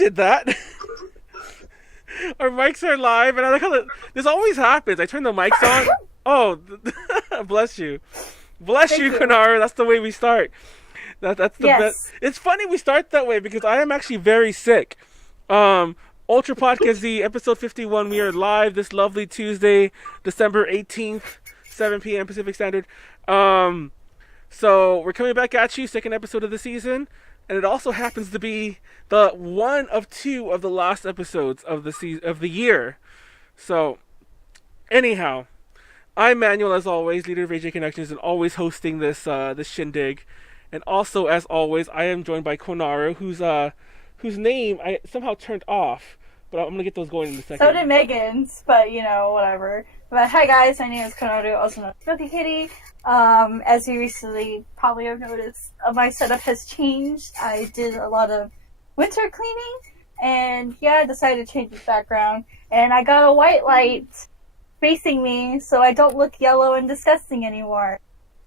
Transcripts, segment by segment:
did that. Our mics are live, and I like how this always happens. I turn the mics on. Oh, bless you. Bless Thank you, you. Konaru. That's the way we start. That's the best. Yes. It's funny we start that way because I am actually very sick. Ultra Podcast Z, episode 51. We are live this lovely Tuesday, December 18th, 7 p.m. Pacific Standard. So we're coming back at you, second episode of the season, and it also happens to be the one of two of the last episodes of the year. So, anyhow, I'm Manuel as always, leader of AJ Connections, and always hosting this shindig. And also, as always, I am joined by Konaru, whose name I somehow turned off, but I'm gonna get those going in a second. So did Megan's, but whatever. But hi guys, my name is Konaru, also known as Cookie Kitty. As you recently probably have noticed, my setup has changed. I did a lot of winter cleaning, and I decided to change the background. And I got a white light facing me, so I don't look yellow and disgusting anymore.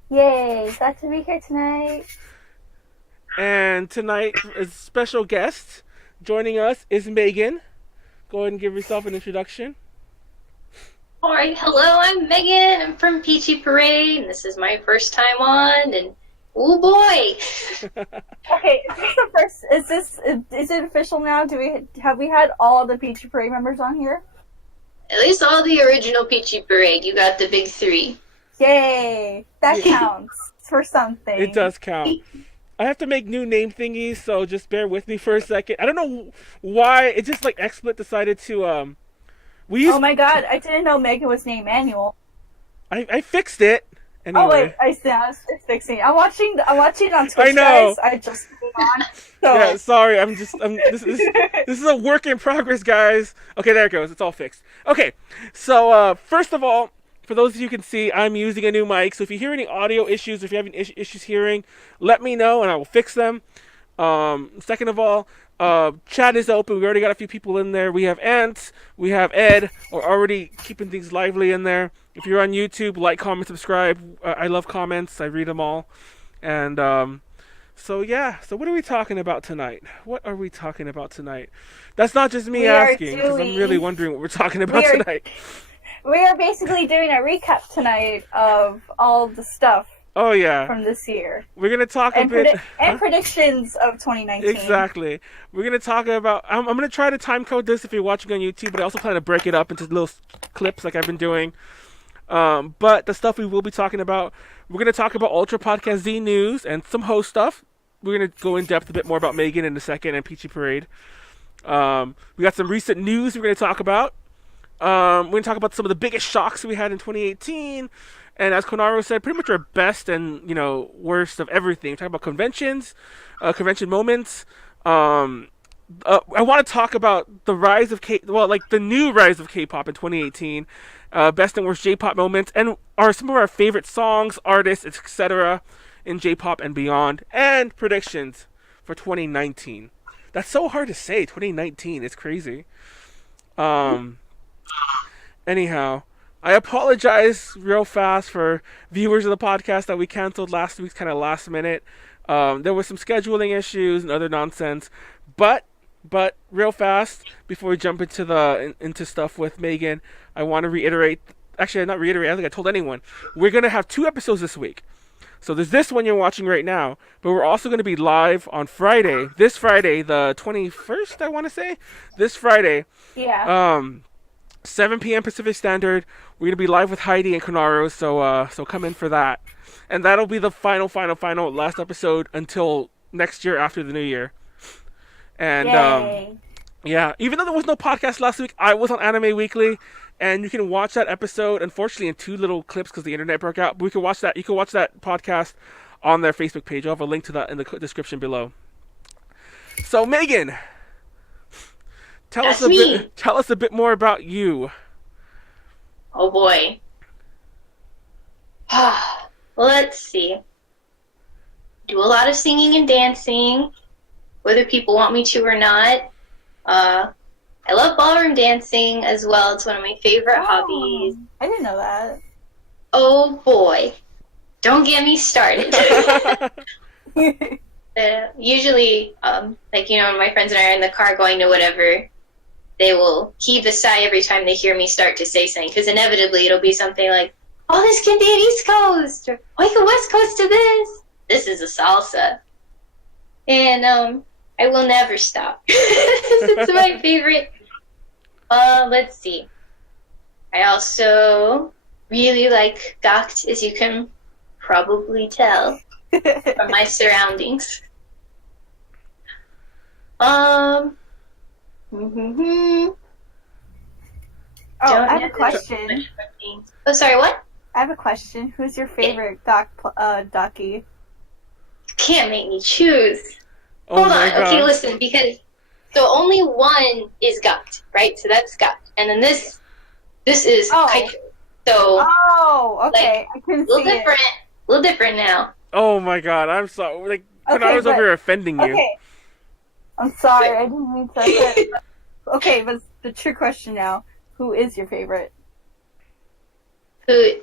Yay, glad to be here tonight. And tonight, as special guest joining us is Megan. Go ahead and give yourself an introduction. Alright, hello, I'm Megan. I'm from Peachy Parade, and this is my first time on, and oh boy! Okay, is this the first? Is it official now? Have we had all the Peachy Parade members on here? At least all the original Peachy Parade. You got the big three. Yay! That counts for something. It does count. I have to make new name thingies, so just bear with me for a second. I don't know why it just like XSplit decided to Oh my god! I didn't know Megan was named Manuel. I fixed it. Anyway. Oh wait, it's fixing. I'm watching it on Twitch. I know. Guys. I just put it on. So. Yeah, sorry. This is a work in progress, guys. Okay, there it goes. It's all fixed. Okay, so first of all, for those of you who can see, I'm using a new mic. So if you hear any audio issues, if you're having issues hearing, let me know and I will fix them. Second of all, chat is open. We already got a few people in there. We have Ant, we have Ed. We're already keeping things lively in there. If you're on YouTube, like, comment, subscribe. I love comments. I read them all. And so what are we talking about tonight? That's not just me asking, because I'm really wondering what we're talking about tonight. We are basically doing a recap tonight of all the stuff. Oh yeah. From this year. We're gonna talk a bit and predictions of 2019. Exactly. We're gonna talk about. I'm gonna try to time code this if you're watching on YouTube, but I also plan to break it up into little clips like I've been doing. But the stuff we will be talking about, we're gonna talk about Ultra Podcast Z news and some host stuff. We're gonna go in depth a bit more about Megan in a second and Peachy Parade. We got some recent news we're gonna talk about. We're going to talk about some of the biggest shocks we had in 2018. And as Konaru said, pretty much our best and, worst of everything. We're talking about conventions, convention moments. I want to talk about the rise of the new rise of K-pop in 2018. Best and worst J-pop moments. And some of our favorite songs, artists, etc. in J-pop and beyond. And predictions for 2019. That's so hard to say, 2019. It's crazy. Anyhow, I apologize real fast for viewers of the podcast that we canceled last week's kind of last minute. There was some scheduling issues and other nonsense, but real fast before we jump into stuff with Megan, I want to reiterate. Actually, not reiterate. I don't think I told anyone. We're gonna have 2 episodes this week. So there's this one you're watching right now, but we're also going to be live on Friday. This Friday, the 21st, I want to say. This Friday. Yeah. 7 p.m. Pacific Standard. We're gonna be live with Heidi and Konaru, so come in for that, and that'll be the final last episode until next year after the new year. And even though there was no podcast last week, I was on Anime Weekly, and you can watch that episode. Unfortunately, in 2 little clips because the internet broke out. But we can watch that. You can watch that podcast on their Facebook page. I'll have a link to that in the description below. So Megan. Tell us a bit more about you. Oh boy. Let's see. Do a lot of singing and dancing, whether people want me to or not. I love ballroom dancing as well. It's one of my favorite hobbies. I didn't know that. Oh boy. Don't get me started. Usually, like, you know, when my friends and I are in the car going to whatever, they will heave a sigh every time they hear me start to say something, because inevitably it'll be something like, oh, this can be an East Coast, or oh, you can West Coast to this. This is a salsa. And I will never stop. It's my favorite. Let's see. I also really like Gakt, as you can probably tell from my surroundings. Oh, I have a question. Oh, sorry, what? I have a question. Who's your favorite Docky? Can't make me choose. Oh Hold my on. God. Okay, listen, because so only one is Gakt, right? So that's Gakt, and then this is Kaito. So oh, okay, like, I couldn't a little see different, a little different now. Oh my God, I'm sorry. Like, when I Okay, was over here offending you. Okay, I'm sorry, I didn't mean to say that. Okay, but the true question now: who is your favorite? Who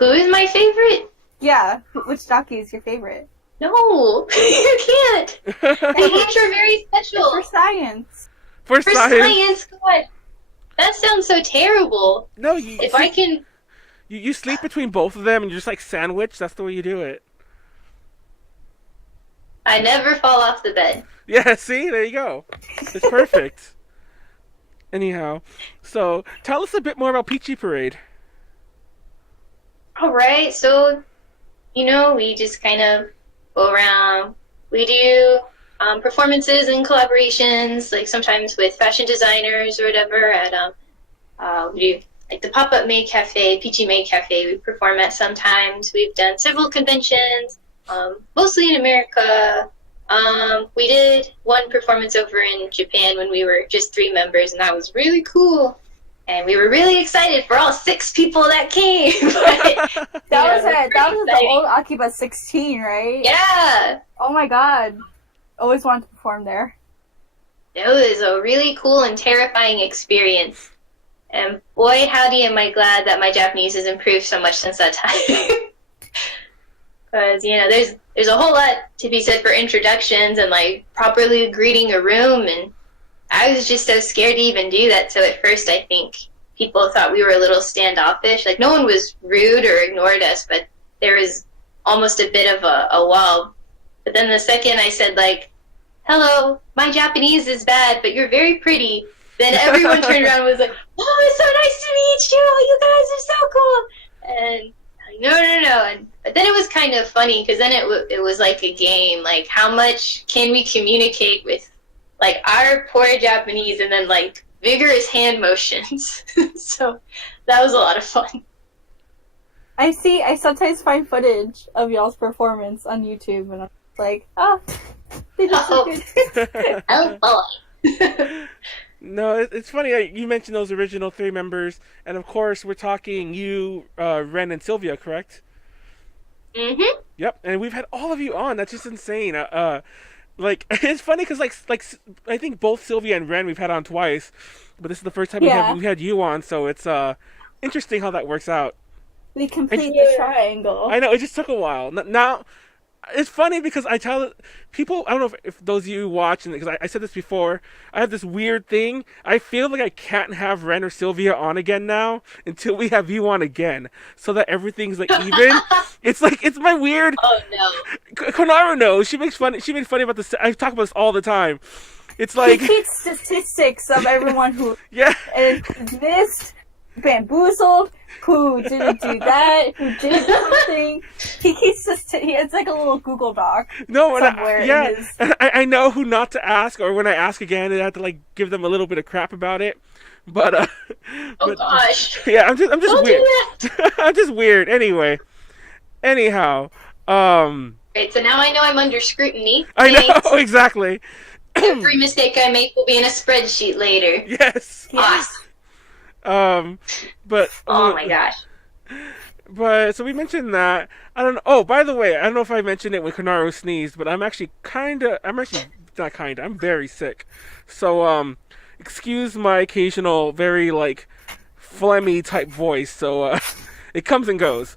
is my favorite? Yeah, which Docky is your favorite? No, you can't. They each are very special. For science. For For science. science, God, that sounds so terrible. No, If I can, you sleep between both of them and you're just like sandwich. That's the way you do it. I never fall off the bed. Yeah, see? There you go. It's perfect. Anyhow, so tell us a bit more about Peachy Parade. All right, so you know, we just kind of go around. We do performances and collaborations, like sometimes with fashion designers or whatever. At we do like the pop-up maid cafe, Peachy Maid Cafe. We perform at sometimes. We've done several conventions, mostly in America. We did one performance over in Japan when we were just 3 members, and that was really cool. And we were really excited for all 6 people that came. But, That was it. That was the exciting. old Akiba 16, right? Yeah, Oh my god. Always wanted to perform there. it was a really cool and terrifying experience. And boy, howdy, am I glad that my Japanese has improved so much since that time. Because, you know, there's a whole lot to be said for introductions and, like, properly greeting a room, and I was just so scared to even do that. So at first, I think people thought we were a little standoffish. Like, no one was rude or ignored us, but there was almost a bit of a wall. But then the second I said, like, hello, my Japanese is bad, but you're very pretty, then everyone turned around and was like, oh, it's so nice to meet you. You guys are so cool. And no. But then it was kind of funny, because then it was like a game. Like, how much can we communicate with, like, our poor Japanese, and then, like, vigorous hand motions. So that was a lot of fun. I sometimes find footage of y'all's performance on YouTube, and I'm like, oh, they did so good. Oh boy. No, it's funny. You mentioned those original 3 members, and of course, we're talking you, Ren, and Sylvia, correct? Mm-hmm. Yep, and we've had all of you on. That's just insane. Like, it's funny because like I think both Sylvia and Ren we've had on twice, but this is the first time Yeah. we had you on, so it's interesting how that works out. We complete the triangle. I know, it just took a while. Now, it's funny because I tell people, I don't know if those of you watch, because I said this before, I have this weird thing. I feel like I can't have Ren or Sylvia on again now until we have you on again, so that everything's like even. It's like, it's my weird. Oh no. Konaru knows. She made funny about this. I talk about this all the time. It's He like, keeps statistics of everyone who yeah. missed, bamboozled, who didn't do that, who did something. He keeps it's like a little Google Doc. No, and somewhere in his... I know who not to ask, or when I ask again, I have to like give them a little bit of crap about it. But Oh gosh. yeah, I'm just Don't weird. do that. I'm just weird. Anyhow, Great, so now I know I'm under scrutiny. I Thanks. know exactly. Every mistake I make will be in a spreadsheet later. Yes. Awesome. But Oh my gosh. But so we mentioned that. I don't know. Oh, by the way, I don't know if I mentioned it when Konaru sneezed, but I'm actually I'm very sick. So excuse my occasional very like phlegmy type voice. So it comes and goes.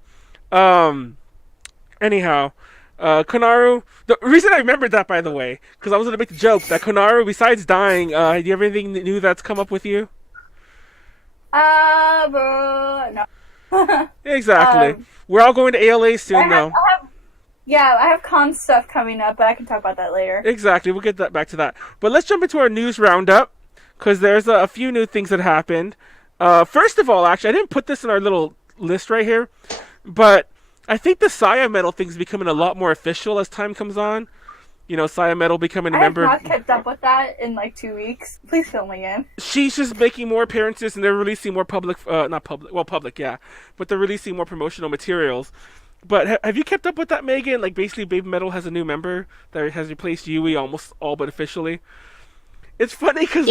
Anyhow, Konaru. The reason I remembered that, by the way, because I was going to make the joke that Konaru, besides dying, do you have anything new that's come up with you? Bro, no. Exactly. We're all going to ALA soon, though. I have con stuff coming up, but I can talk about that later. Exactly. We'll get back to that. But let's jump into our news roundup, because there's a few new things that happened. First of all, actually, I didn't put this in our little list right here, but I think the Saya Metal thing's becoming a lot more official as time comes on. You know, Saya Metal becoming a member. I have not kept up with that in like 2 weeks. Please fill me in. She's just making more appearances, and they're releasing more public, yeah, but they're releasing more promotional materials. But have you kept up with that, Megan? Like, basically, Baby Metal has a new member that has replaced Yui almost all but officially. It's funny because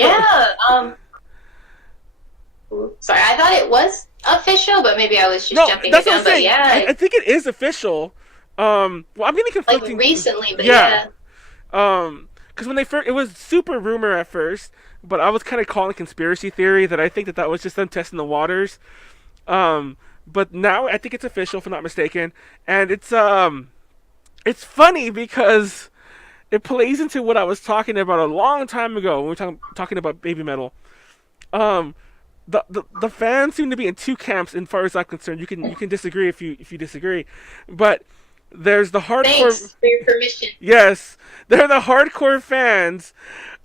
sorry, I thought it was official, but maybe I was just jumping the gun. But yeah, I think it is official. Well, I'm getting conflicting. Like recently, but yeah. Because when they first, it was super rumor at first, but I was kind of calling conspiracy theory that I think that was just them testing the waters. But now I think it's official, if I'm not mistaken, and it's funny because it plays into what I was talking about a long time ago when we were talking about Baby Metal. The fans seem to be in two camps, as far as I'm concerned. You can disagree if you disagree, but there's the hardcore. Thanks for your permission. Yes, they're the hardcore fans,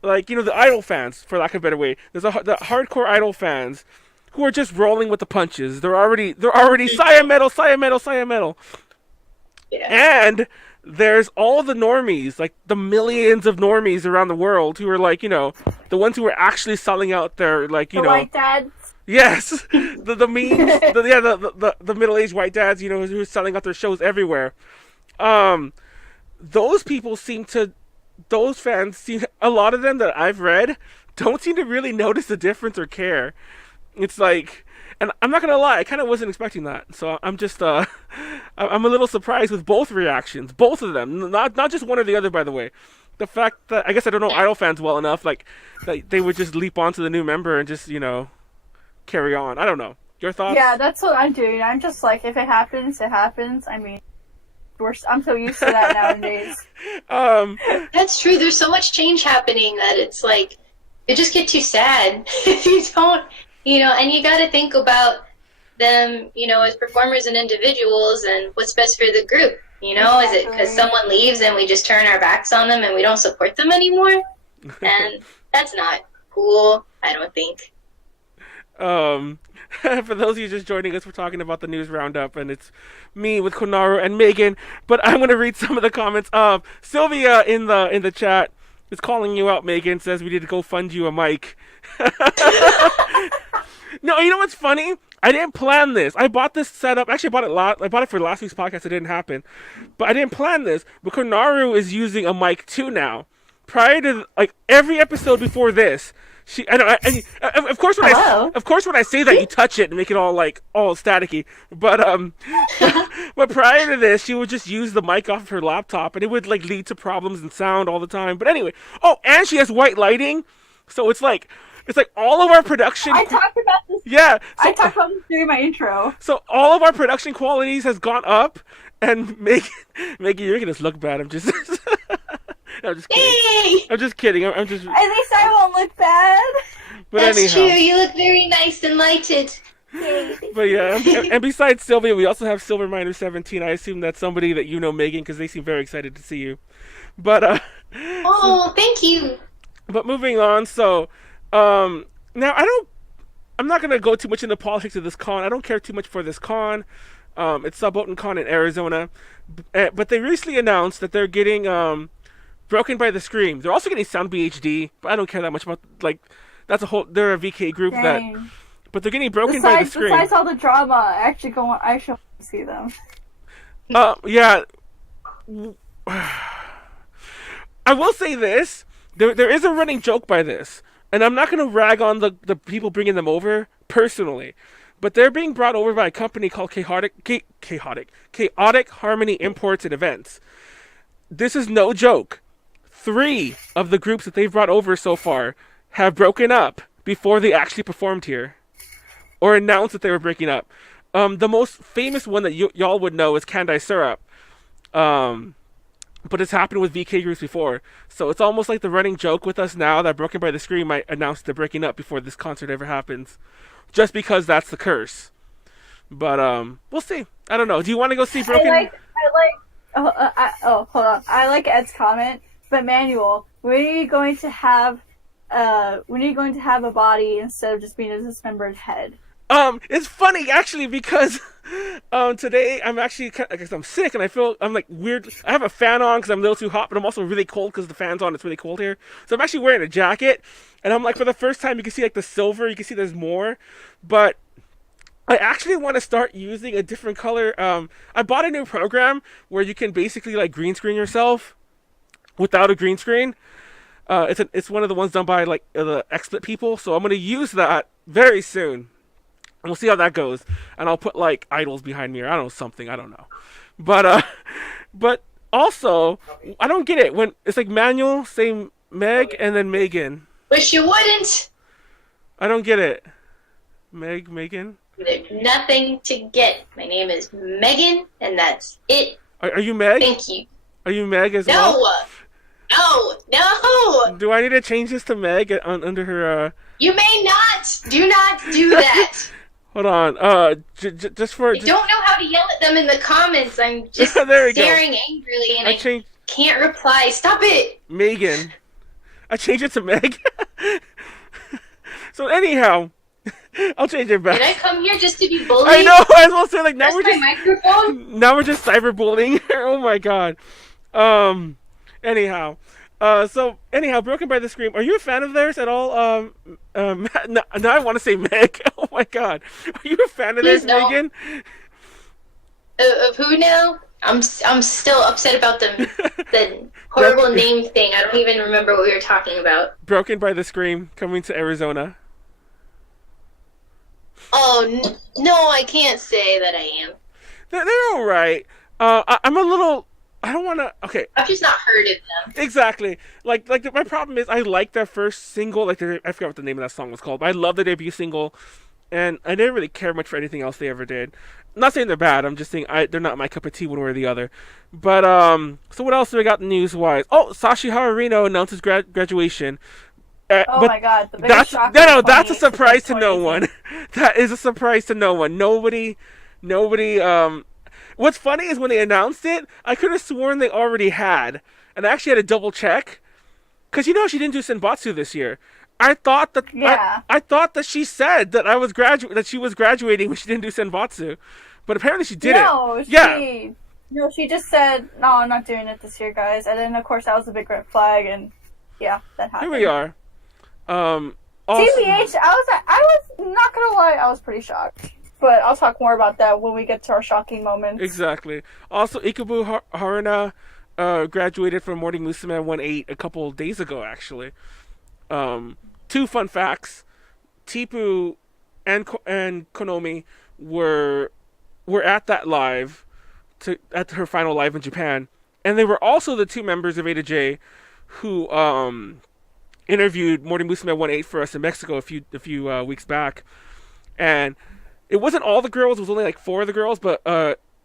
like, you know, the idol fans, for lack of a better way. There's the hardcore idol fans who are just rolling with the punches. They're already Saya Metal, Saya Metal, Saya Metal. Yeah. And there's all the normies, like the millions of normies around the world who are, like, you know, the ones who are actually selling out their, like, you know, white dads. Yes, the memes, the middle-aged white dads, you know, who are selling out their shows everywhere. Those fans seem, a lot of them that I've read don't seem to really notice the difference or care. It's like, and I'm not gonna lie, I kind of wasn't expecting that. So I'm just, I'm a little surprised with both reactions, both of them, not just one or the other. By the way, the fact that I guess I don't know idol fans well enough, like that they would just leap onto the new member and just, you know, carry on. I don't know. Your thoughts? Yeah, that's what I'm doing. I'm just like, if it happens, it happens. I mean, I'm so used to that nowadays. That's true. There's so much change happening that it's like, you just get too sad if you don't, you know, and you got to think about them, you know, as performers and individuals and what's best for the group. You know, exactly. Is it because someone leaves and we just turn our backs on them and we don't support them anymore? And that's not cool, I don't think. For those of you just joining us, we're talking about the news roundup, and it's me with Konaru and Megan. But I'm gonna read some of the comments. Sylvia in the chat is calling you out. Megan says we need to go fund you a mic. No, you know what's funny? I didn't plan this. I bought this setup. Actually, I bought it for last week's podcast. It didn't happen, but I didn't plan this. But Konaru is using a mic too now. Prior to, like, every episode before this, of course when I say that, you touch it and make it all staticky. But but prior to this, she would just use the mic off of her laptop, and it would, like, lead to problems in sound all the time. But anyway, and she has white lighting, so it's like all of our production. I talked about this. Yeah, I talked about this during my intro. So all of our production qualities has gone up, and Megan, you're gonna look bad. I'm just kidding. Hey! I'm just kidding. I'm just. At least I won't look bad. But that's anyhow. True. You look very nice and lighted. But yeah, and besides Sylvia, we also have Silver Miner 17. I assume that's somebody that you know, Megan, because they seem very excited to see you. But thank you. But moving on, so now I'm not gonna go too much into politics of this con. I don't care too much for this con. It's Saboten Con in Arizona, but they recently announced that they're getting Broken by the Scream. They're also getting Sound BHD, but I don't care that much about, like, that's a whole. They're a VK group. Dang. But they're getting Broken by the Scream. Besides all the drama, I should see them. Yeah. I will say this. There is a running joke by this, and I'm not going to rag on the people bringing them over personally, but they're being brought over by a company called Chaotic Harmony Imports and Events. This is no joke. 3 of the groups that they've brought over so far have broken up before they actually performed here, or announced that they were breaking up. The most famous one that y'all would know is Kandai Syrup. but it's happened with VK groups before. So it's almost like the running joke with us now that Broken by the Scream might announce they're breaking up before this concert ever happens, just because that's the curse. But we'll see. I don't know. Do you want to go see Broken? Hold on. I like Ed's comment, but Manuel, when are you going to have a body instead of just being a dismembered head? It's funny actually because today I'm actually because I'm sick and I'm like weird. I have a fan on because I'm a little too hot, but I'm also really cold because the fan's on. It's really cold here, so I'm actually wearing a jacket. And I'm like, for the first time, you can see like the silver. You can see there's more, but I actually want to start using a different color. I bought a new program where you can basically like green screen yourself without a green screen. It's one of the ones done by like the XSplit people, so I'm gonna use that very soon. And we'll see how that goes. And I'll put like idols behind me or I don't know, something, I don't know. But also I don't get it when it's like Manuel say Meg and then Megan. Wish you wouldn't. I don't get it. Megan? There's nothing to get. My name is Megan and that's it. Are you Meg? Thank you. Are you Meg as well? No. Do I need to change this to Meg under her You may not. Do not do that. Hold on. Just for. I don't know how to yell at them in the comments. I'm just staring angrily and I can't reply. Stop it. Megan. I changed it to Meg. So anyhow, I'll change it back. Did I come here just to be bullied? I know. I was also like, now we're just microphone. Now we're just cyberbullying. Oh my god. Anyhow. So anyhow, Broken by the Scream. Are you a fan of theirs at all? Now I want to say Meg. Oh my god, are you a fan of theirs, Megan? Of who now? I'm still upset about the horrible name thing. I don't even remember what we were talking about. Broken by the Scream coming to Arizona. Oh no, I can't say that I am. They're all right. I'm a little. I don't want to. Okay. I've just not heard of them. Exactly. Like my problem is I like their first single. I forgot what the name of that song was called. But I love the debut single, and I didn't really care much for anything else they ever did. I'm not saying they're bad. I'm just saying they're not my cup of tea one way or the other. But so what else do we got news wise? Oh, Sashi Hararino announces graduation. My god, the biggest shock. That's a surprise to no one. That is a surprise to no one. Nobody. What's funny is when they announced it, I could have sworn they already had, and I actually had to double check, because she didn't do Senbatsu this year. I thought that I thought that she said that that she was graduating when she didn't do Senbatsu, but apparently she didn't. No, she just said, "No, I'm not doing it this year, guys." And then of course that was a big red flag, and yeah, that happened. Here we are. TBH, I was not gonna lie, I was pretty shocked. But I'll talk more about that when we get to our shocking moments. Exactly. Also, Ikubu Haruna graduated from Morning Musume 1-8 a couple of days ago, actually. 2 fun facts. Tipu and Konomi were at that live, at her final live in Japan. And they were also the 2 members of Ada J who interviewed Morning Musume 1-8 for us in Mexico a few weeks back. And it wasn't all the girls, it was only like 4 of the girls, but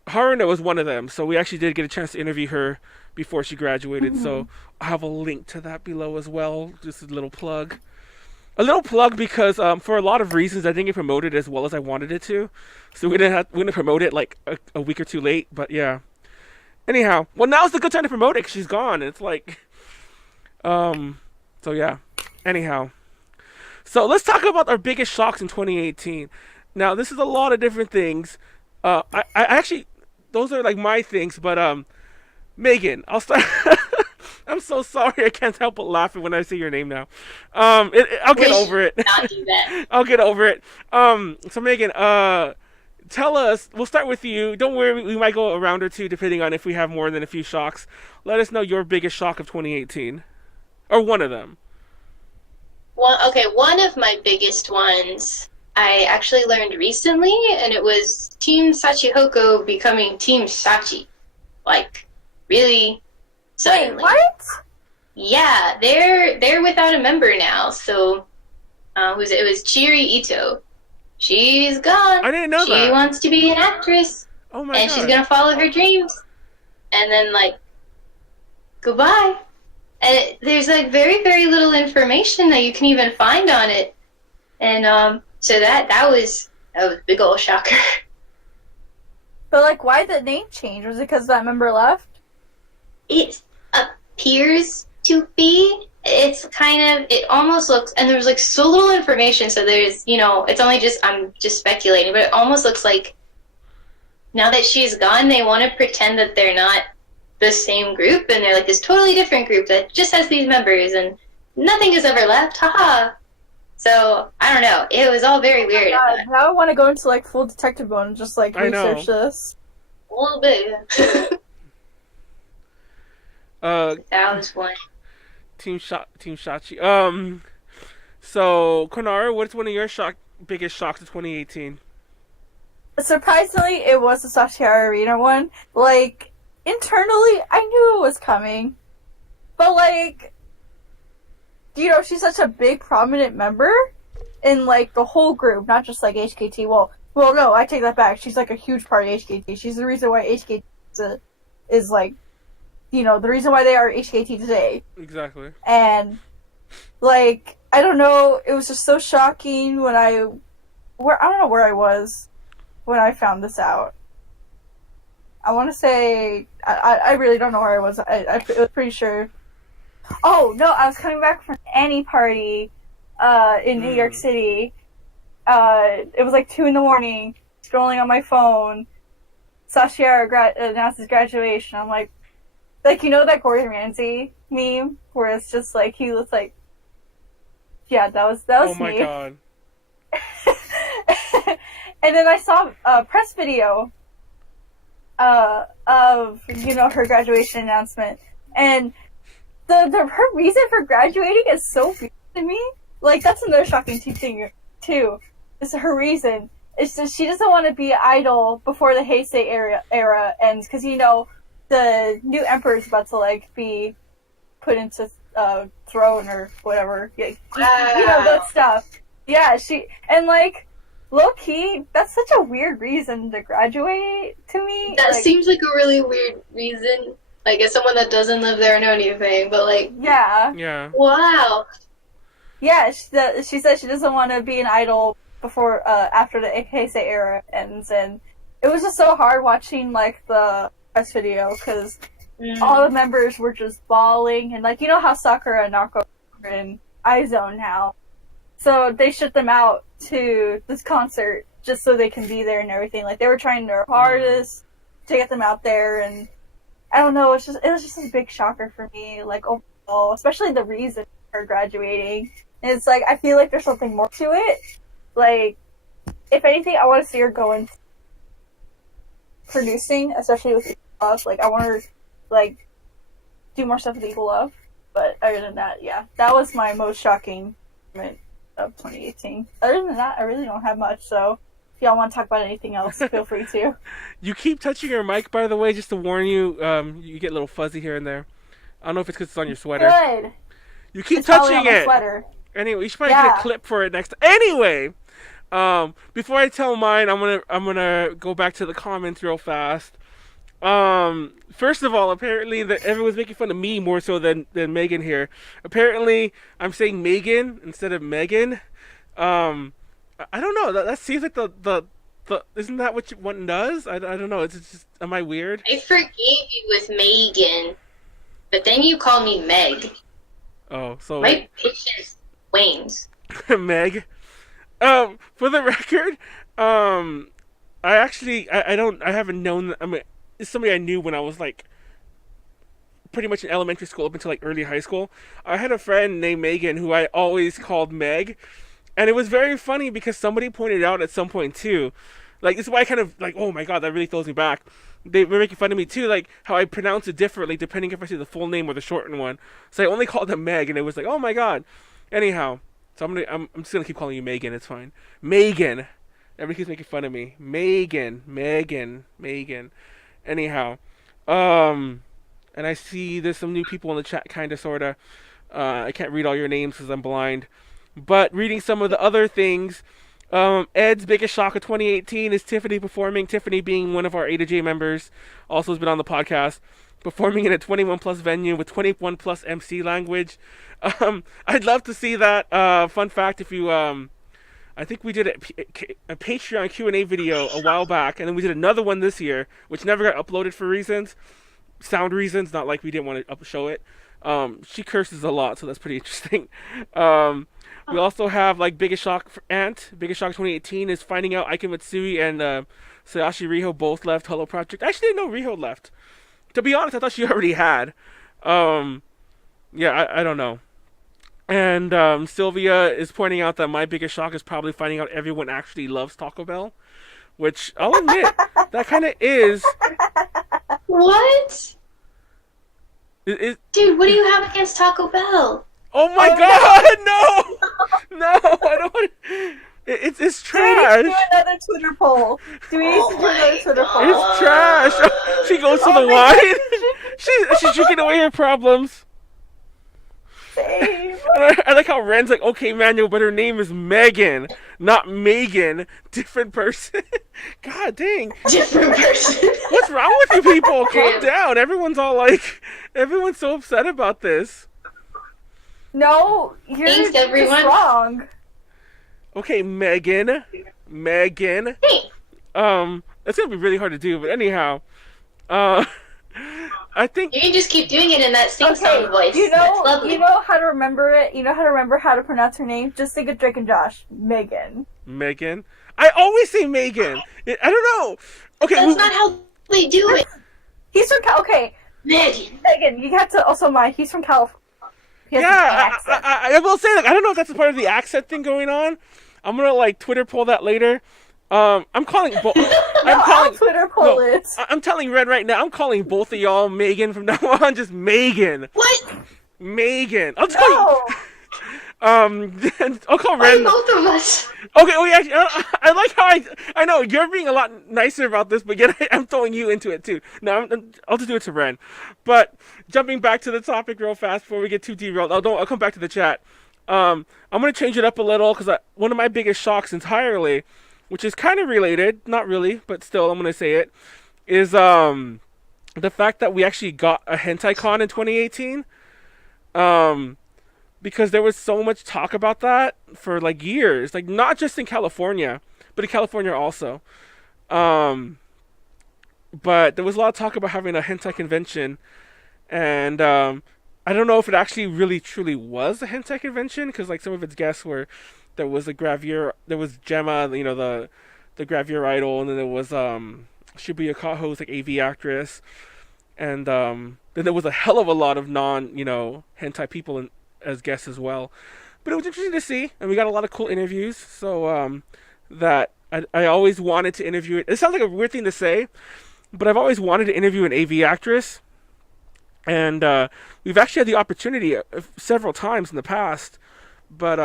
Haruna was one of them. So we actually did get a chance to interview her before she graduated. Mm-hmm. So I have a link to that below as well. Just a little plug. A little plug because for a lot of reasons I didn't get promoted as well as I wanted it to. So we didn't promote it like a week or 2 late, but yeah. Anyhow, well now's the good time to promote it because she's gone. It's like, so yeah. Anyhow. So let's talk about our biggest shocks in 2018. Now, this is a lot of different things. I actually, those are like my things, but Megan, I'll start. I'm so sorry, I can't help but laughing when I say your name now. I'll get over it. Not do that. I'll get over it. So Megan, tell us. We'll start with you. Don't worry, we might go a round or two depending on if we have more than a few shocks. Let us know your biggest shock of 2018, or one of them. One of my biggest ones I actually learned recently, and it was Team Sachihoko becoming Team Sachi. Like, really suddenly. Wait, what? Yeah, they're without a member now, so it was Chiri Ito. She's gone. I didn't know that. She wants to be an actress. Oh my god. And she's gonna follow her dreams. And then, like, goodbye. And there's like very, very little information that you can even find on it. And so that was a big old shocker. But like, why the name change? Was it because that member left? It appears to be. It's kind of, it almost looks, and there's like so little information, so there's, it's only just, I'm just speculating, but it almost looks like now that she's gone, they want to pretend that they're not the same group, and they're like this totally different group that just has these members, and nothing has ever left, haha. So, I don't know, it was all very weird. God, now I want to go into like full detective mode and just like research this. A little bit. That was one. Team Shachi. So Konaru, what's one of your biggest shocks of 2018? Surprisingly, it was the Sashihara Arena one. Like, internally, I knew it was coming. But, like, she's such a big, prominent member in, like, the whole group, not just, like, HKT. Well, no, I take that back. She's, like, a huge part of HKT. She's the reason why HKT is like, the reason why they are HKT today. Exactly. And, like, I don't know, it was just so shocking when I don't know where I was when I found this out. I want to say, I really don't know where I was. I was pretty sure. Oh, no, I was coming back from an Annie party in New York City. It was like 2 a.m, scrolling on my phone. Sashihara announced his graduation. I'm like, that Gordon Ramsay meme where it's just like he looks like, yeah, that was oh me. my god. And then I saw a press video of her graduation announcement, and her reason for graduating is so weird to me. Like, that's another shocking thing too. Is her reason. It's just she doesn't want to be an idol before the Heisei era ends, because the new emperor is about to like be put into throne or whatever. Yeah, that stuff. Yeah, and like low key, that's such a weird reason to graduate to me. That seems like a really weird reason. Like, as someone that doesn't live there or know anything, but like, yeah. Wow. Yeah, she said she doesn't want to be an idol before after the Heisei era ends, and it was just so hard watching like the press video because all the members were just bawling, and like how Sakura and Nako are in iZone now, so they shipped them out to this concert just so they can be there and everything. Like, they were trying their hardest to get them out there, and I don't know, it was just a big shocker for me, like, overall, especially the reason for graduating. And it's like, I feel like there's something more to it. Like, if anything, I want to see her go into producing, especially with Equal Love. Like, I want her, like, do more stuff with Equal Love. But other than that, yeah, that was my most shocking moment of 2018. Other than that, I really don't have much, so if y'all want to talk about anything else, feel free to. You keep touching your mic, by the way, just to warn you. You get a little fuzzy here and there. I don't know if it's because it's on your sweater. Good. You keep It's touching on my it. sweater. Anyway, you should probably get a clip for it next time. Anyway, before I tell mine, I'm gonna go back to the comments real fast. First of all, apparently everyone's making fun of me more so than Megan here. Apparently, I'm saying Megan instead of Megan. I don't know. That seems like the isn't that what one does? I don't know. It's just, am I weird? I forgave you with Megan, but then you called me Meg. Oh, so my patience wanes. Meg. For the record, I haven't known. I mean, it's somebody I knew when I was like pretty much in elementary school up until like early high school. I had a friend named Megan who I always called Meg, and it was very funny because somebody pointed out at some point too, like, this is why I kind of like, oh my god, that really throws me back. They were making fun of me too, like how I pronounce it differently depending if I say the full name or the shortened one. So I only called them Meg, and it was like, oh my god. Anyhow, so I'm just gonna keep calling you Megan. It's fine. Megan. Everybody keeps making fun of me. Megan. Anyhow, and I see there's some new people in the chat, kinda, sorta. I can't read all your names because I'm blind. But reading some of the other things, Ed's biggest shock of 2018 is Tiffany performing. Tiffany being one of our A to J members, also has been on the podcast, performing in a 21 plus venue with 21 plus MC language. I'd love to see that. Fun fact: if you, I think we did a Patreon Q&A video a while back, and then we did another one this year, which never got uploaded for sound reasons, not like we didn't want to show it. She curses a lot, so that's pretty interesting. We also have like biggest shock for Ant. Biggest shock 2018 is finding out Aika Matsui and Sayashi Riho both left Hello Project. I actually didn't know Riho left. To be honest, I thought she already had. Yeah, I don't know. And Sylvia is pointing out that my biggest shock is probably finding out everyone actually loves Taco Bell, which I'll admit that kind of is. What? Dude, what do you have against Taco Bell? Oh my God! No, I don't want. It's trash. Do we need to do another Twitter poll? Do we need to do another Twitter poll? It's trash. She goes to the wine. She's drinking away her problems. Same. I like how Ren's like, okay, Manuel, but her name is Megan, not Megan. Different person. God dang. Different person. What's wrong with you people? Calm down. Everyone's so upset about this. No, you're Thanks, just everyone. wrong. Okay, Megan. Hey. It's gonna be really hard to do, but anyhow, I think You can just keep doing it in that sing-song voice. You That's know, lovely. you know how to remember it. You know how to remember how to pronounce her name. Just think of Drake and Josh. Megan. Megan. I always say Megan. I don't know. Okay, That's not how they do it. He's from Okay, Megan. Megan. You have to also mind. He's from California. He has an yeah, accent. I will say, like, I don't know if that's a part of the accent thing going on. I'm gonna like Twitter poll that later. I'm calling. Our Twitter poll is. I'm telling Red right now. I'm calling both of y'all Megan from now on. Just Megan. What? Megan. I'll just call you. I'll call Why Red. both of us? Okay. Oh yeah. I like how I know you're being a lot nicer about this, but yet I'm throwing you into it too. No, I'll just do it to Ren. But jumping back to the topic real fast before we get too derailed. I'll come back to the chat. I'm gonna change it up a little because one of my biggest shocks entirely, which is kind of related, not really, but still I'm gonna say it, is the fact that we actually got a hentai con in 2018. Because there was so much talk about that for like years, like not just in California, but in California also. But there was a lot of talk about having a hentai convention, and I don't know if it actually really truly was a hentai convention, because like some of its guests were, there was there was Gemma, you know, the Gravure idol, and then there was Shibuya Kaho's like AV actress, and then there was a hell of a lot of hentai people as guests as well. But it was interesting to see, and we got a lot of cool interviews. So that I always wanted to interview it. It sounds like a weird thing to say, but I've always wanted to interview an AV actress, and we've actually had the opportunity several times in the past, but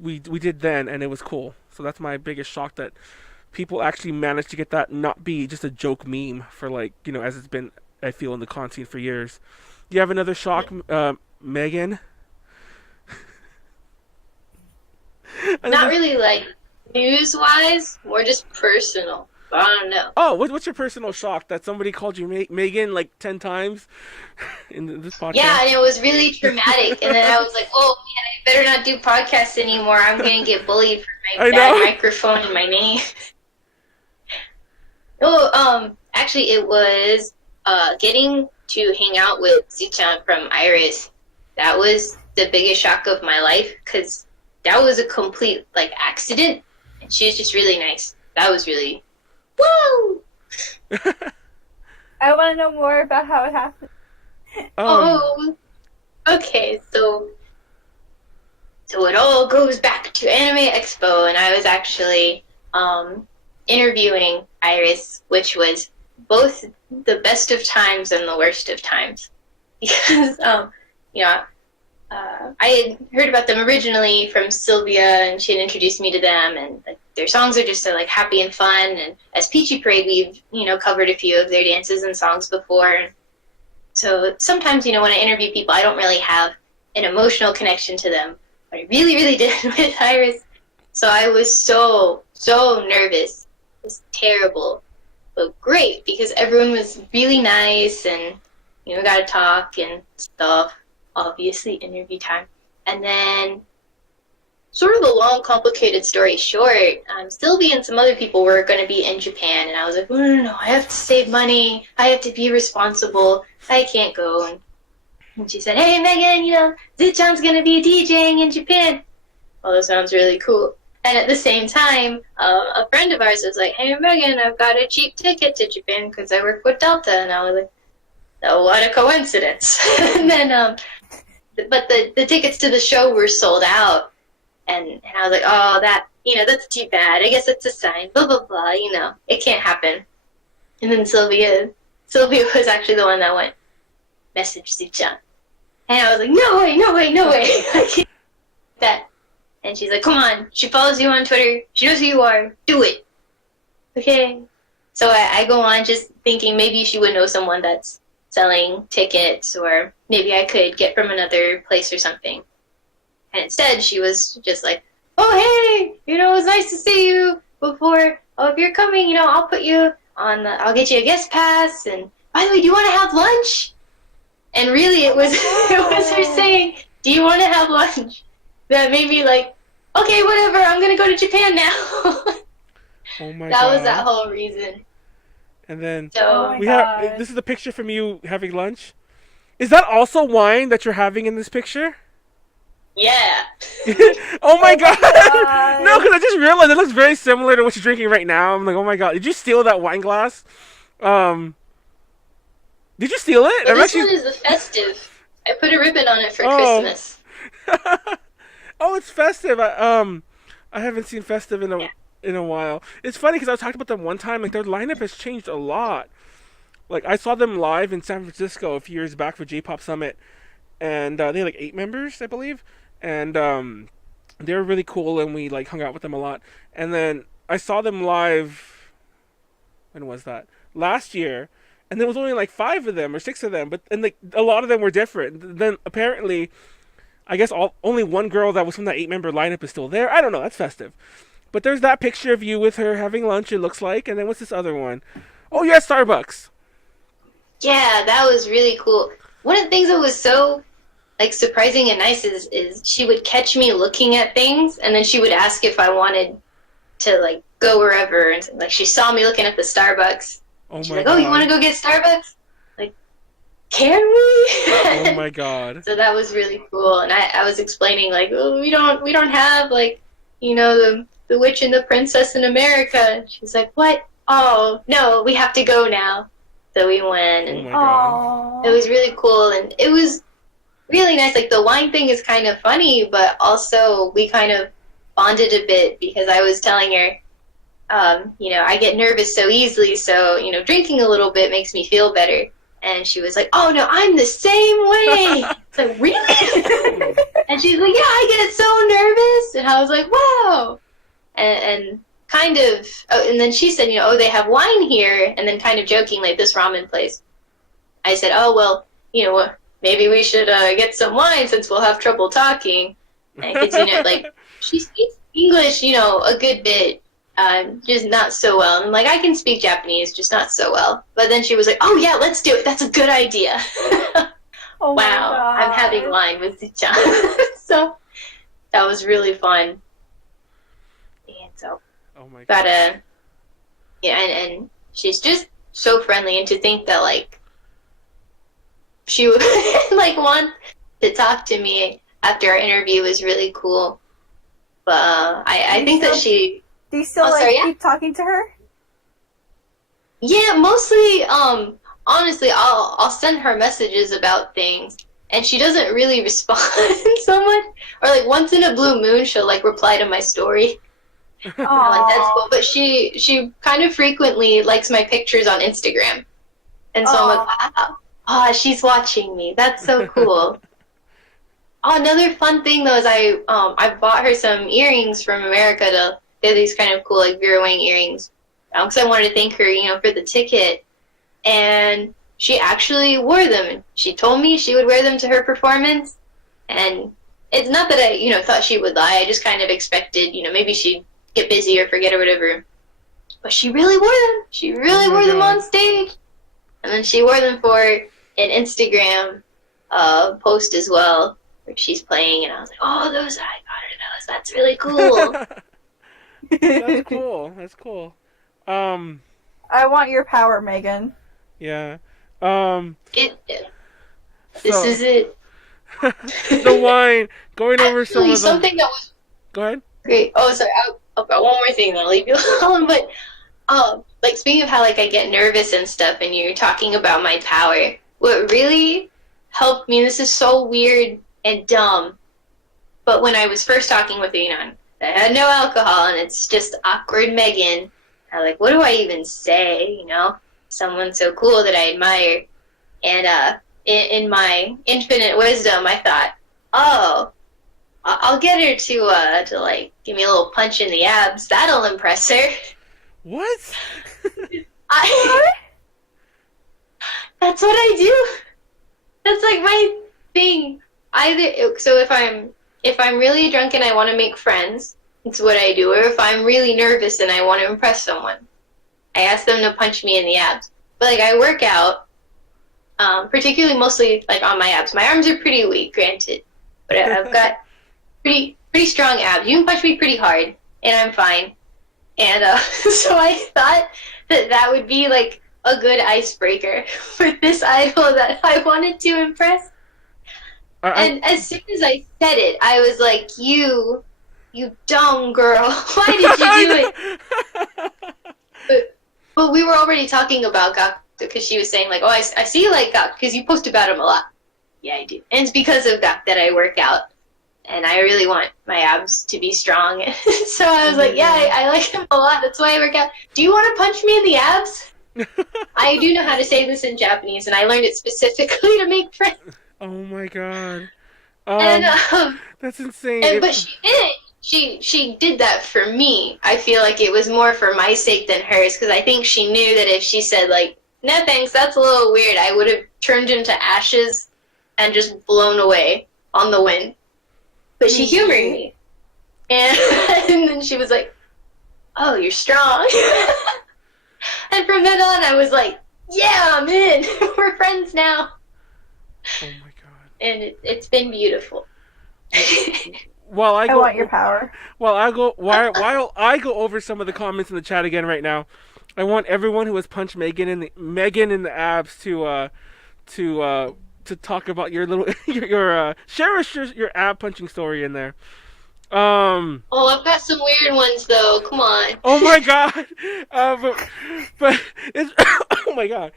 we did then, and it was cool. So that's my biggest shock, that people actually managed to get that not be just a joke meme for, like, you know, as it's been, I feel, in the con scene for years. Do you have another shock, Megan? Not really like news-wise, more just personal. I don't know. Oh, what's your personal shock? That somebody called you Megan like 10 times in this podcast? Yeah, and it was really traumatic. And then I was like, oh, man, I better not do podcasts anymore. I'm going to get bullied for my bad microphone and my name. Actually, it was getting to hang out with Zuchan from Iris. That was the biggest shock of my life, because that was a complete, like, accident. And she was just really nice. That was really... Woo! I want to know more about how it happened. Okay, so it all goes back to Anime Expo, and I was actually interviewing Iris, which was both the best of times and the worst of times, because I had heard about them originally from Sylvia, and she had introduced me to them, and like, their songs are just so like happy and fun. And as Peachy Parade, we've covered a few of their dances and songs before. So sometimes when I interview people, I don't really have an emotional connection to them, but I really, really did with Iris. So I was so nervous. It was terrible, but great because everyone was really nice and, we got to talk and stuff. Obviously, interview time. And then, sort of a long, complicated story short, Sylvie and some other people were going to be in Japan, and I was like, no, I have to save money. I have to be responsible. I can't go. And she said, hey, Megan, Zi-chan's going to be DJing in Japan. Well, that sounds really cool. And at the same time, a friend of ours was like, hey, Megan, I've got a cheap ticket to Japan because I work with Delta. And I was like, oh, what a coincidence. And then, but the tickets to the show were sold out. And I was like, oh, that's too bad. I guess it's a sign, blah, blah, blah, it can't happen. And then Sylvia was actually the one that went, message Zi-chan. And I was like, no way. I can't do that. And she's like, come on, she follows you on Twitter, she knows who you are, do it. Okay. So I go on just thinking maybe she would know someone that's selling tickets, or maybe I could get from another place or something. And instead, she was just like, oh, hey, it was nice to see you before. Oh, if you're coming, I'll put you on I'll get you a guest pass. And by the way, do you want to have lunch? And really, it was her saying, do you want to have lunch? That made me like, okay, whatever, I'm going to go to Japan now. Oh my god. That was that whole reason. And then So, this is a picture from you having lunch. Is that also wine that you're having in this picture? Yeah. Oh my god! No, because I just realized it looks very similar to what you're drinking right now. I'm like, oh my god, did you steal that wine glass? Did you steal it? Well, this one is the festive. I put a ribbon on it for Christmas. Oh, it's festive. I haven't seen festive in a while. It's funny because I talked about them one time. Like, their lineup has changed a lot. Like, I saw them live in San Francisco a few years back for JPop Summit, and they had like 8 members, I believe, and they were really cool, and we like hung out with them a lot. And then I saw them live. When was that? Last year. And there was only like 5 of them or 6 of them, and like a lot of them were different. Then apparently, I guess only one girl that was from that 8-member lineup is still there. I don't know. That's festive. But there's that picture of you with her having lunch. It looks like, and then what's this other one? Oh, you're at Starbucks. Yeah, that was really cool. One of the things that was so like surprising and nice is she would catch me looking at things, and then she would ask if I wanted to like go wherever. And like she saw me looking at the Starbucks. Oh She's my like, god. oh, you want to go get Starbucks? Like, can we? Oh my god. So that was really cool, and I was explaining like, oh, we don't have like, the Witch and the Princess in America. And she's like, what? Oh no, we have to go now. So we went, and oh my god. it was really cool, and it was really nice. Like the wine thing is kind of funny, but also we kind of bonded a bit because I was telling her, I get nervous so easily, so, drinking a little bit makes me feel better. And she was like, oh, no, I'm the same way. It's like, really? And she's like, yeah, I get so nervous. And I was like, wow. And kind of, and then she said, oh, they have wine here. And then kind of joking, like this ramen place. I said, oh, well, maybe we should get some wine since we'll have trouble talking. Because, like, she speaks English, a good bit. Just not so well. And like, I can speak Japanese, just not so well. But then she was like, oh yeah, let's do it. That's a good idea. Oh wow, I'm having wine with Zi-chan. So that was really fun. And so, oh my god. And she's just so friendly. And to think that like, she would like want to talk to me after our interview was really cool. But I think that she... Do you still keep talking to her? Yeah, mostly. Honestly, I'll send her messages about things, and she doesn't really respond so much. Or like once in a blue moon, she'll like reply to my story. Like that's cool. But she kind of frequently likes my pictures on Instagram, and so I'm like, wow, she's watching me. That's so cool. Another fun thing though is I bought her some earrings from America. They're these kind of cool, like, Vera Wang earrings. Because I wanted to thank her, for the ticket. And she actually wore them. She told me she would wear them to her performance. And it's not that I thought she would lie. I just kind of expected, maybe she'd get busy or forget or whatever. But she really wore them. She really wore them on stage. And then she wore them for an Instagram post as well, where she's playing, and I was like, oh, those, I got her those. That's really cool. That's cool. That's cool. I want your power, Megan. Yeah. This is it. The wine. Going over some of the... something that was... Go ahead. Great. Oh, sorry. I've got one more thing, then I'll leave you alone. But, like, speaking of how, like, I get nervous and stuff, and you're talking about my power, what really helped me, and this is so weird and dumb, but when I was first talking with you, I had no alcohol, and it's just awkward Megan. I'm like, what do I even say, Someone so cool that I admire. And in my infinite wisdom, I thought, oh, I'll get her to like, give me a little punch in the abs. That'll impress her. What? That's what I do. That's like my thing. So if I'm really drunk and I want to make friends, it's what I do. Or if I'm really nervous and I want to impress someone, I ask them to punch me in the abs. But like I work out, particularly mostly like on my abs. My arms are pretty weak, granted, but I've got pretty strong abs. You can punch me pretty hard, and I'm fine. And so I thought that would be like a good icebreaker for this idol that I wanted to impress. And as soon as I said it, I was like, you dumb girl. Why did you do it? But we were already talking about Gaku because she was saying, like, oh, I see you like Gaku because you post about him a lot. Yeah, I do. And it's because of Gaku that I work out. And I really want my abs to be strong. So I was like, yeah, I like him a lot. That's why I work out. Do you want to punch me in the abs? I do know how to say this in Japanese, and I learned it specifically to make friends. Oh my god. And, that's insane. But she didn't. She did that for me. I feel like it was more for my sake than hers, because I think she knew that if she said, like, no thanks, that's a little weird, I would have turned into ashes and just blown away on the wind. But she humored me. And then she was like, oh, you're strong. And from then on, I was like, yeah, I'm in. We're friends now. Oh my god. And it's been beautiful. While I want your power. While I go over some of the comments in the chat again right now, I want everyone who has punched Megan in the abs to talk about your little share us your ab punching story in there. Oh, I've got some weird ones though. Come on. Oh my god. But it's oh my god.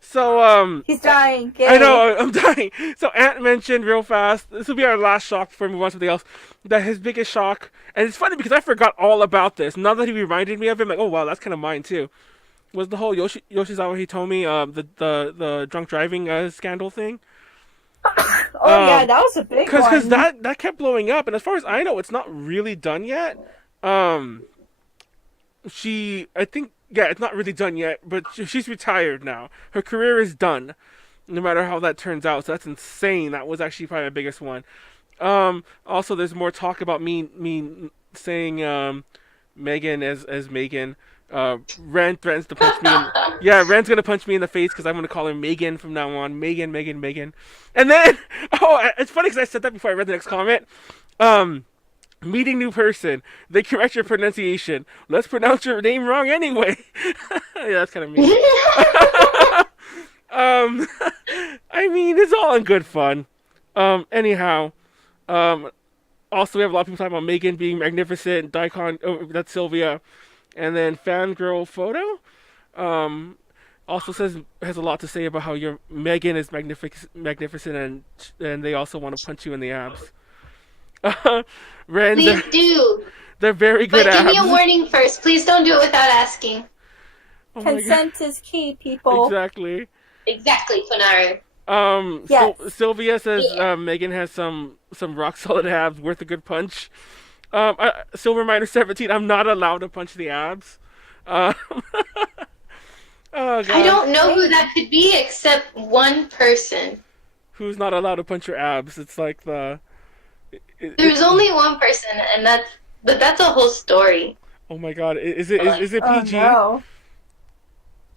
So he's dying. Yay. I know, I'm dying. So Ant mentioned real fast, this will be our last shock before we move on to something else, that his biggest shock, and it's funny because I forgot all about this. Now that he reminded me of it, I'm like, oh wow, that's kind of mine too. Was the whole Yoshizawa Hitomi, the drunk driving scandal thing. Yeah, that was a big one. Because that kept blowing up, and as far as I know, it's not really done yet. It's not really done yet, but she's retired now. Her career is done, no matter how that turns out. So that's insane. That was actually probably my biggest one. Also, there's more talk about me saying Megan as Megan. Ren threatens to punch me. Ren's gonna punch me in the face because I'm gonna call her Megan from now on. Megan. And then, it's funny because I said that before I read the next comment. Meeting new person. They correct your pronunciation. Let's pronounce your name wrong anyway. Yeah, that's kind of mean. I mean, it's all in good fun. Anyhow, also we have a lot of people talking about Megan being magnificent. Daikon, that's Sylvia. And then fangirl photo, also has a lot to say about how your Megan is magnificent, and they also want to punch you in the abs. Ren, please do. They're very good but abs. But give me a warning first. Please don't do it without asking. Oh consent is key, people. Exactly, Konaru. Yes. Sylvia says Megan has some rock solid abs worth a good punch. Silver Miner 17, I'm not allowed to punch the abs. Oh, God. I don't know who that could be except one person. Who's not allowed to punch your abs? It's like the There's only one person, and that's a whole story. Oh my god, is it Oh PG? no.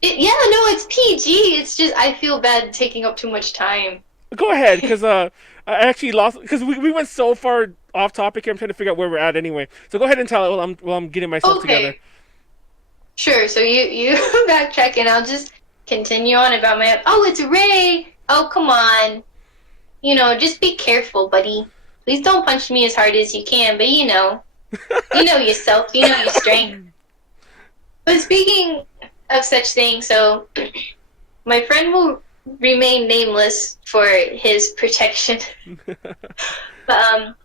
Yeah, no, it's PG. It's just I feel bad taking up too much time. Go ahead, because I actually lost because we went so far off topic here. I'm trying to figure out where we're at anyway. So go ahead and tell it while I'm getting myself together. Sure. So you backtrack, and I'll just continue on about my. Oh, it's Ray. Oh, come on. Just be careful, buddy. Please don't punch me as hard as you can. But you know yourself. You know your strength. But speaking of such things, so my friend will remain nameless for his protection. But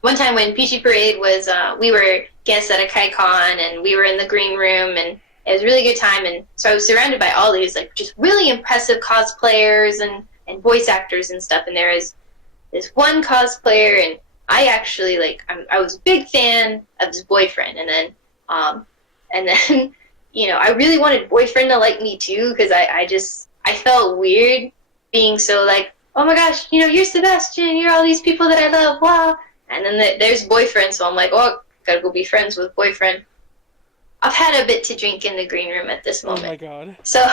one time when Peachy Parade was, we were guests at a KaiCon, and we were in the green room, and it was a really good time. And so I was surrounded by all these just really impressive cosplayers and voice actors and stuff. And there was this one cosplayer, and I actually I was a big fan of his boyfriend, and then I really wanted boyfriend to like me too, because I felt weird being so oh my gosh, you're Sebastian, you're all these people that I love, wow. And then there's boyfriend, so I'm like, oh, gotta go be friends with boyfriend. I've had a bit to drink in the green room at this moment. Oh my god. So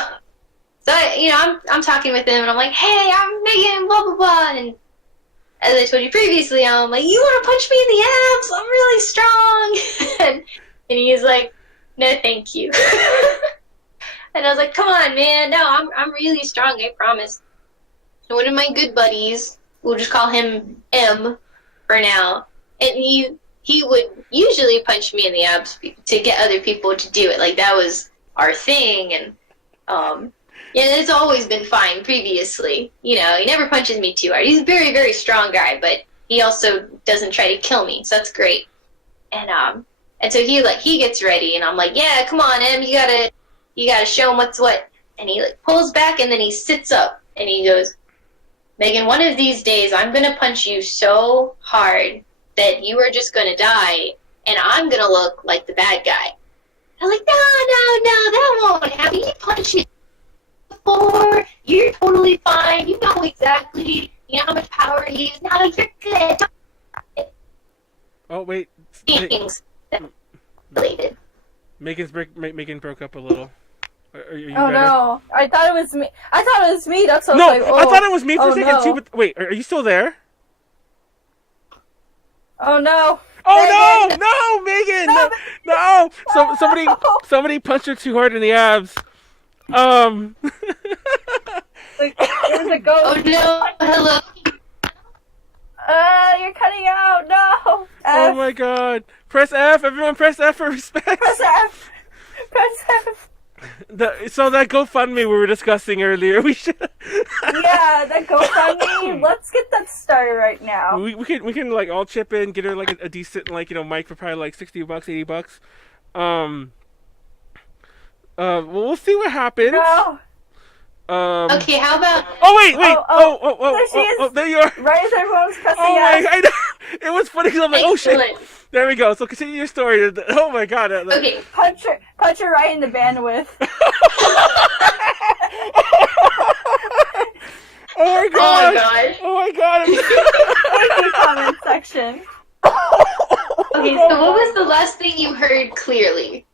I'm talking with him, and I'm like, hey, I'm Megan, blah blah blah, and as I told you previously, I'm like, you want to punch me in the abs? I'm really strong. and he's like, no, thank you. And I was like, come on, man. No, I'm really strong, I promise. So one of my good buddies, we'll just call him M for now, and he would usually punch me in the abs to get other people to do it. That was our thing, and it's always been fine previously. He never punches me too hard. He's a very, very strong guy, but he also doesn't try to kill me, so that's great. And so he gets ready, and I'm like, yeah, come on, Em, you gotta show him what's what. And he pulls back, and then he sits up, and he goes, Megan, one of these days I'm gonna punch you so hard that you are just gonna die, and I'm gonna look like the bad guy. I'm like, no, that won't happen. You punched me before. You're totally fine. You know exactly. You know how much power he is. Now you're good. Oh wait. Things related. Megan broke up a little. Are you Oh better? no! I thought it was me. That's what No, I was like, oh, I thought it was me for a second no. too. But wait, are you still there? Oh no! Oh Megan. no, Megan! No, No! Somebody punched her too hard in the abs. There's a ghost. Oh no! Hello. You're cutting out. No. Oh F. my god! Press F, everyone! Press F for respect. Press F. Press F. So that GoFundMe we were discussing earlier, we should. Yeah, that GoFundMe. Let's get that started right now. We can all chip in, get her a decent mic for probably $60, $80. We'll see what happens. No. Okay, how about? Oh wait! There she is. Oh, there you are. Right as everyone's cussing Oh out. my! I know. It was funny because I'm like, oh shit. Excellent. There we go. So continue your story. Oh my god. Okay. Punch her right in the bandwidth. Oh my god. Oh my gosh. Oh my god. Thank you, comment section. Okay, so what was the last thing you heard clearly?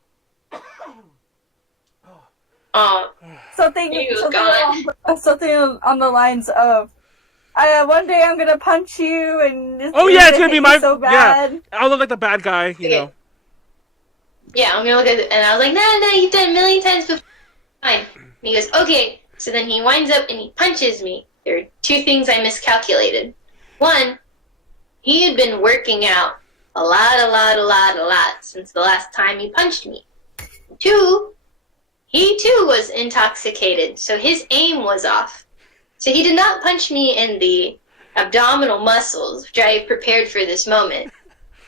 Something on the lines of, one day I'm gonna punch you, and it's it's gonna be my so bad. Yeah. I'll look like the bad guy, you know. Yeah, I'm gonna look at it, and I was like, no, you've done it a million times before. Fine. And he goes, okay. So then he winds up and he punches me. There are two things I miscalculated. One, he had been working out a lot since the last time he punched me. Two, he too was intoxicated, so his aim was off. So he did not punch me in the abdominal muscles, which I had prepared for this moment.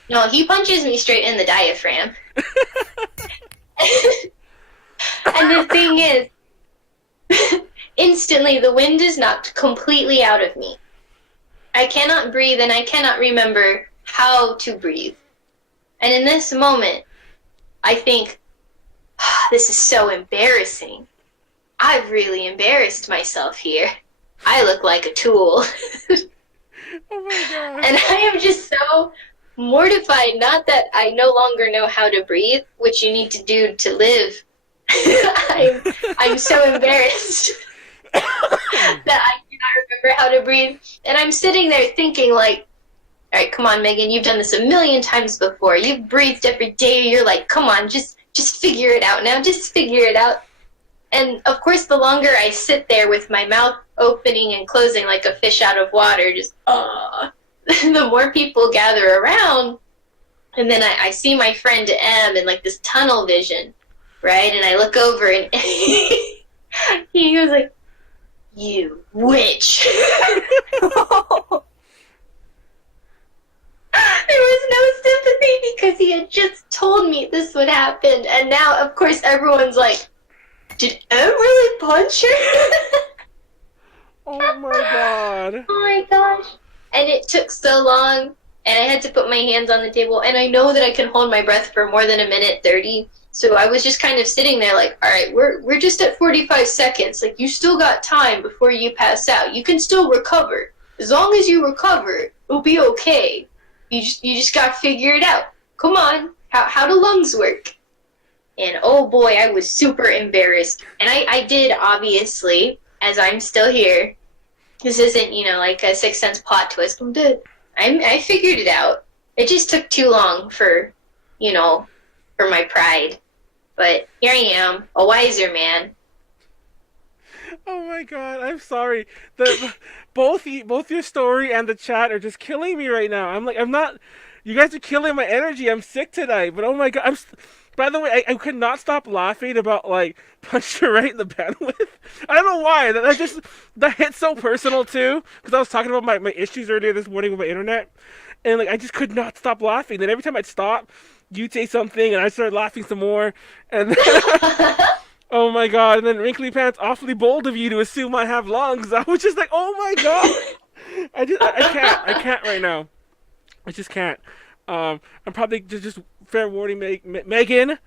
No, he punches me straight in the diaphragm. And the thing is, instantly the wind is knocked completely out of me. I cannot breathe, and I cannot remember how to breathe. And in this moment, I think, this is so embarrassing. I've really embarrassed myself here. I look like a tool. Oh my god. And I am just so mortified. Not that I no longer know how to breathe, which you need to do to live. I'm so embarrassed that I cannot remember how to breathe. And I'm sitting there thinking, like, all right, come on, Megan, you've done this a million times before. You've breathed every day. You're like, come on, just figure it out now. Just figure it out. And, of course, the longer I sit there with my mouth opening and closing like a fish out of water, just, the more people gather around. And then I see my friend M in, like, this tunnel vision, right? And I look over, and he goes like, you witch. There was no sympathy because he had just told me this would happen. And now, of course, everyone's like, did M really punch her? Oh my god. Oh my gosh. And it took so long, and I had to put my hands on the table, and I know that I can hold my breath for more than 1:30. So I was just kind of sitting there like, all right, we're just at 45 seconds. Like, you still got time before you pass out. You can still recover. As long as you recover, it'll be okay. You just got to figure it out. Come on. How do lungs work? And oh boy, I was super embarrassed. And I did, obviously, as I'm still here. This isn't, like a Sixth Sense plot twist. I'm good. I figured it out. It just took too long for my pride. But here I am, a wiser man. Oh my god, I'm sorry. Both your story and the chat are just killing me right now. I'm not. You guys are killing my energy. I'm sick tonight. But oh my god, by the way, I could not stop laughing about like punch her right in the bandwidth. I don't know why. That hit so personal too. Because I was talking about my issues earlier this morning with my internet, and like I just could not stop laughing. Then every time I'd stop, you'd say something, and I started laughing some more, and then. Oh my god, and then Wrinkly Pants, awfully bold of you to assume I have lungs. I was just like, oh my god. I can't right now. I just can't. I'm probably just fair warning, Megan.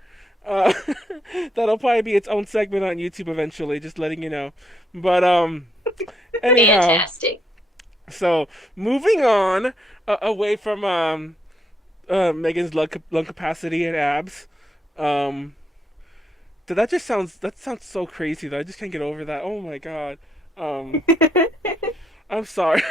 That'll probably be its own segment on YouTube eventually, just letting you know. But, anyhow. Fantastic. So, moving on, away from, Megan's lung capacity and abs, that sounds so crazy though. I just can't get over that. Oh my god. I'm sorry.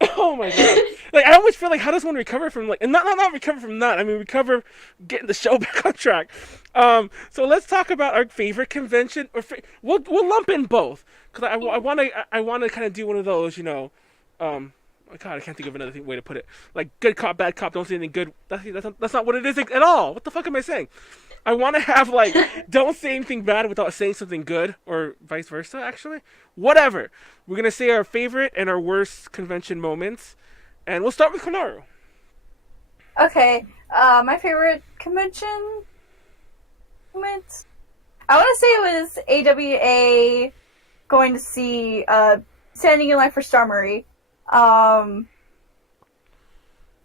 Oh my god. Like I always feel like how does one recover from like and not recover from that. I mean recover getting the show back on track. So let's talk about our favorite convention or we'll lump in both cuz I want to kind of do one of those, oh god, I can't think of another way to put it. Like good cop, bad cop, don't say anything good. That's not what it is at all. What the fuck am I saying? I want to have, like, don't say anything bad without saying something good, or vice versa, actually. Whatever. We're going to say our favorite and our worst convention moments. And we'll start with Konaru. Okay. My favorite convention moments? I want to say it was AWA going to see Standing in Line for Star Marie.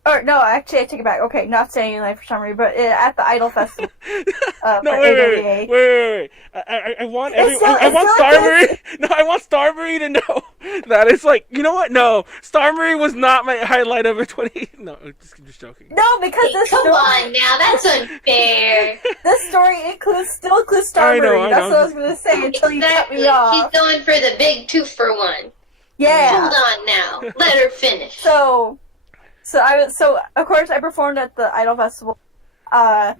Or, no, actually, I take it back. Okay, not Standing in Line for Star Marie, but at the Idol Festival. No, wait. I want Star Marie. No, I want Star Marie to know that it's like, you know what? No, Star Marie was not my highlight of a 20. No, just joking. No, because this Come on now, that's unfair. This story still includes Star Marie. That's what I was gonna say until you cut me off. She's going for the big 2-for-1. Yeah. Hold on now. Let her finish. So of course I performed at the Idol Festival, at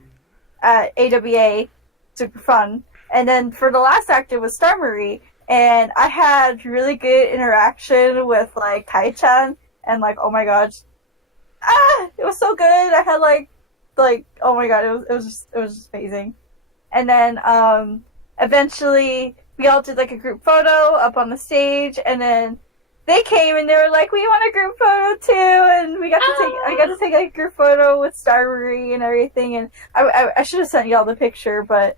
AWA, super fun. And then for the last act it was Star Marie, and I had really good interaction with like Tai-chan, and like oh my gosh, it was so good. I had like oh my god, it was just amazing. And then eventually we all did like a group photo up on the stage, and then they came and they were like, we want a group photo too, and I got to take a group photo with Star Marie and everything, and I should have sent y'all the picture, but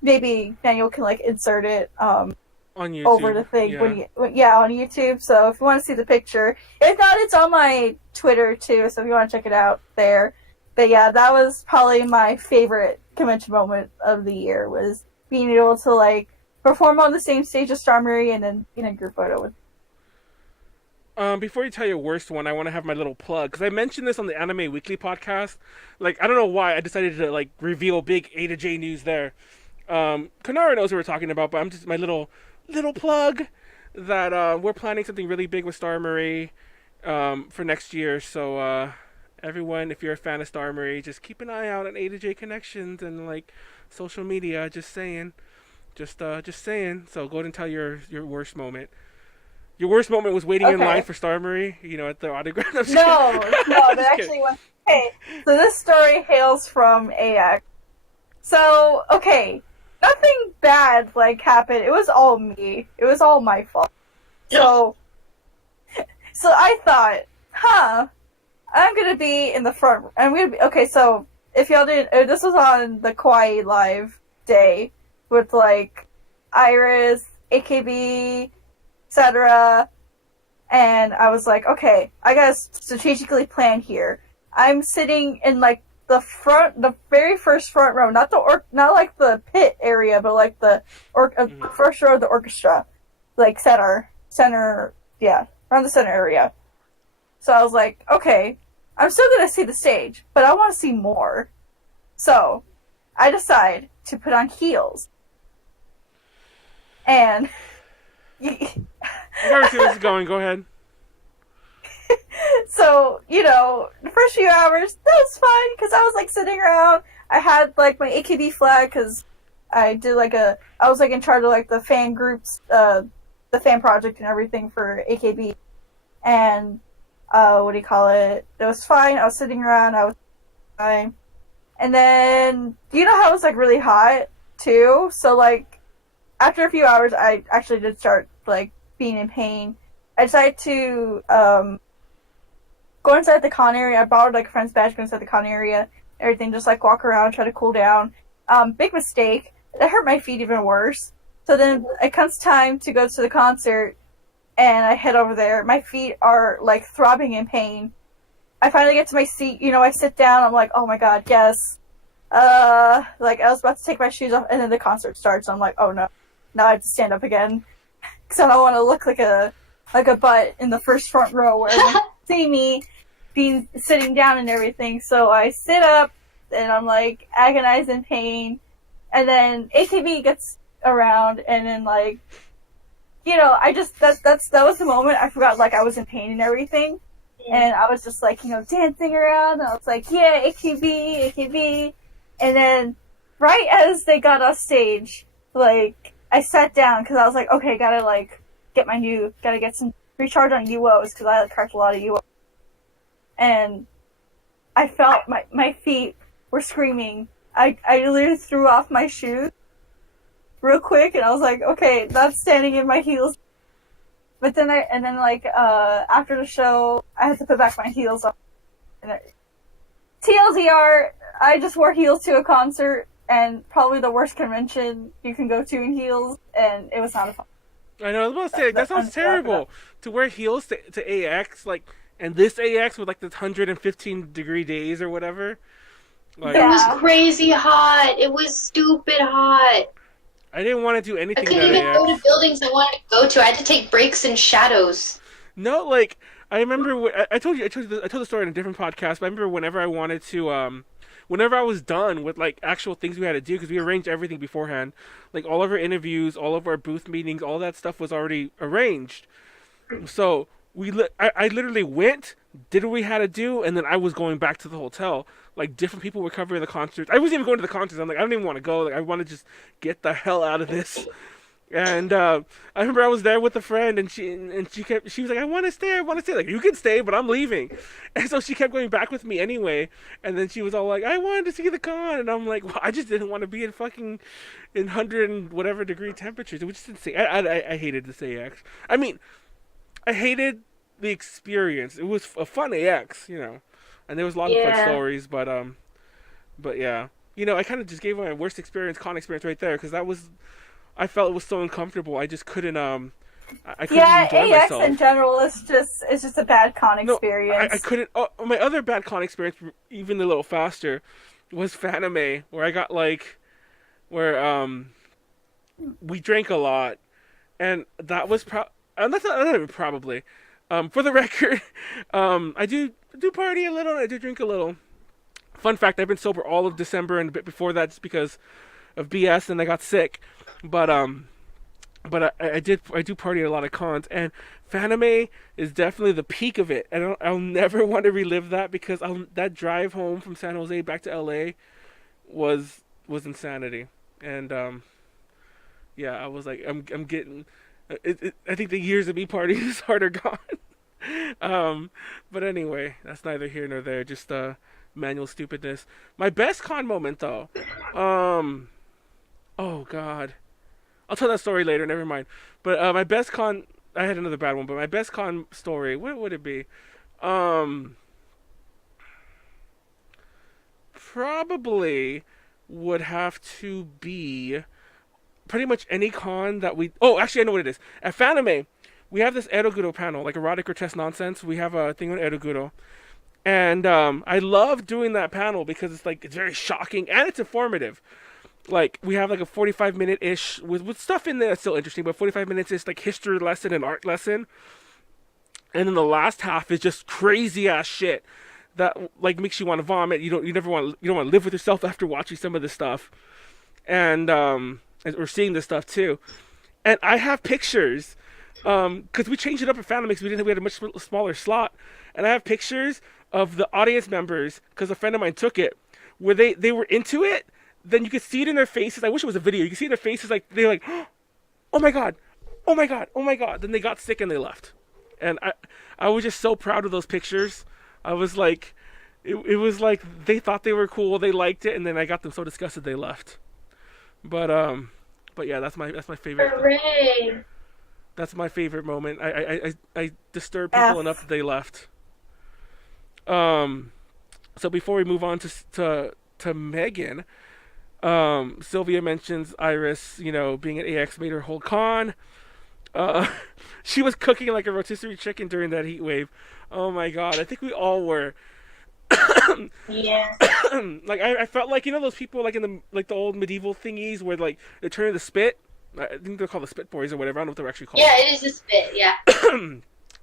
maybe Manuel can like insert it on YouTube, over the thing on YouTube. So if you want to see the picture, if not, it's on my Twitter too. So if you want to check it out there. But yeah, that was probably my favorite convention moment of the year, was being able to like perform on the same stage as Star Marie and then in a group photo with. Before you tell your worst one, I want to have my little plug because I mentioned this on the Anime Weekly podcast. Like, I don't know why I decided to like reveal big A to J news there. Konaru knows what we're talking about, but I'm just my little plug that we're planning something really big with Star Marie for next year. So everyone, if you're a fan of Star Marie, just keep an eye out on A to J connections and like social media. Just saying, just saying. So go ahead and tell your worst moment. Your worst moment was waiting in line for Star Marie, at the autograph. No, that actually was. Okay, so this story hails from AX. So, okay, nothing bad, like, happened. It was all me. It was all my fault. So I thought, I'm gonna be in the front. Okay, so, if y'all didn't, this was on the Kawaii Live day with, like, Iris, AKB, etc. And I was like, okay, I gotta strategically plan here. I'm sitting in like the very first front row, not like the pit area, but like the first row of the orchestra, like center, yeah, around the center area. So I was like, okay, I'm still gonna see the stage, but I want to see more. So I decide to put on heels, and. I've already seen this is going. Go ahead. So, the first few hours, that was fine, because I was, like, sitting around. I had, like, my AKB flag, because I did, I was, like, in charge of, like, the fan groups, the fan project and everything for AKB. And, it was fine. I was sitting around. I was fine. And then, how it was, like, really hot, too? So, like, after a few hours, I actually did start, like, being in pain. I decided to go inside the con area. I borrowed, like, a friend's badge, go inside the con area, everything, just, like, walk around, try to cool down. Big mistake. That hurt my feet even worse. So then it comes time to go to the concert, and I head over there. My feet are, like, throbbing in pain. I finally get to my seat. I sit down. I'm like, oh, my God, yes. Like, I was about to take my shoes off, and then the concert starts. I'm like, oh, no. Now I have to stand up again. Because I don't want to look like a butt in the first front row where everyone see me sitting down and everything. So I sit up, and I'm, like, agonized in pain. And then AKB gets around, and then, like, that was the moment I forgot, like, I was in pain and everything. And I was just, like, dancing around. And I was like, yeah, AKB, AKB. And then, right as they got off stage, like, I sat down because I was like, okay, gotta, like, gotta get some recharge on UOs because I, like, cracked a lot of UOs. And I felt my feet were screaming. I literally threw off my shoes real quick, and I was like, okay, not standing in my heels. But then after the show, I had to put back my heels on. TLDR, I just wore heels to a concert, and probably the worst convention you can go to in heels, and it was not fun. I know, I was about to say, that sounds terrible. To wear heels to AX, like, and this AX with, like, the 115-degree days or whatever. Like, it was crazy hot. It was stupid hot. I didn't want to do anything. I couldn't even go to buildings I wanted to go to. I had to take breaks in shadows. No, like, I remember, I told the story in a different podcast, but I remember whenever I wanted to, whenever I was done with, like, actual things we had to do, because we arranged everything beforehand, like, all of our interviews, all of our booth meetings, all that stuff was already arranged. So, I literally went, did what we had to do, and then I was going back to the hotel. Like, different people were covering the concerts. I wasn't even going to the concerts. I'm like, I don't even want to go. Like, I want to just get the hell out of this. And I remember I was there with a friend, and she was like, I want to stay. Like, you can stay, but I'm leaving. And so she kept going back with me anyway. And then she was all like, I wanted to see the con, and I'm like, well, I just didn't want to be in 100 and whatever degree temperatures. It was just insane. I hated this AX. I mean, I hated the experience. It was a fun AX, and there was a lot of fun stories, but yeah, I kind of just gave my worst con experience right there because I felt it was so uncomfortable. I just couldn't I couldn't enjoy AX myself. In general is just a bad con experience. I couldn't. Oh, my other bad con experience, even a little faster, was Fanime, where I got we drank a lot, and that was that's not even probably. For the record, I do party a little. I do drink a little. Fun fact: I've been sober all of December and a bit before that, just because of BS, and I got sick. But I do party at a lot of cons, and Fanime is definitely the peak of it. And I'll never want to relive that, because that drive home from San Jose back to LA was insanity. And yeah, I was like, I'm getting. I think the years of me partying is harder gone. But anyway, that's neither here nor there. Just manual stupidness. My best con moment though. Oh God, I'll tell that story later. Never mind. But my best con. I had another bad one, but my best con story. What would it be? Probably would have to be pretty much any con that we. Oh, actually, I know what it is. At Fanime, we have this Eroguro panel, like erotic grotesque nonsense. We have a thing on Eroguro, and I love doing that panel because it's very shocking and it's informative. Like, we have like a 45-minute ish with stuff in there that's still interesting, but 45 minutes is like history lesson and art lesson, and then the last half is just crazy ass shit that like makes you want to vomit. You don't want to live with yourself after watching some of this stuff, and or seeing this stuff too. And I have pictures, because we changed it up at Phantom because we had a much smaller slot, and I have pictures of the audience members, because a friend of mine took it, where they were into it. Then you could see it in their faces. I wish it was a video. You could see in their faces like they're like, oh my god, oh my god, oh my god. Then they got sick and they left. And I was just so proud of those pictures. I was like, it was like they thought they were cool, they liked it, and then I got them so disgusted they left. But yeah, that's my favorite. Hooray! That's my favorite moment. I disturbed people enough that they left. So before we move on to Megan, Sylvia mentions Iris, being at AX made her whole con. She was cooking like a rotisserie chicken during that heat wave. Oh my god, I think we all were. Yeah. Like I felt like those people like in the old medieval thingies where like they turn into spit. I think they're called the spit boys or whatever. I don't know what they're actually called. Yeah, it is a spit. Yeah.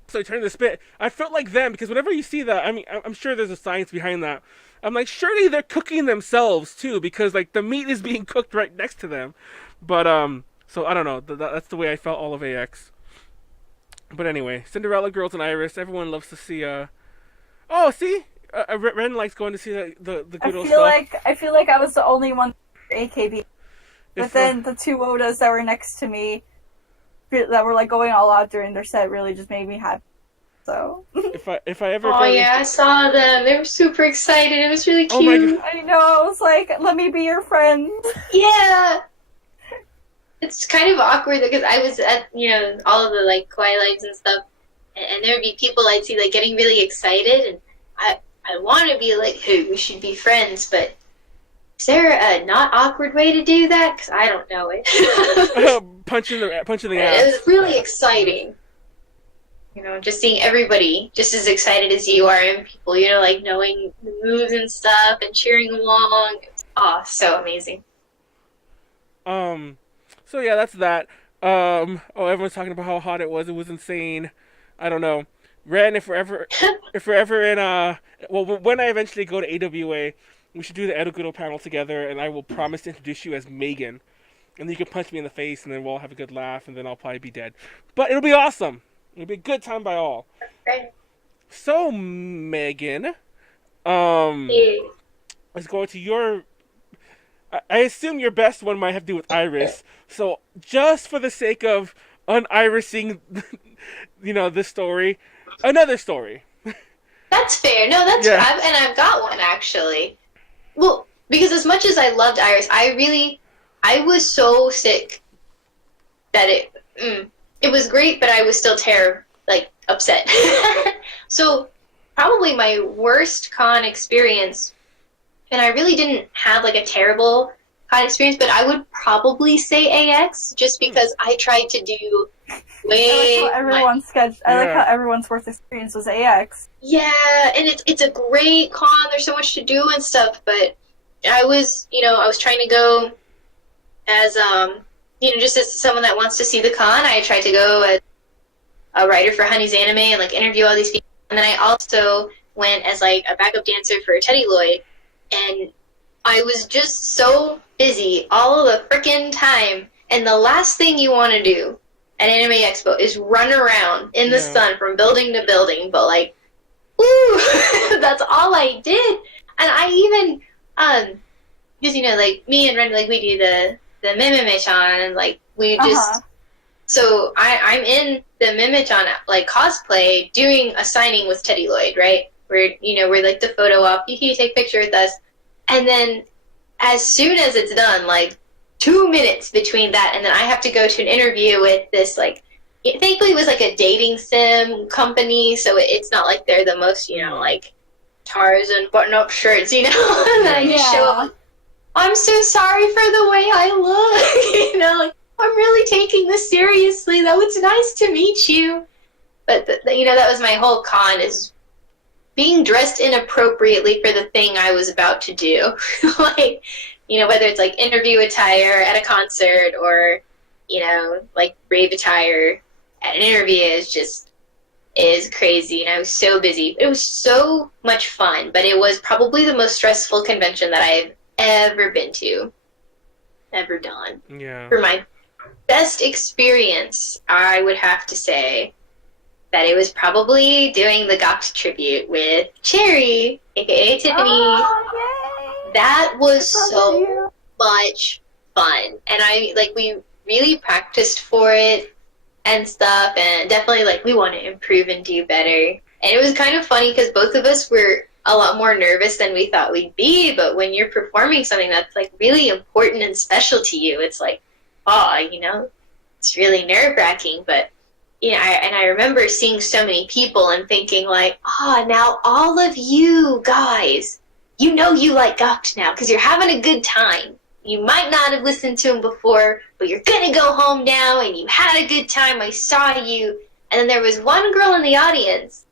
So they turn into spit. I felt like them because whenever you see that, I mean, I'm sure there's a science behind that. I'm like, surely they're cooking themselves too, because like the meat is being cooked right next to them. But so I don't know. That's the way I felt all of AX. But anyway, Cinderella Girls and Iris. Everyone loves to see. Oh, see, Ren likes going to see the good old stuff. I feel like I was the only one for AKB. But then the two Odas that were next to me, that were like going all out during their set, really just made me happy. So if I ever I saw them. They were super excited. It was really cute. Oh my God. I know. I was like, let me be your friend. Yeah. It's kind of awkward because I was at all of the like Kawaii Lives and stuff, and there would be people I'd see like getting really excited, and I want to be like, hey, we should be friends, but is there a not awkward way to do that? Because I don't know it. punching the ass. It was really exciting. Just seeing everybody just as excited as you are, and people, like knowing the moves and stuff and cheering along. Oh, so amazing. So yeah, that's that. Everyone's talking about how hot it was. It was insane. I don't know. Ren, if we're ever in when I eventually go to AWA, we should do the Edoguro panel together, and I will promise to introduce you as Megan. And then you can punch me in the face, and then we'll all have a good laugh, and then I'll probably be dead. But it'll be awesome. It'll be a good time by all. Okay. So, Megan, Yeah. let's go to your... I assume your best one might have to do with Iris. So, just for the sake of un-irising, this story, another story. That's fair. No, that's Yeah. I've got one actually. Well, because as much as I loved Iris, I was so sick that it was great, but I was still upset. So probably my worst con experience, and I really didn't have like a terrible con experience, but I would probably say AX just because I tried to do way. I like how everyone's worst experience was AX. Yeah, and it's a great con. There's so much to do and stuff, but I was trying to go as just as someone that wants to see the con. I tried to go a writer for Honey's Anime and like interview all these people. And then I also went as like a backup dancer for Teddy Lloyd, and I was just so busy all the frickin' time. And the last thing you want to do at Anime Expo is run around in the sun from building to building. But like, woo, that's all I did. And I even, because you know, like me and Ren, like we do the Meme-chan, and like we just. So I'm in the Meme-chan like cosplay doing a signing with Teddy Lloyd, right? We're like the photo op. You can take a picture with us, and then as soon as it's done, like 2 minutes between that, and then I have to go to an interview with this like. Thankfully, it was like a dating sim company, so it's not like they're the most like Tarzan button-up shirts, and then I just show up. I'm so sorry for the way I look, like. I'm really taking this seriously, though. It's nice to meet you. But, that was my whole con, is being dressed inappropriately for the thing I was about to do. Like, whether it's, like, interview attire at a concert or, like, rave attire at an interview is crazy. And I was so busy. It was so much fun, but it was probably the most stressful convention that I've ever been to. Ever done. Yeah. For my best experience, I would have to say that it was probably doing the Gox tribute with Cherry, aka Tiffany. Oh, yay. That was so much fun, and we really practiced for it and stuff, and definitely we want to improve and do better. And it was kind of funny because both of us were a lot more nervous than we thought we'd be. But when you're performing something that's really important and special to you, it's like, it's really nerve-wracking. But, I remember seeing so many people and thinking now all of you guys, you like Gokt now because you're having a good time. You might not have listened to him before, but you're going to go home now and you had a good time. I saw you. And then there was one girl in the audience,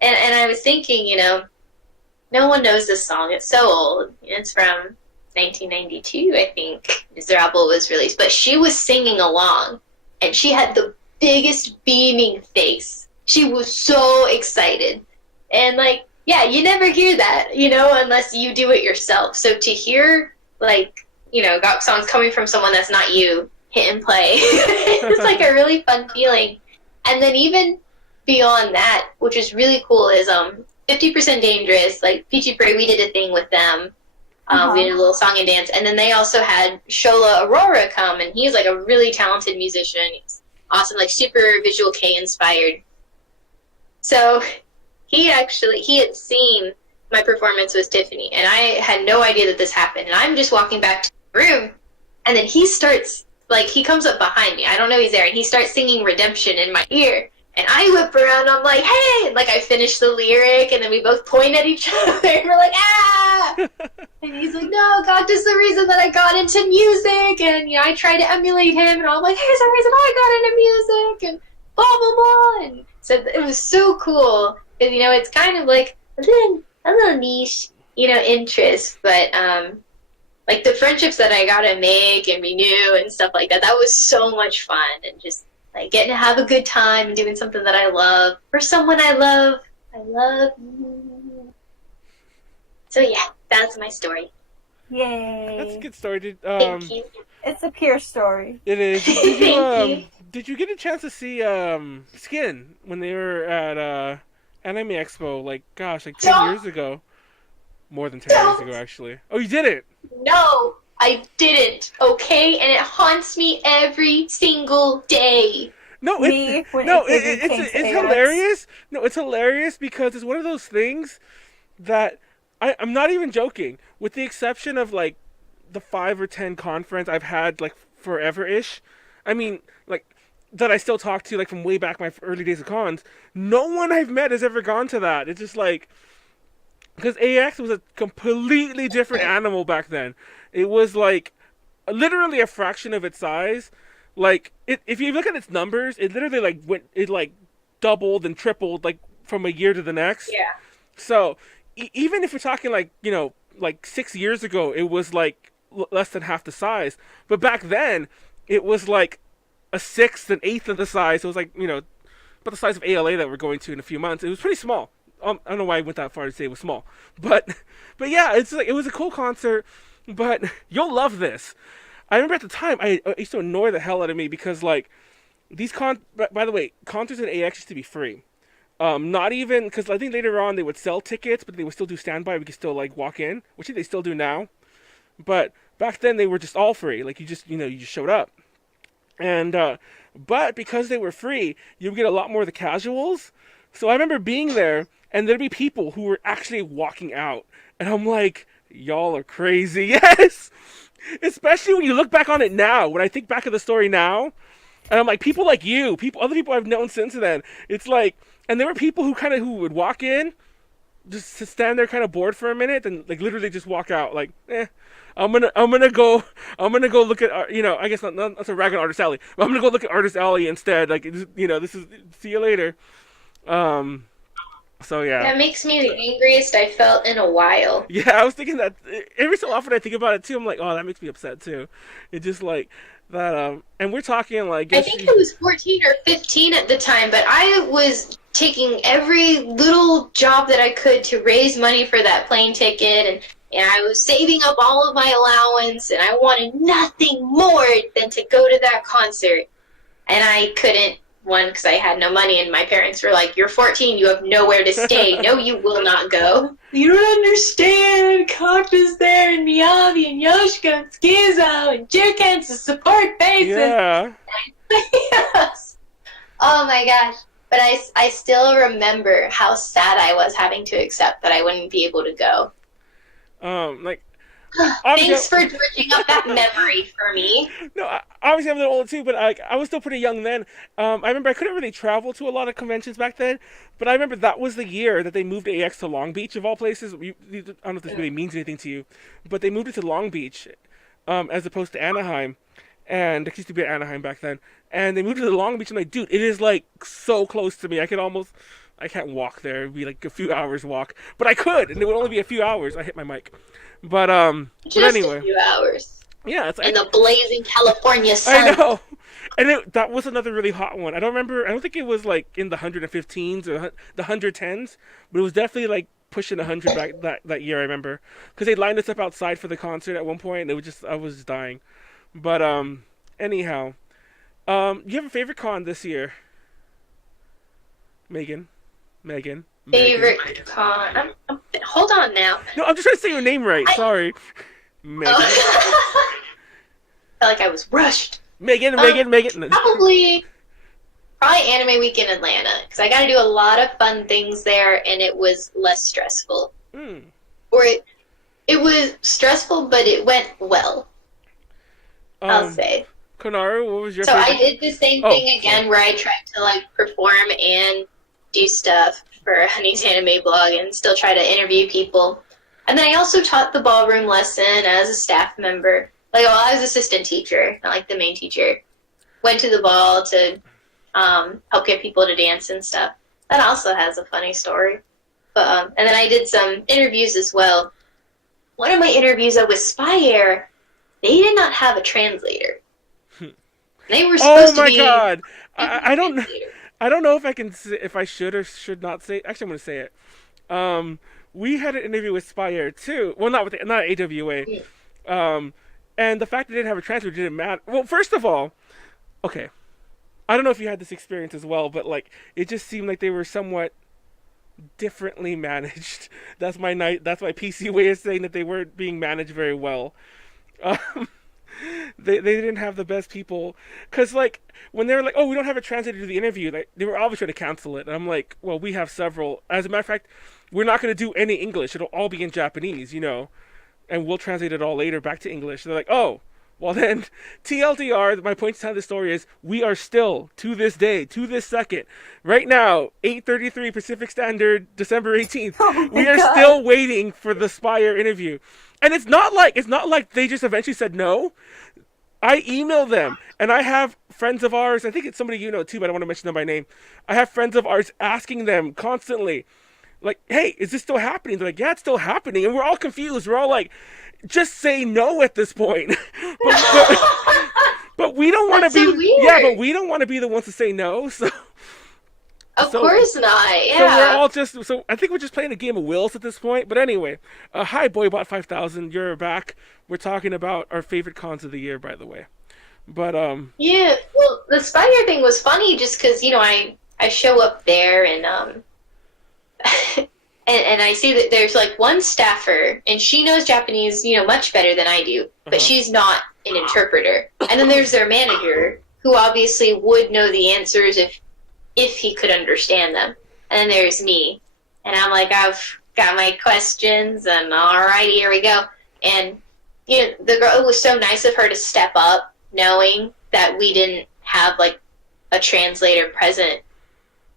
and I was thinking, no one knows this song. It's so old. It's from 1992, I think, Miserable was released. But she was singing along, and she had the biggest beaming face. She was so excited. And, you never hear that, unless you do it yourself. So to hear, Gok songs coming from someone that's not you, hit and play, it's, a really fun feeling. And then even beyond that, which is really cool, is 50% Dangerous. Peachy Prairie, we did a thing with them. We did a little song and dance, and then they also had Shola Aurora come, and he's a really talented musician. He's awesome, super Visual K inspired. So he had seen my performance with Tiffany, and I had no idea that this happened. And I'm just walking back to the room, and then he starts he comes up behind me. I don't know he's there, and he starts singing Redemption in my ear. And I whip around, I'm like, hey! And, I finish the lyric, and then we both point at each other, and we're like, ah! And he's like, no, God is the reason that I got into music, and, I try to emulate him, and I'm like, here's the reason I got into music, and blah, blah, blah. And so it was so cool, because, it's kind of a little niche, interest, but, the friendships that I got to make and renew and stuff like that, that was so much fun, and just, getting to have a good time and doing something that I love for someone I love. I love you. So yeah, that's my story. Yay. That's a good story. Thank you. It's a pure story. It is. Thank you. Did you get a chance to see Skin when they were at Anime Expo? 10 years ago. More than 10 years ago, actually. Oh, you did it? No, I didn't, okay? And it haunts me every single day. No, it's hilarious. No, it's hilarious because it's one of those things that I'm not even joking. With the exception of the 5 or 10 conference I've had forever-ish. I mean, that I still talk to from way back my early days of cons. No one I've met has ever gone to that. It's just because AX was a completely different animal back then. It was literally a fraction of its size. If you look at its numbers, it literally doubled and tripled from a year to the next. Yeah. So even if we're talking 6 years ago, it was less than half the size. But back then, it was a sixth, an eighth of the size. It was about the size of ALA that we're going to in a few months. It was pretty small. I don't know why I went that far to say it was small, but yeah, it's like it was a cool concert. But you'll love this. I remember at the time I used to annoy the hell out of me because like these by the way, concerts at AX used to be free. Not even because I think later on they would sell tickets, but they would still do standby. We could still like walk in, which they still do now. But back then they were just all free. Like you just showed up, and but because they were free, you would get a lot more of the casuals. So I remember being there, and there'd be people who were actually walking out, and I'm like, y'all are crazy. Yes, especially when you look back on it now. When I think back of the story now, and I'm like, people like you, other people I've known since then. It's like, and there were people who would walk in, just to stand there kind of bored for a minute, and like literally just walk out. Like, I'm gonna go look at I guess not to rag on Artist Alley, but I'm gonna go look at Artist Alley instead. Like, this is see you later. So yeah. That makes me the angriest I felt in a while. Yeah, I was thinking that every so often I think about it too. I'm like, oh, that makes me upset too. It just like that. And we're talking like I think I was 14 or 15 at the time, but I was taking every little job that I could to raise money for that plane ticket, and I was saving up all of my allowance, and I wanted nothing more than to go to that concert, and I couldn't. One, because I had no money, and my parents were like, "You're 14, you have nowhere to stay. No, you will not go." You don't understand. Kaka's there, and Miyavi, and Yoshiko, and Skizo, and Juken's a support basis. Yeah. Yes. Oh my gosh. But I still remember how sad I was having to accept that I wouldn't be able to go. Thanks for dredging up that memory for me. No, obviously I'm a little older too, but I was still pretty young then. I remember I couldn't really travel to a lot of conventions back then, but I remember that was the year that they moved AX to Long Beach of all places. I don't know if this really means anything to you, but they moved it to Long Beach as opposed to Anaheim. And it used to be at Anaheim back then. And they moved to the Long Beach. I'm like, dude, it is like so close to me. I can't walk there. It'd be like a few hours walk, but I could, and it would only be a few hours. I hit my mic. But just anyway, a few hours. Yeah, it's in the blazing California sun. I know, and that was another really hot one. I don't think it was like in the 115s or the 110s, but it was definitely like pushing 100 back that year. I remember because they lined us up outside for the concert at one point, and I was just dying. But anyhow, you have a favorite con this year, Megan? Favorite con? Hold on now. No, I'm just trying to say your name right. Sorry. Megan. I felt like I was rushed. Megan. Probably Anime Week in Atlanta, because I got to do a lot of fun things there, and it was less stressful. Or it was stressful, but it went well. I'll say. Konaru, what was your favorite? So I did the same thing again, where I tried to like perform and do stuff for Honey's Anime Blog and still try to interview people. And then I also taught the ballroom lesson as a staff member. Like, I was assistant teacher, not like the main teacher. Went to the ball to help get people to dance and stuff. That also has a funny story. But and then I did some interviews as well. One of my interviews with Spire, they did not have a translator. They were supposed to be... Oh my god! I don't know if I should or should not say. Actually, I'm going to say it. We had an interview with Spire too. Well, not AWA. And the fact that they didn't have a translator didn't matter. Well, first of all, okay, I don't know if you had this experience as well, but like it just seemed like they were somewhat differently managed. That's my PC way of saying that they weren't being managed very well. They didn't have the best people, because like when they were like, oh, we don't have a translator to the interview, they were obviously trying to cancel it, and I'm like, well, we have several. As a matter of fact, we're not going to do any English. It'll all be in Japanese, and we'll translate it all later back to English. And they're like, oh, well then, TLDR, my point to tell the story is, we are still, to this day, to this second, right now, 8:33 Pacific Standard, December 18th, we are still waiting for the Spire interview. And it's not like they just eventually said no. I emailed them, and I have friends of ours, I think it's somebody you know too, but I don't want to mention them by name. I have friends of ours asking them constantly, like, hey, is this still happening? They're like, yeah, it's still happening. And we're all confused. We're all like, just say no at this point. but we don't want to be, but we don't want to be the ones to say no. So Of So, course not. so we're Yeah. all just so I think we're just playing a game of wills at this point. But anyway, hi Boybot 5000, you're back. We're talking about our favorite cons of the year, by the way. But Yeah. Well, the spider thing was funny just because I show up there and and I see that there's like one staffer and she knows Japanese, much better than I do, but she's not an interpreter. And then there's their manager who obviously would know the answers if he could understand them. And then there's me. And I'm like, I've got my questions and alrighty, here we go. And the girl, it was so nice of her to step up knowing that we didn't have like a translator present.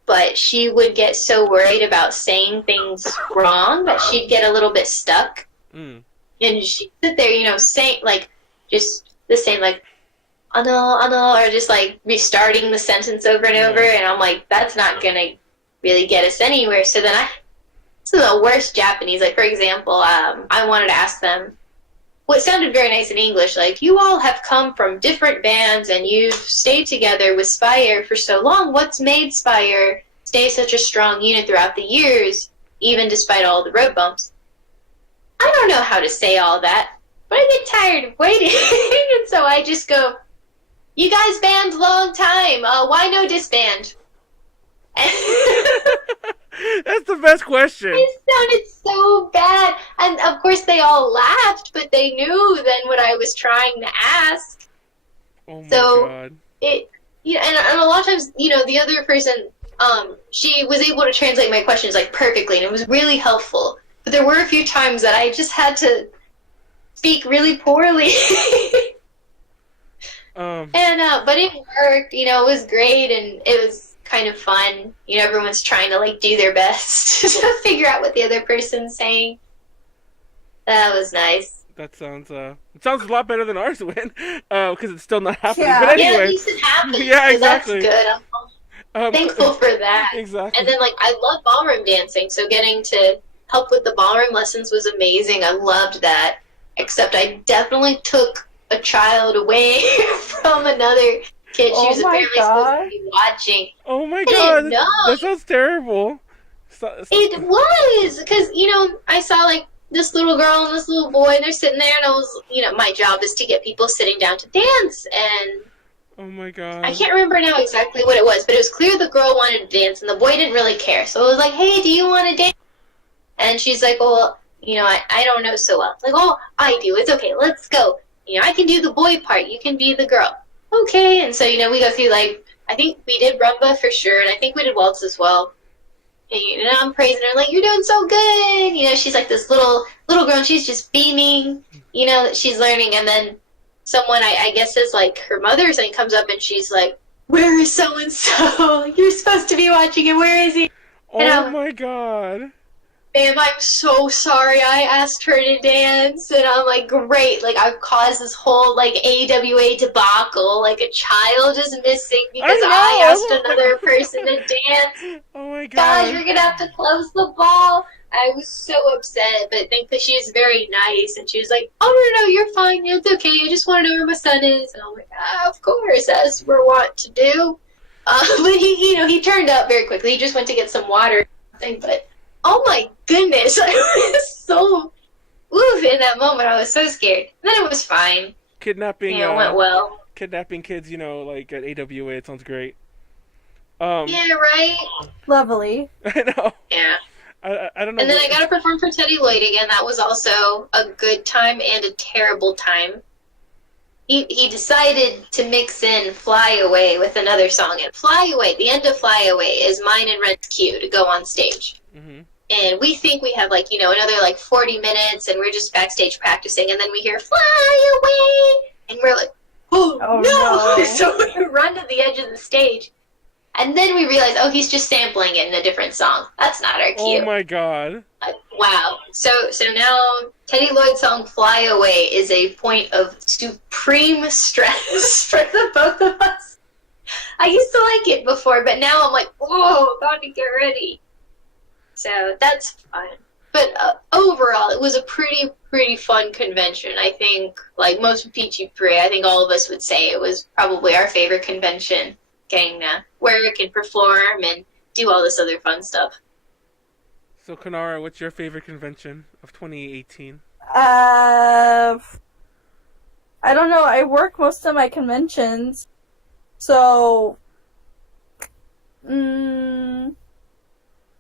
But she would get so worried about saying things wrong that she'd get a little bit stuck. And she'd sit there, saying, like, just the same, like, ano, or just, like, restarting the sentence over and over. And I'm like, that's not going to really get us anywhere. So then this is the worst Japanese. Like, for example, I wanted to ask them, what sounded very nice in English, like, you all have come from different bands and you've stayed together with Spire for so long. What's made Spire stay such a strong unit throughout the years, even despite all the road bumps? I don't know how to say all that, but I get tired of waiting. And so I just go, you guys band long time. Why no disband? that's the best question. It sounded so bad. And of course they all laughed, but they knew then what I was trying to ask. Oh my So god. And a lot of times, the other person, she was able to translate my questions like perfectly, and it was really helpful. But there were a few times that I just had to speak really poorly. But it worked. It was great, and it was kind of fun. Everyone's trying to like do their best to figure out what the other person's saying. That was nice. That sounds it sounds a lot better than ours went, because it's still not happening. Yeah. But anyway, Yeah, at least it happened. Yeah, so exactly. That's good. I'm thankful for that. Exactly. And then, like, I love ballroom dancing, so getting to help with the ballroom lessons was amazing. I loved that. Except I definitely took a child away from another kid. She was apparently supposed to be watching. Oh my I god, didn't know. that sounds terrible. It was, because, I saw, like, this little girl and this little boy, and they're sitting there, and I was, my job is to get people sitting down to dance, and Oh my god. I can't remember now exactly what it was, but it was clear the girl wanted to dance, and the boy didn't really care. So it was like, hey, do you want to dance? And she's like, well, I don't know so well. Like, oh, I do. It's okay. Let's go. I can do the boy part. You can be the girl. Okay. And so, we go through, like, I think we did rumba for sure, and I think we did waltz as well. And, I'm praising her, like, you're doing so good. She's like this little girl, and she's just beaming, that she's learning. And then someone, I guess, is like her mother or something, comes up and she's like, where is so-and-so? You're supposed to be watching him. Where is he? Oh my god. Ma'am, I'm so sorry. I asked her to dance. And I'm like, great. Like, I've caused this whole, like, AWA debacle. Like, a child is missing because I asked another person to dance. Oh my god. Gosh, you're going to have to close the ball. I was so upset, but thankfully she was very nice, and she was like, oh, no, you're fine, it's okay, I just want to know where my son is, and I'm like, of course, as we're wont to do. But he turned up very quickly, he just went to get some water, but, oh my goodness, I was so, in that moment, I was so scared. And then it was fine. Kidnapping, went well. Kidnapping kids, like, at AWA, it sounds great. Yeah, right? Lovely. I know. Yeah. I don't know. And then I got to perform for Teddy Lloyd again. That was also a good time and a terrible time. He decided to mix in Fly Away with another song. And Fly Away, the end of Fly Away, is mine and Ren's cue to go on stage. Mm-hmm. And we think we have, like, another, 40 minutes, and we're just backstage practicing. And then we hear Fly Away! And we're like, oh no! So we run to the edge of the stage. And then we realize, he's just sampling it in a different song. That's not our cue. Oh my god. Wow. So now Teddy Lloyd's song Fly Away is a point of supreme stress for the both of us. I used to like it before, but now I'm like, whoa, got to get ready. So that's fun. But overall, it was a pretty fun convention. I think, like most of PG3, I think all of us would say it was probably our favorite convention. Getting to work and perform and do all this other fun stuff. So, Konaru, what's your favorite convention of 2018? I don't know. I work most of my conventions, so I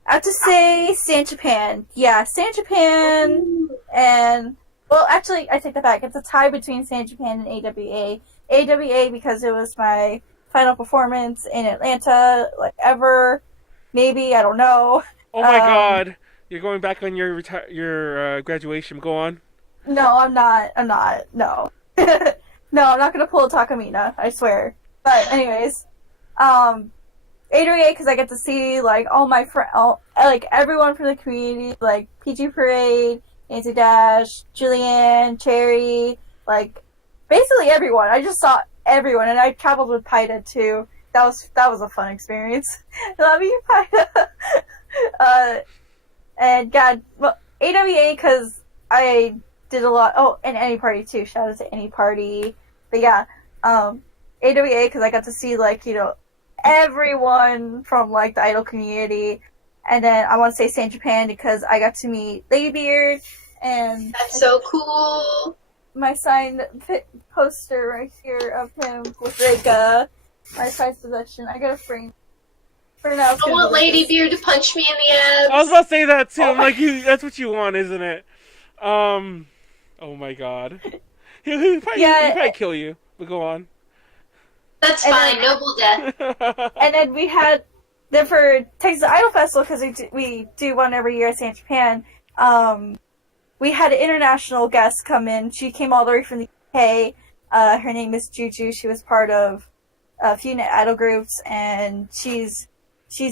have to say San Japan. Yeah, San Japan, and well, actually, I take that back. It's a tie between San Japan and AWA. AWA because it was my final performance in Atlanta, like ever. Maybe, I don't know. Oh my God, you're going back on your graduation. Go on. No, I'm not. No. No, I'm not gonna pull a amiinA, I swear. But anyways, AWA because I get to see like all my like everyone from the community, like PG Parade, Nancy Dash, Julianne, Cherry, like basically everyone. I just saw everyone, and I traveled with Paida too. That was a fun experience. Love you, Paida. And God, well, AWA because I did a lot. Oh, and Any Party too. Shout out to Any Party. But yeah, AWA because I got to see like everyone from like the idol community, and then I want to say San Japan because I got to meet Ladybeard and that's so cool. My signed poster right here of him with Reika. My prized possession. I got a frame. For now, I want Ladybeard to punch me in the abs. I was about to say that too. I'm like, that's what you want, isn't it? Oh my God. He'll probably kill you. But go on. That's fine. Noble death. And then we had for Texas Idol Festival because we do one every year at San Japan. We had an international guest come in. She came all the way from the UK. Her name is Juju. She was part of a few idol groups, and she's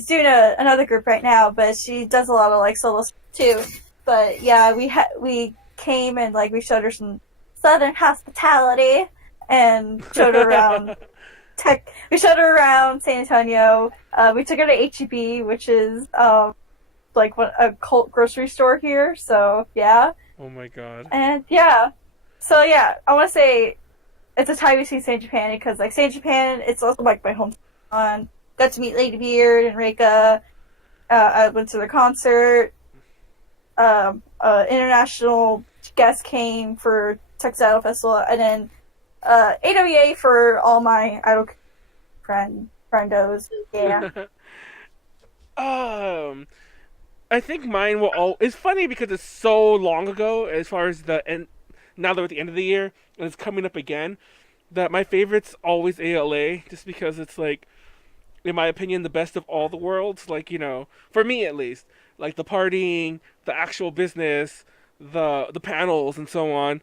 doing another group right now. But she does a lot of like solo stuff too. But yeah, we came and like we showed her some Southern hospitality and showed her around. We showed her around San Antonio. We took her to HEB, which is like a cult grocery store here. So yeah. Oh my God. And yeah, so yeah, I want to say it's a tie between San Japan because like San Japan, it's also like my hometown. Got to meet Ladybeard and Reika. I went to their concert. International guest came for Texas Idol Festival, and then AWA for all my idol friendos. Yeah. I think mine will all. It's funny because it's so long ago as far as the end. Now that we're at the end of the year and it's coming up again, that my favorite's always ALA, just because it's like, in my opinion, the best of all the worlds. Like for me at least, like the partying, the actual business, the panels, and so on.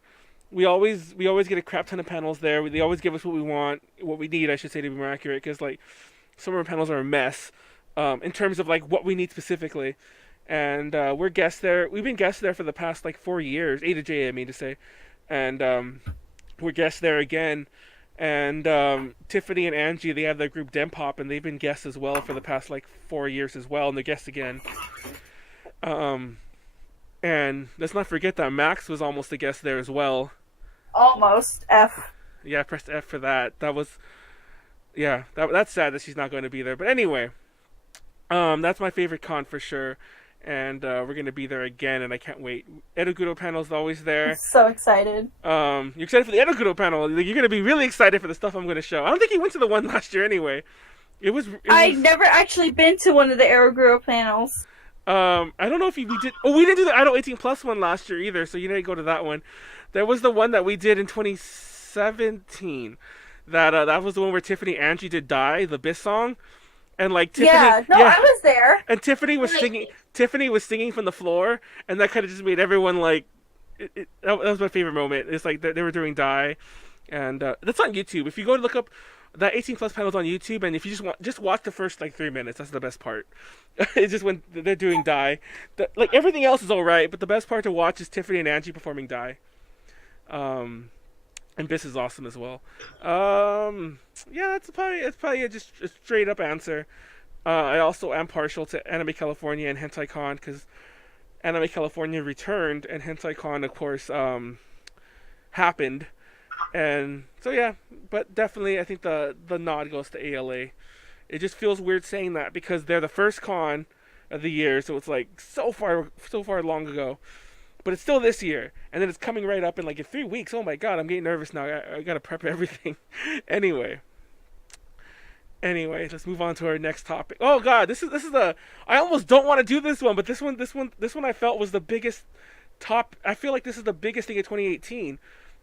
We always get a crap ton of panels there. They always give us what we want, what we need, I should say, to be more accurate, because like some of our panels are a mess in terms of like what we need specifically. And we're guests there. We've been guests there for the past like 4 years, A to J, I mean to say, and we're guests there again. And Tiffany and Angie, they have their group JPop, and they've been guests as well for the past like 4 years as well, and they're guests again. And let's not forget that Max was almost a guest there as well. Almost. F. Yeah, I pressed F for that. That was, yeah, that's sad that she's not going to be there. But anyway, that's my favorite con for sure. And we're going to be there again, and I can't wait. Edogudo panel's always there. I'm so excited. You're excited for the Edogudo panel. Like, you're going to be really excited for the stuff I'm going to show. I don't think you went to the one last year anyway. I've never actually been to one of the Edogudo panels. I don't know if we did. Oh, we didn't do the Idol 18 Plus one last year either, so you need to go to that one. There was the one that we did in 2017. That was the one where Tiffany Angie did "Die," the Biss song, and like Tiffany. I was there. And Tiffany was singing. Tiffany was singing from the floor, and that kind of just made everyone like. That was my favorite moment. It's like they were doing "Die," and that's on YouTube. If you go to look up. That 18 plus panel's on YouTube, and if you just watch the first like 3 minutes, that's the best part. It's just when they're doing "Die," like everything else is all right, but the best part to watch is Tiffany and Angie performing "Die." And Biss is awesome as well. Yeah, it's probably just a straight up answer. I also am partial to Anime California and Hentai Con because Anime California returned, and Hentai Con, of course, happened. And so yeah, but definitely I think the nod goes to ALA, It just feels weird saying that because they're the first con of the year, so it's like so far long ago. But it's still this year, and then it's coming right up in like in 3 weeks. Oh my god, I'm getting nervous now. I gotta prep everything. Anyway, let's move on to our next topic. Oh god, this is the I almost don't want to do this one, but this one I felt was the biggest I feel like this is the biggest thing of 2018,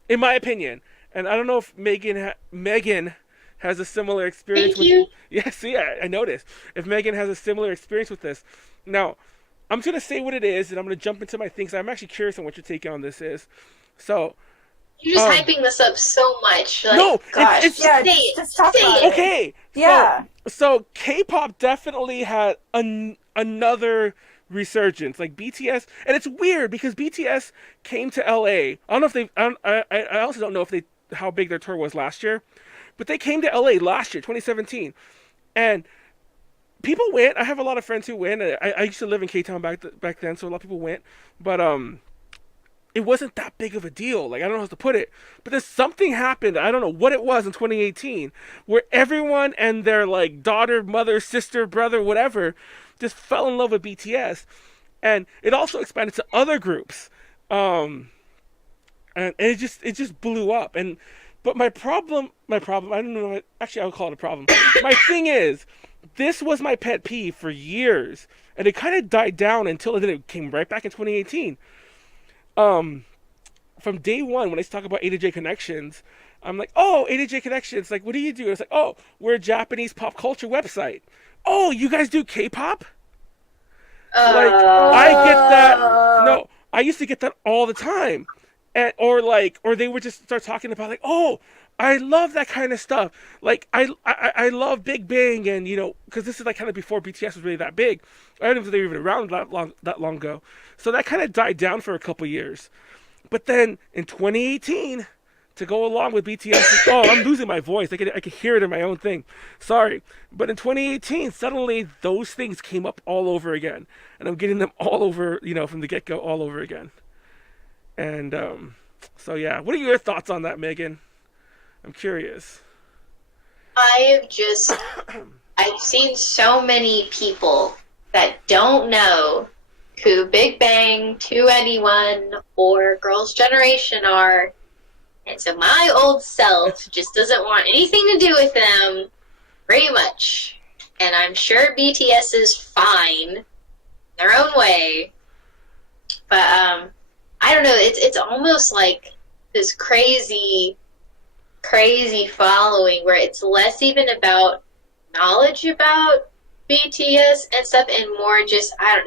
in my opinion. And I don't know if Megan has a similar experience. Thank you. Yeah, see, I noticed. If Megan has a similar experience with this. Now, I'm just going to say what it is, and I'm going to jump into my things. I'm actually curious on what your take on this is. So, You're just hyping this up so much. Like, no, gosh, it's yeah, say it. just talk Say about it. it. okay. Yeah. So K-pop definitely had another resurgence, like BTS, and it's weird because BTS came to LA. I don't know if they. I also don't know if how big their tour was last year, but they came to LA last year, 2017, and people went. I have a lot of friends who went. I used to live in K-Town back then, so a lot of people went, but it wasn't that big of a deal. Like, I don't know how to put it, but there's something happened. I don't know what it was in 2018, where everyone and their like daughter, mother, sister, brother, whatever, just fell in love with BTS, and it also expanded to other groups, and it just blew up. But my problem, I don't know. Actually, I would call it a problem. My thing is, this was my pet peeve for years, and it kind of died down until it came right back in 2018. From day one, when I talk about A to J Connections, I'm like, oh, A to J Connections, like, what do you do? It's like, oh, we're a Japanese pop culture website. Oh, you guys do K-pop? Like, I get that. No, I used to get that all the time. Or they would just start talking about like, oh, I love that kind of stuff. Like, I love Big Bang, and because this is like kind of before BTS was really that big. I don't know if they were even around that long ago. So that kind of died down for a couple years. But then in 2018, to go along with BTS, oh, I'm losing my voice. I can hear it in my own thing. Sorry. But in 2018, suddenly those things came up all over again. And I'm getting them all over, from the get-go all over again. And so, yeah. What are your thoughts on that, Megan? I'm curious. I've seen so many people that don't know who Big Bang, 2NE1, or Girls' Generation are. And so my old self just doesn't want anything to do with them, pretty much. And I'm sure BTS is fine, their own way. But, I don't know, it's almost like this crazy following where it's less even about knowledge about BTS and stuff and more just, how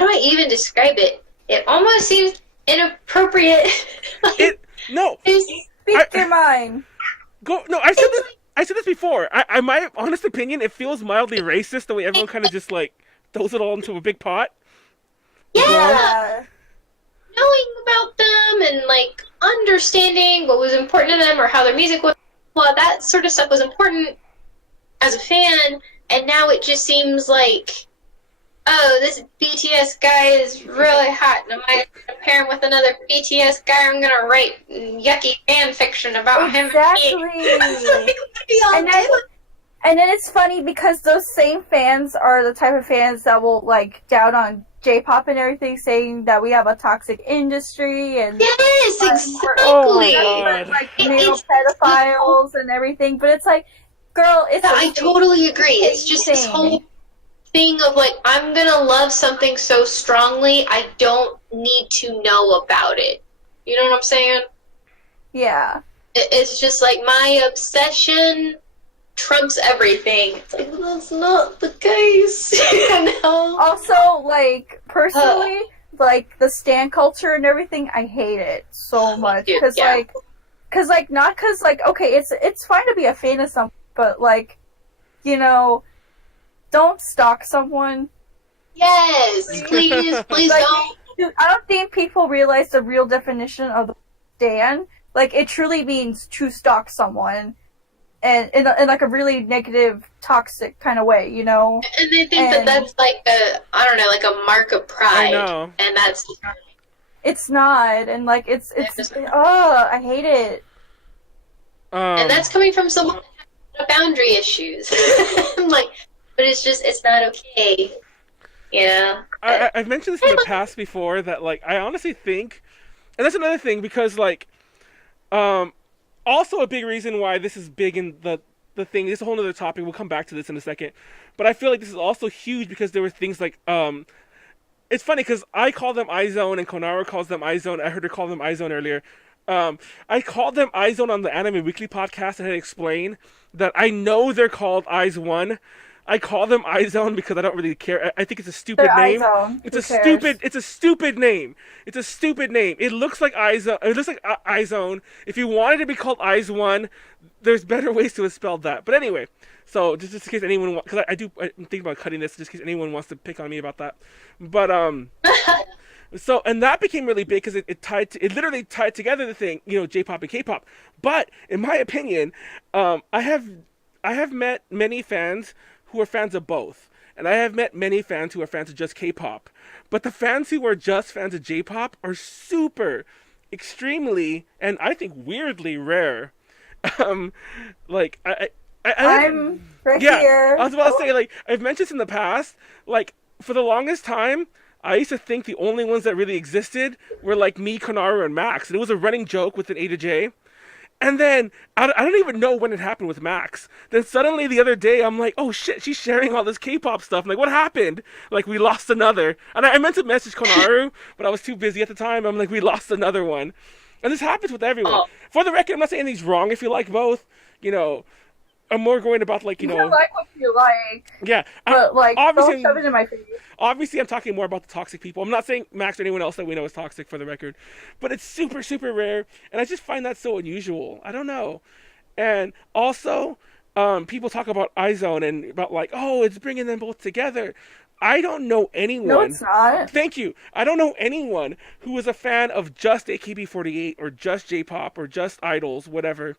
do I even describe it? It almost seems inappropriate. Speak your mind. I said this before. My honest opinion, it feels mildly racist the way everyone kind of just like throws it all into a big pot. Yeah. Knowing about them and like understanding what was important to them or how their music was, well, that sort of stuff was important as a fan, and now it just seems like, oh, this BTS guy is really hot, and I'm going to pair him with another BTS guy, I'm going to write yucky fan fiction about him. Exactly. And then it's funny because those same fans are the type of fans that will like doubt on JPop and everything, saying that we have a toxic industry and yes, exactly. Like male pedophiles and everything. But it's like, girl, I totally agree. It's just this whole thing of like, I'm gonna love something so strongly, I don't need to know about it. You know what I'm saying? Yeah. It's just like my obsession trumps everything. It's like, well, that's not the case. You know? Also, like, personally, like, the stan culture and everything, I hate it so much. Because, okay, it's fine to be a fan of something, but, like, don't stalk someone. Yes, please like, don't. Dude, I don't think people realize the real definition of the stan. Like, it truly means to stalk someone. And in like a really negative, toxic kind of way, And they think that's like like a mark of pride. I know. And that's... It's not. And like, I hate it. And that's coming from someone boundary issues. Like, but it's not okay. Yeah. I've mentioned this in the past before that like I honestly think, and that's another thing because like, also a big reason why this is big in the thing. It's a whole other topic. We'll come back to this in a second, but I feel like this is also huge because there were things like it's funny because I call them iZone and Konaru calls them iZone. I heard her call them iZone earlier. I called them iZone on the Anime Weekly podcast and had to explain that I know they're called iZone. I call them iZone because I don't really care. I think it's a stupid name. iZone. It's a stupid name. It's a stupid name. It looks like iZone. It looks like iZone. If you wanted to be called iZone, there's better ways to have spelled that. But anyway, so just in case anyone, because I'm thinking about cutting this, just in case anyone wants to pick on me about that. But so and that became really big because it literally tied together the thing, JPop and K-pop. But in my opinion, I have met many fans who are fans of both. And I have met many fans who are fans of just K-pop. But the fans who are just fans of J-pop are super, extremely, and I think weirdly rare. Like, I'm right yeah, here. I was about to say, like, I've mentioned this in the past, like, for the longest time, I used to think the only ones that really existed were, like, me, Konaru, and Max. And it was a running joke with an A to J. And then, I don't even know when it happened with Max. Then suddenly the other day, I'm like, oh shit, she's sharing all this K-pop stuff. I'm like, what happened? Like, we lost another. And I meant to message Konaru, but I was too busy at the time. I'm like, we lost another one. And this happens with everyone. Oh. For the record, I'm not saying anything's wrong if you like both. I'm more going about, like, You can like what you like, yeah. but like obviously, don't shove it in my face. Obviously, I'm talking more about the toxic people. I'm not saying Max or anyone else that we know is toxic, for the record. But it's super, super rare. And I just find that so unusual. I don't know. And also, people talk about iZone and about, like, oh, it's bringing them both together. I don't know anyone. No, it's not. Thank you. I don't know anyone who is a fan of just AKB48 or just J-pop or just idols, whatever,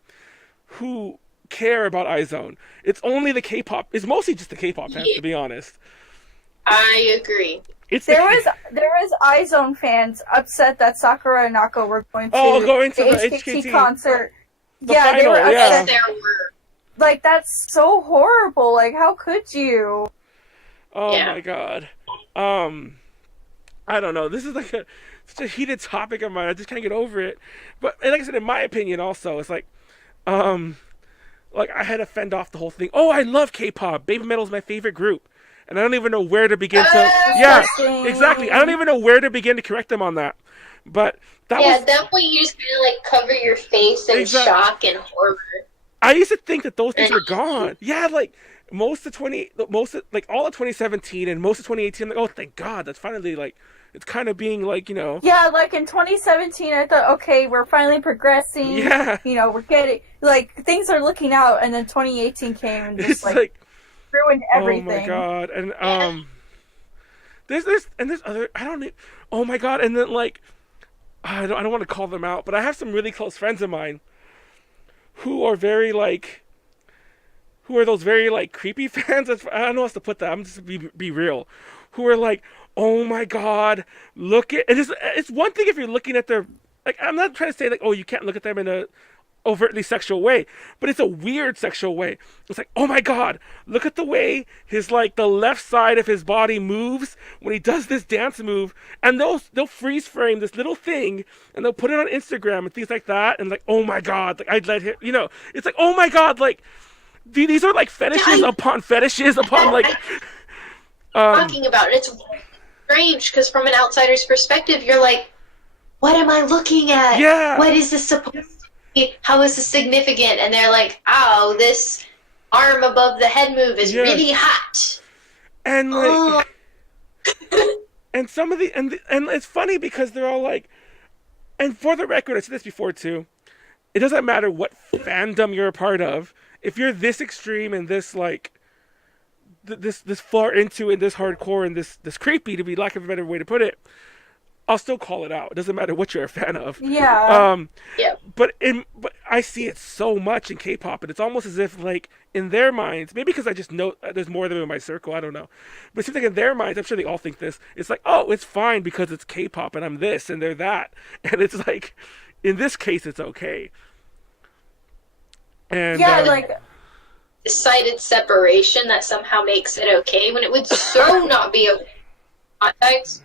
who care about iZone. It's only the K-pop. It's mostly just the K-pop fans, to be honest. I agree. There was iZone fans upset that Sakura and Nako were going to the HKT concert. The yeah, final, they were upset. yeah. There were. Like, that's so horrible. Like, how could you? Oh Yeah. my god. I don't know. This is like such a heated topic of mine. I just can't get over it. But and like I said, in my opinion, also, it's like I had to fend off the whole thing. Oh, I love K-pop. Baby Metal's my favorite group. And I don't even know where to begin to... Yeah, exactly. I don't even know where to begin to correct them on that. But that was... At that point, you just kind of, like, cover your face in shock and horror. I used to think that those things were gone. Yeah, like, all of 2017 and most of 2018, I'm like, oh, thank God. That's finally, like... It's kind of being like, Yeah, like in 2017, I thought, okay, we're finally progressing. Yeah. We're getting, like, things are looking out, and then 2018 came and just, like, ruined everything. Oh my god. And, there's other, I don't know, oh my god, and then, like, I don't want to call them out, but I have some really close friends of mine who are very, like, who are those very, like, creepy fans. I don't know how else to put that. I'm just be real. Who are like, oh my god, look at... And it's one thing if you're looking at their... Like, I'm not trying to say, like, oh, you can't look at them in a overtly sexual way, but it's a weird sexual way. It's like, oh my god, look at the way his, like, the left side of his body moves when he does this dance move, and they'll freeze frame this little thing, and they'll put it on Instagram and things like that, and like, oh my god, like, I'd let him, it's like, oh my god, like, these are like fetishes upon fetishes upon, like... Talking about it, it's strange because from an outsider's perspective, you're like, what am I looking at? Yeah. What is this supposed to be? How is this significant? And they're like, oh, this arm above the head move is really hot. And like, and some of and it's funny because they're all like, and for the record, I said this before too, it doesn't matter what fandom you're a part of. If you're this extreme and this, like, this far into and this hardcore and this creepy, to be lack of a better way to put it, I'll still call it out. It doesn't matter what you're a fan of. Yeah. Yeah. But I see it so much in K-pop, and it's almost as if, like, in their minds, maybe because I just know there's more of them in my circle, I don't know. But it seems like in their minds, I'm sure they all think this, it's like, oh, it's fine because it's K-pop and I'm this and they're that. And it's like, in this case, it's okay. And yeah, like, decided separation that somehow makes it okay when it would so not be okay. Context.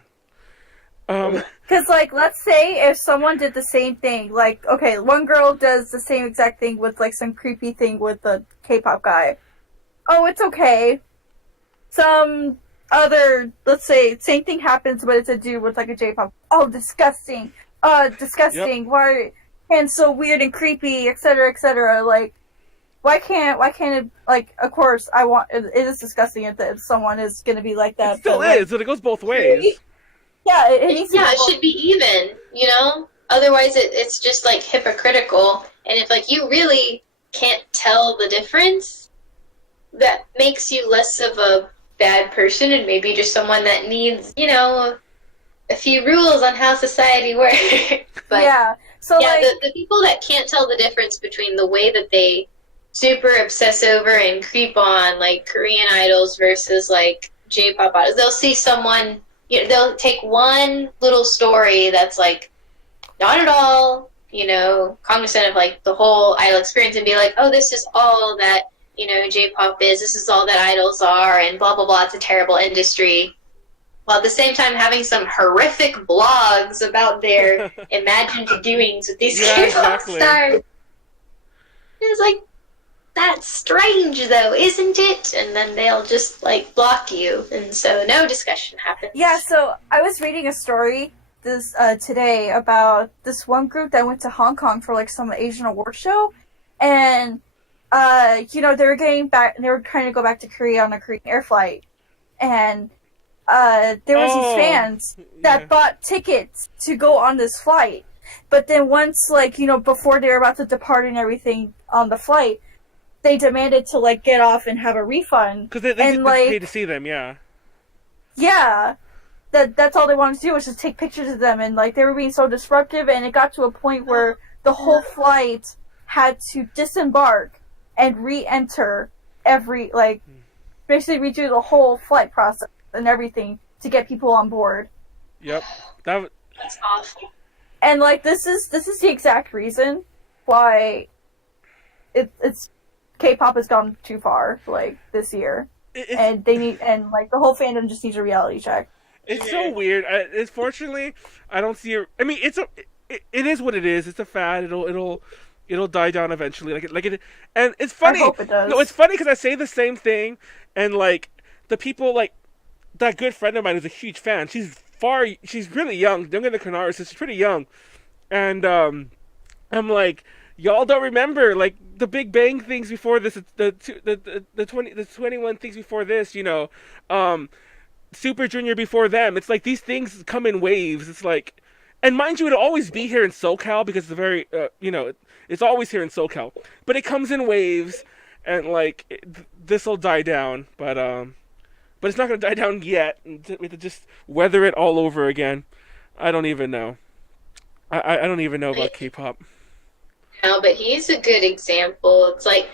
Because, like, let's say if someone did the same thing, like, okay, one girl does the same exact thing with, like, some creepy thing with the K-pop guy. Oh, it's okay. Some other, let's say, same thing happens, but it's a dude with, like, a J-pop. Oh, disgusting. Disgusting. Yep. Why? And so weird and creepy, etc., etc. Like, why can't it, like, of course, it is disgusting if someone is going to be like that. It still is, but it goes both ways. Yeah, it should be even, you know? Otherwise, it's just, like, hypocritical. And if, like, you really can't tell the difference, that makes you less of a bad person and maybe just someone that needs, you know, a few rules on how society works. But, yeah, so, yeah, like... the people that can't tell the difference between the way that they super obsess over and creep on, like, Korean idols versus, like, J-pop idols, they'll see someone... they'll take one little story that's, like, not at all, you know, cognizant of, like, the whole idol experience and be like, oh, this is all that, you know, J-pop is, this is all that idols are, and blah, blah, blah, it's a terrible industry. While at the same time having some horrific blogs about their imagined doings with these K-pop stars. It's like, that's strange, though, isn't it? And then they'll just, like, block you, and so no discussion happens. Yeah, so I was reading a story today about this one group that went to Hong Kong for, like, some Asian award show, and, you know, they were trying to go back to Korea on a Korean air flight, and, there was these fans that bought tickets to go on this flight, but then once, like, you know, before they were about to depart and everything on the flight, they demanded to, like, get off and have a refund. Because they paid to see them, yeah. Yeah. That's all they wanted to do was just take pictures of them, and, like, they were being so disruptive, and it got to a point where the whole flight had to disembark and re-enter basically redo the whole flight process and everything to get people on board. Yep. That's awful. And, like, this is the exact reason why it's K-pop has gone too far, like, this year. And the whole fandom just needs a reality check. It's so weird. Fortunately, I don't see it. I mean, it is what it is. It's a fad. It'll die down eventually. And it's funny. I hope it does. No, it's funny because I say the same thing, and, like, the people, like, that good friend of mine who's a huge fan. She's really young, younger than Konaru, so she's pretty young. And I'm like, y'all don't remember, like, the Big Bang things before this, the 21 things before this, you know, Super Junior before them. It's like these things come in waves. It's like, and mind you, it'll always be here in SoCal because it's a very, you know, it's always here in SoCal. But it comes in waves, and, like, this will die down, but it's not going to die down yet. We have to just weather it all over again. I don't even know. I don't even know about K-pop. No, but he's a good example. It's like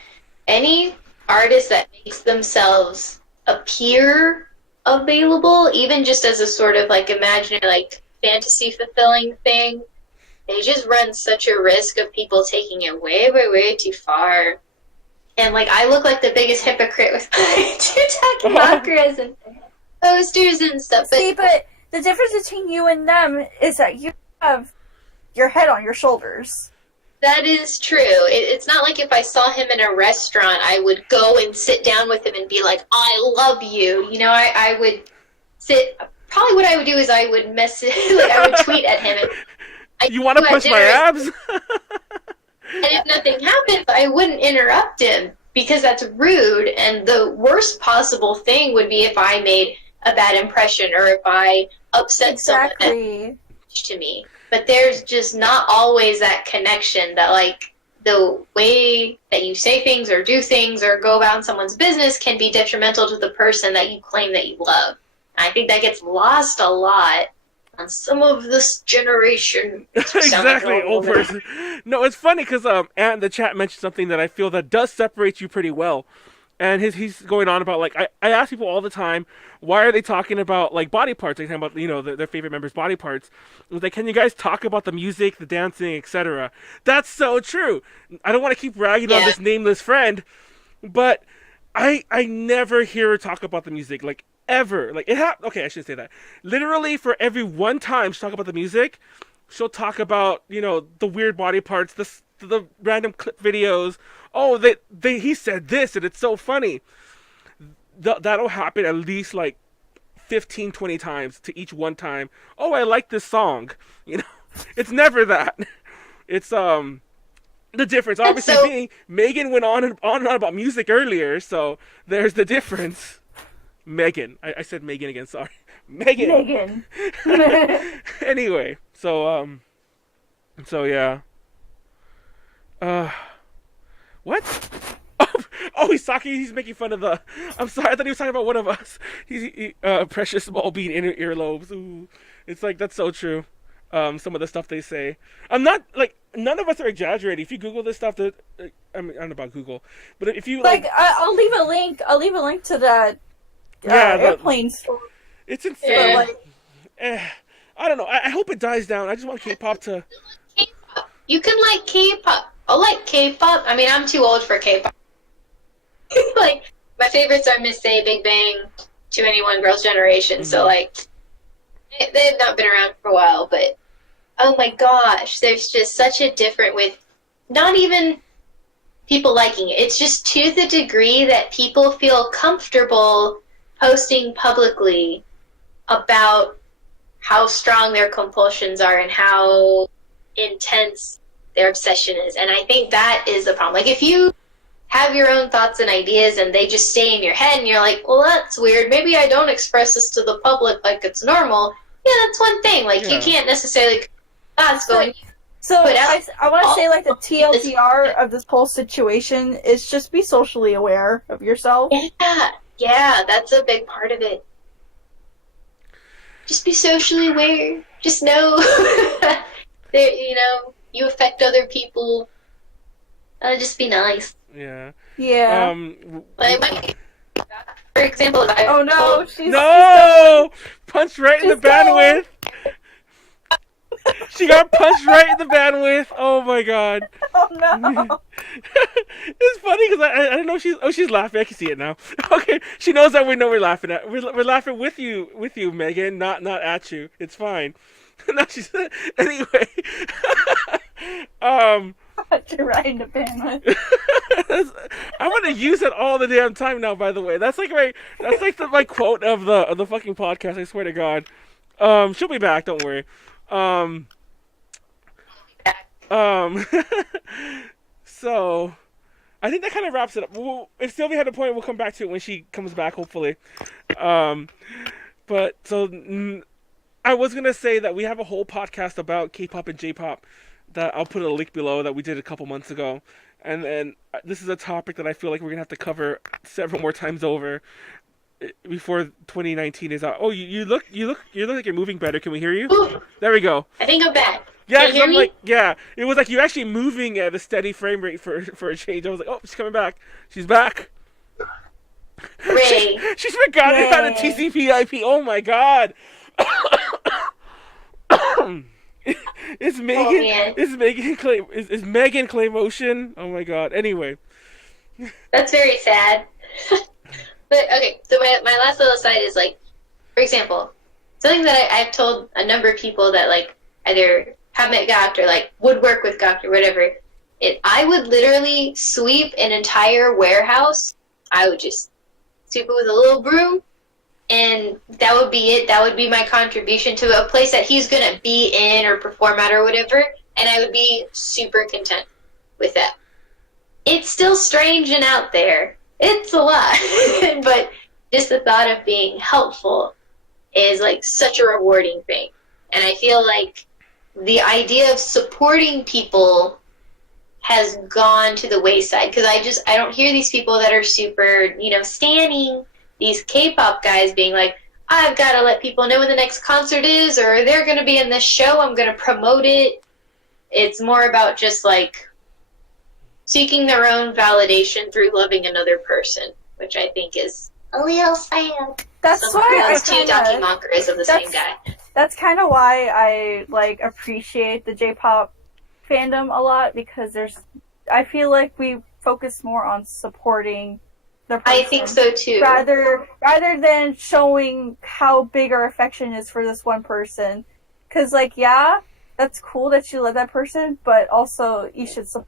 any artist that makes themselves appear available, even just as a sort of, like, imaginary, like, fantasy fulfilling thing, they just run such a risk of people taking it way, way, way too far. And, like, I look like the biggest hypocrite with my talking chakras and posters and stuff. But the difference between you and them is that you have your head on your shoulders. That is true. It's not like if I saw him in a restaurant, I would go and sit down with him and be like, I love you. You know, I would sit... Probably what I would do is I would message... like, I would tweet at him. And you want to push my abs? And if nothing happens, I wouldn't interrupt him because that's rude. And the worst possible thing would be if I made a bad impression or if I upset someone to me. But there's just not always that connection that, like, the way that you say things or do things or go about someone's business can be detrimental to the person that you claim that you love. And I think that gets lost a lot on some of this generation. Exactly, old person. No, it's funny because Ant in the chat mentioned something that I feel that does separate you pretty well. And he's going on about, like, I ask people all the time, why are they talking about, like, body parts? They're talking about, you know, their favorite members' body parts. I was like, can you guys talk about the music, the dancing, etc.? That's so true. I don't want to keep ragging on this nameless friend, but I never hear her talk about the music, like, ever. Like, okay, I shouldn't say that. Literally, for every one time she talk about the music, she'll talk about, the weird body parts, the random clip videos. Oh, he said this, and it's so funny. That'll happen at least, like, 15, 20 times to each one time. Oh, I like this song. It's never that. It's, the difference, obviously, being Megan went on and on about music earlier, so there's the difference. Megan. I said Megan again, sorry. Megan. Anyway, so yeah. What? He's making fun of the... I'm sorry, I thought he was talking about one of us. Precious small bean inner earlobes. Ooh. It's like, that's so true. Some of the stuff they say. I'm not, like, none of us are exaggerating. If you Google this stuff, I don't know about Google, but if you, I'll leave a link to that airplane story. It's insane. I don't know. I hope it dies down. I just want K-pop to... K-pop. You can like K-pop. I like K-pop. I mean, I'm too old for K-pop. Like, my favorites are Miss A, Big Bang, 2NE1, Girls' Generation, so, like, they've not been around for a while, but oh my gosh, there's just such a different with not even people liking it. It's just to the degree that people feel comfortable posting publicly about how strong their compulsions are and how intense their obsession is. And I think that is the problem. Like, if you have your own thoughts and ideas and they just stay in your head and you're like, well, that's weird. Maybe I don't express this to the public like it's normal. Yeah, that's one thing. Like, you can't necessarily thoughts going. So I want to say, like, the TLDR of this whole situation is just be socially aware of yourself. Yeah, that's a big part of it. Just be socially aware. Just know that, you affect other people. Just be nice. Yeah. Yeah. For example, punched right in the bandwidth. She got punched right in the bandwidth. Oh my god. Oh no. It's funny because I don't know she's laughing. I can see it now. Okay, she knows that we're laughing at. We're laughing with you, Megan, not at you. It's fine. No, she's anyway. You're right in the bandwidth. I'm gonna use it all the damn time now. By the way, that's like my quote of the fucking podcast. I swear to God. She'll be back. Don't worry. So, I think that kind of wraps it up. If Sylvia had a point, we'll come back to it when she comes back, hopefully. But so I was gonna say that we have a whole podcast about K-pop and J-pop that I'll put a link below that we did a couple months ago, and then this is a topic that I feel like we're gonna have to cover several more times over before 2019 is out. Oh, you look like you're moving better. Can we hear you? Ooh, there we go. I think I'm back. Yeah, Can you hear me? like, yeah, it was like you're actually moving at a steady frame rate for a change. I was like, oh, she's coming back. She's back. Ray. She's forgotten how to TCP/IP. Oh my god. It's Megan. Is Megan Clay Motion? Oh my god. Anyway. That's very sad. But okay, so my last little aside is, like, for example, something that I've told a number of people that, like, either have met Gakt or, like, would work with Gakt or whatever. I would literally sweep an entire warehouse. I would just sweep it with a little broom, and that would be it. That would be my contribution to a place that he's going to be in or perform at or whatever, and I would be super content with that. It's still strange and out there. It's a lot, but just the thought of being helpful is, like, such a rewarding thing. And I feel like the idea of supporting people has gone to the wayside, because I don't hear these people that are super, standing these K-pop guys being like, I've got to let people know when the next concert is, or they're going to be in this show, I'm going to promote it. It's more about just, like, seeking their own validation through loving another person, which I think is a little sad. That's why those two documentaries of the same guy. That's kind of why I, appreciate the J-pop fandom a lot, because I feel like we focus more on supporting the person. I think so too. Rather than showing how big our affection is for this one person. Because, like, yeah, that's cool that you love that person, but also you should support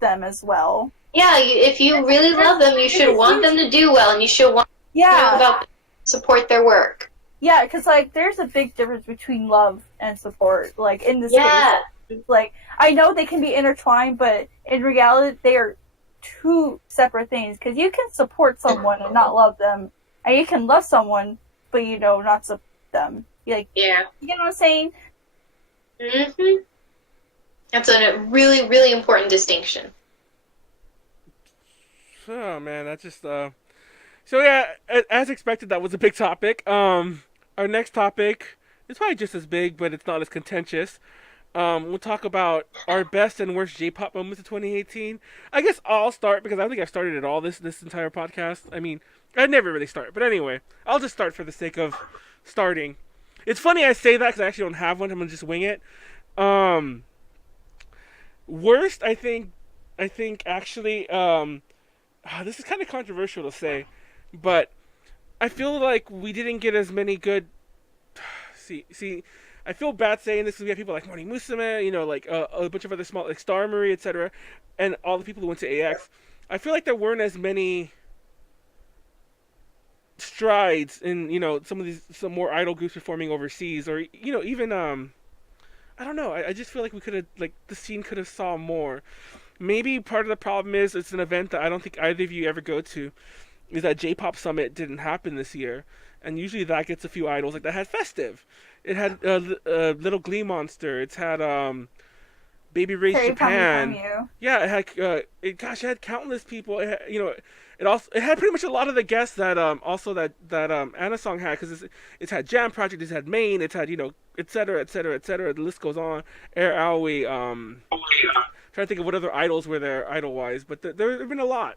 them as well. Yeah, if you really love them, you should want them to do well, and you should want to support their work. Yeah, because, like, there's a big difference between love and support. Like, in this case, like, I know they can be intertwined, but in reality, they are two separate things. Because you can support someone and not love them, and you can love someone, but, you know, not support them. Like, you know what I'm saying? Mm-hmm. That's a really, really important distinction. Oh man, that's just so yeah. As expected, that was a big topic. Our next topic is probably just as big, but it's not as contentious. We'll talk about our best and worst J-pop moments of 2018. I guess I'll start because I don't think I've started at all this entire podcast. I mean, I never really start, but anyway, I'll just start for the sake of starting. It's funny I say that because I actually don't have one. I'm gonna just wing it. Worst, I think actually. This is kind of controversial to say, but I feel like we didn't get as many good. See, I feel bad saying this because we have people like Musume, you know, like a bunch of other small, like Star Marie, etc., and all the people who went to AX. I feel like there weren't as many strides in, you know, some more idol groups performing overseas, or, you know, even I don't know. I just feel like we could have, like, the scene could have saw more. Maybe part of the problem is it's an event that I don't think either of you ever go to, is that JPop Summit didn't happen this year, and usually that gets a few idols. Like, that had Festive, it had Little Glee Monster, it's had Baby Ray's Japan. Yeah, it had countless people. It had, you know, it had pretty much a lot of the guests that Anna Song had, because it's had Jam Project, it's had Main, it's had, you know, etc., etc., etc. The list goes on. Air Aoi, trying to think of what other idols were there idol-wise, but there have been a lot.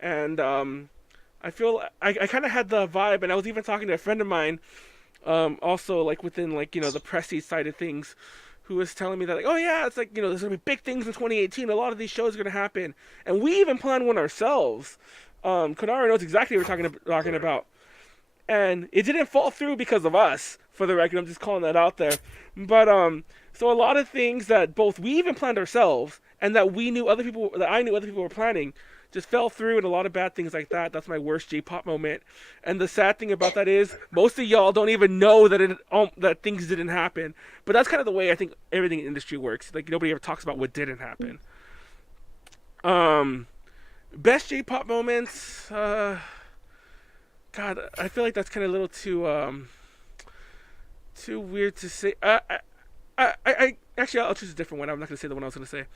And I feel I kind of had the vibe, and I was even talking to a friend of mine, also, like, within, like, you know, the pressy side of things, who was telling me that, like, oh yeah, it's like, you know, there's gonna be big things in 2018. A lot of these shows are gonna happen, and we even planned one ourselves. Konaru knows exactly what we're talking about, and it didn't fall through because of us. For the record, I'm just calling that out there. But so a lot of things that both we even planned ourselves, and that I knew other people were planning, just fell through, and a lot of bad things like that. That's my worst J-pop moment. And the sad thing about that is most of y'all don't even know that that things didn't happen. But that's kind of the way I think everything in the industry works. Like, nobody ever talks about what didn't happen. Best J-pop moments. God, I feel like that's kind of a little too weird to say. I actually, I'll choose a different one. I'm not gonna say the one I was gonna say.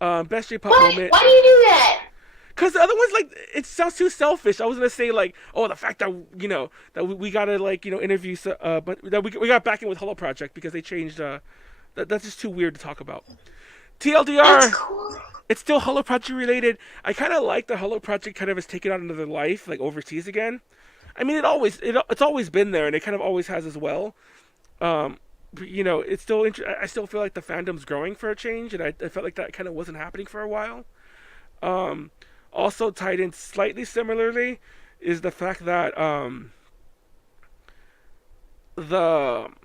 Best J-pop moment. Why do you do that? Because the other one's, like, it sounds too selfish. I was gonna say, like, oh, the fact that, you know, that we gotta, like, you know, interview, but that we got back in with Hello Project because they changed. That's just too weird to talk about. TLDR. That's cool. It's still Hello Project related. I kind of like the Hello Project kind of has taken on another life, like, overseas again. I mean, it's always been there, and it kind of always has as well. You know, it's still I still feel like the fandom's growing for a change, and I felt like that kind of wasn't happening for a while. Also tied in slightly similarly is the fact that I don't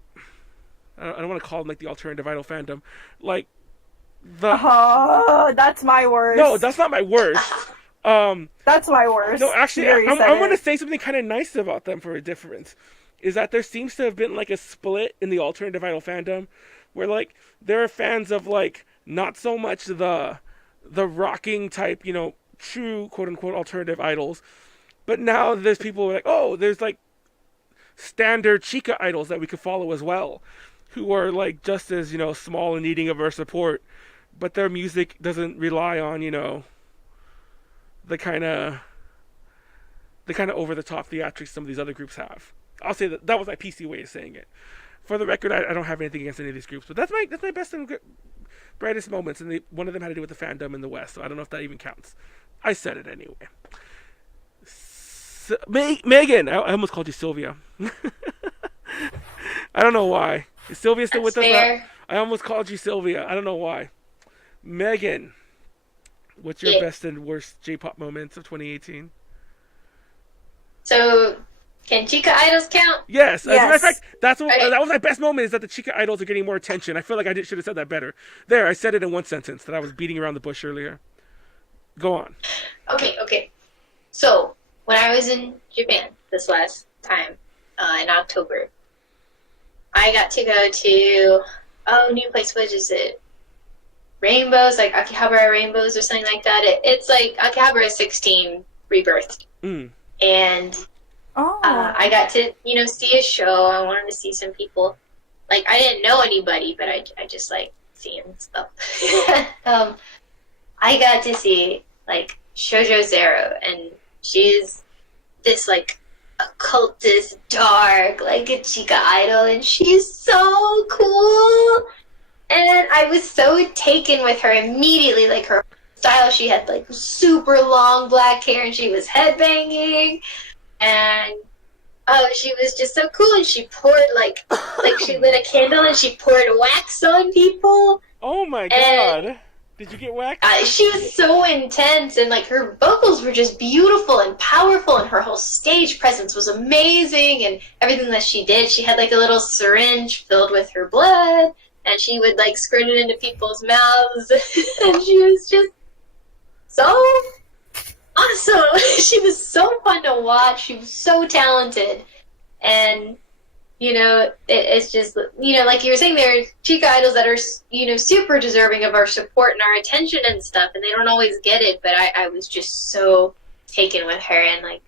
want to call them, like, the alternative idol fandom, like that's my worst. No, that's not my worst. That's my worst. No, actually, I'm going to say something kind of nice about them for a difference. Is that there seems to have been, like, a split in the alternative idol fandom, where, like, there are fans of, like, not so much the rocking type, you know, true quote unquote alternative idols, but now there's people who are like, oh, there's, like, standard chica idols that we could follow as well, who are, like, just as, you know, small and needing of our support, but their music doesn't rely on, you know, the kind of over the top theatrics some of these other groups have. I'll say that was my PC way of saying it. For the record, I don't have anything against any of these groups, but that's my best and brightest moments, and one of them had to do with the fandom in the West, so I don't know if that even counts. I said it anyway. Megan, I almost called you Sylvia. I don't know why. Is Sylvia still with us? I almost called you Sylvia. I don't know why. Megan, What's your Yeah. best and worst J-pop moments of 2018? So, can Chica idols count? Yes, as a matter of Yes. fact, that's what, Okay. that was my best moment. Is that the Chica idols are getting more attention. I feel like I should have said that better. There, I said it in one sentence that I was beating around the bush earlier. Go on. Okay. So, when I was in Japan this last time, in October, I got to go to, new place, what is it? Rainbows, like Akihabara Rainbows or something like that. It's like Akihabara 16 rebirthed. Mm. And Oh. I got to, see a show. I wanted to see some people. Like, I didn't know anybody, but I just like seeing stuff. I got to see, like, Shoujo Zero, and she's this, like, occultist, dark, like a chica idol, and she's so cool. And I was so taken with her immediately, like her style. She had like super long black hair, and she was headbanging, and she was just so cool. And she poured like she lit a candle and she poured wax on people. Oh my And- god! Did you get whacked? She was so intense, and like her vocals were just beautiful and powerful, and her whole stage presence was amazing, and everything that she did. She had like a little syringe filled with her blood, and she would like squirt it into people's mouths, and she was just so awesome. She was so fun to watch. She was so talented, and it's just, like you were saying, there are chica idols that are, super deserving of our support and our attention and stuff, and they don't always get it, but I was just so taken with her, and, like,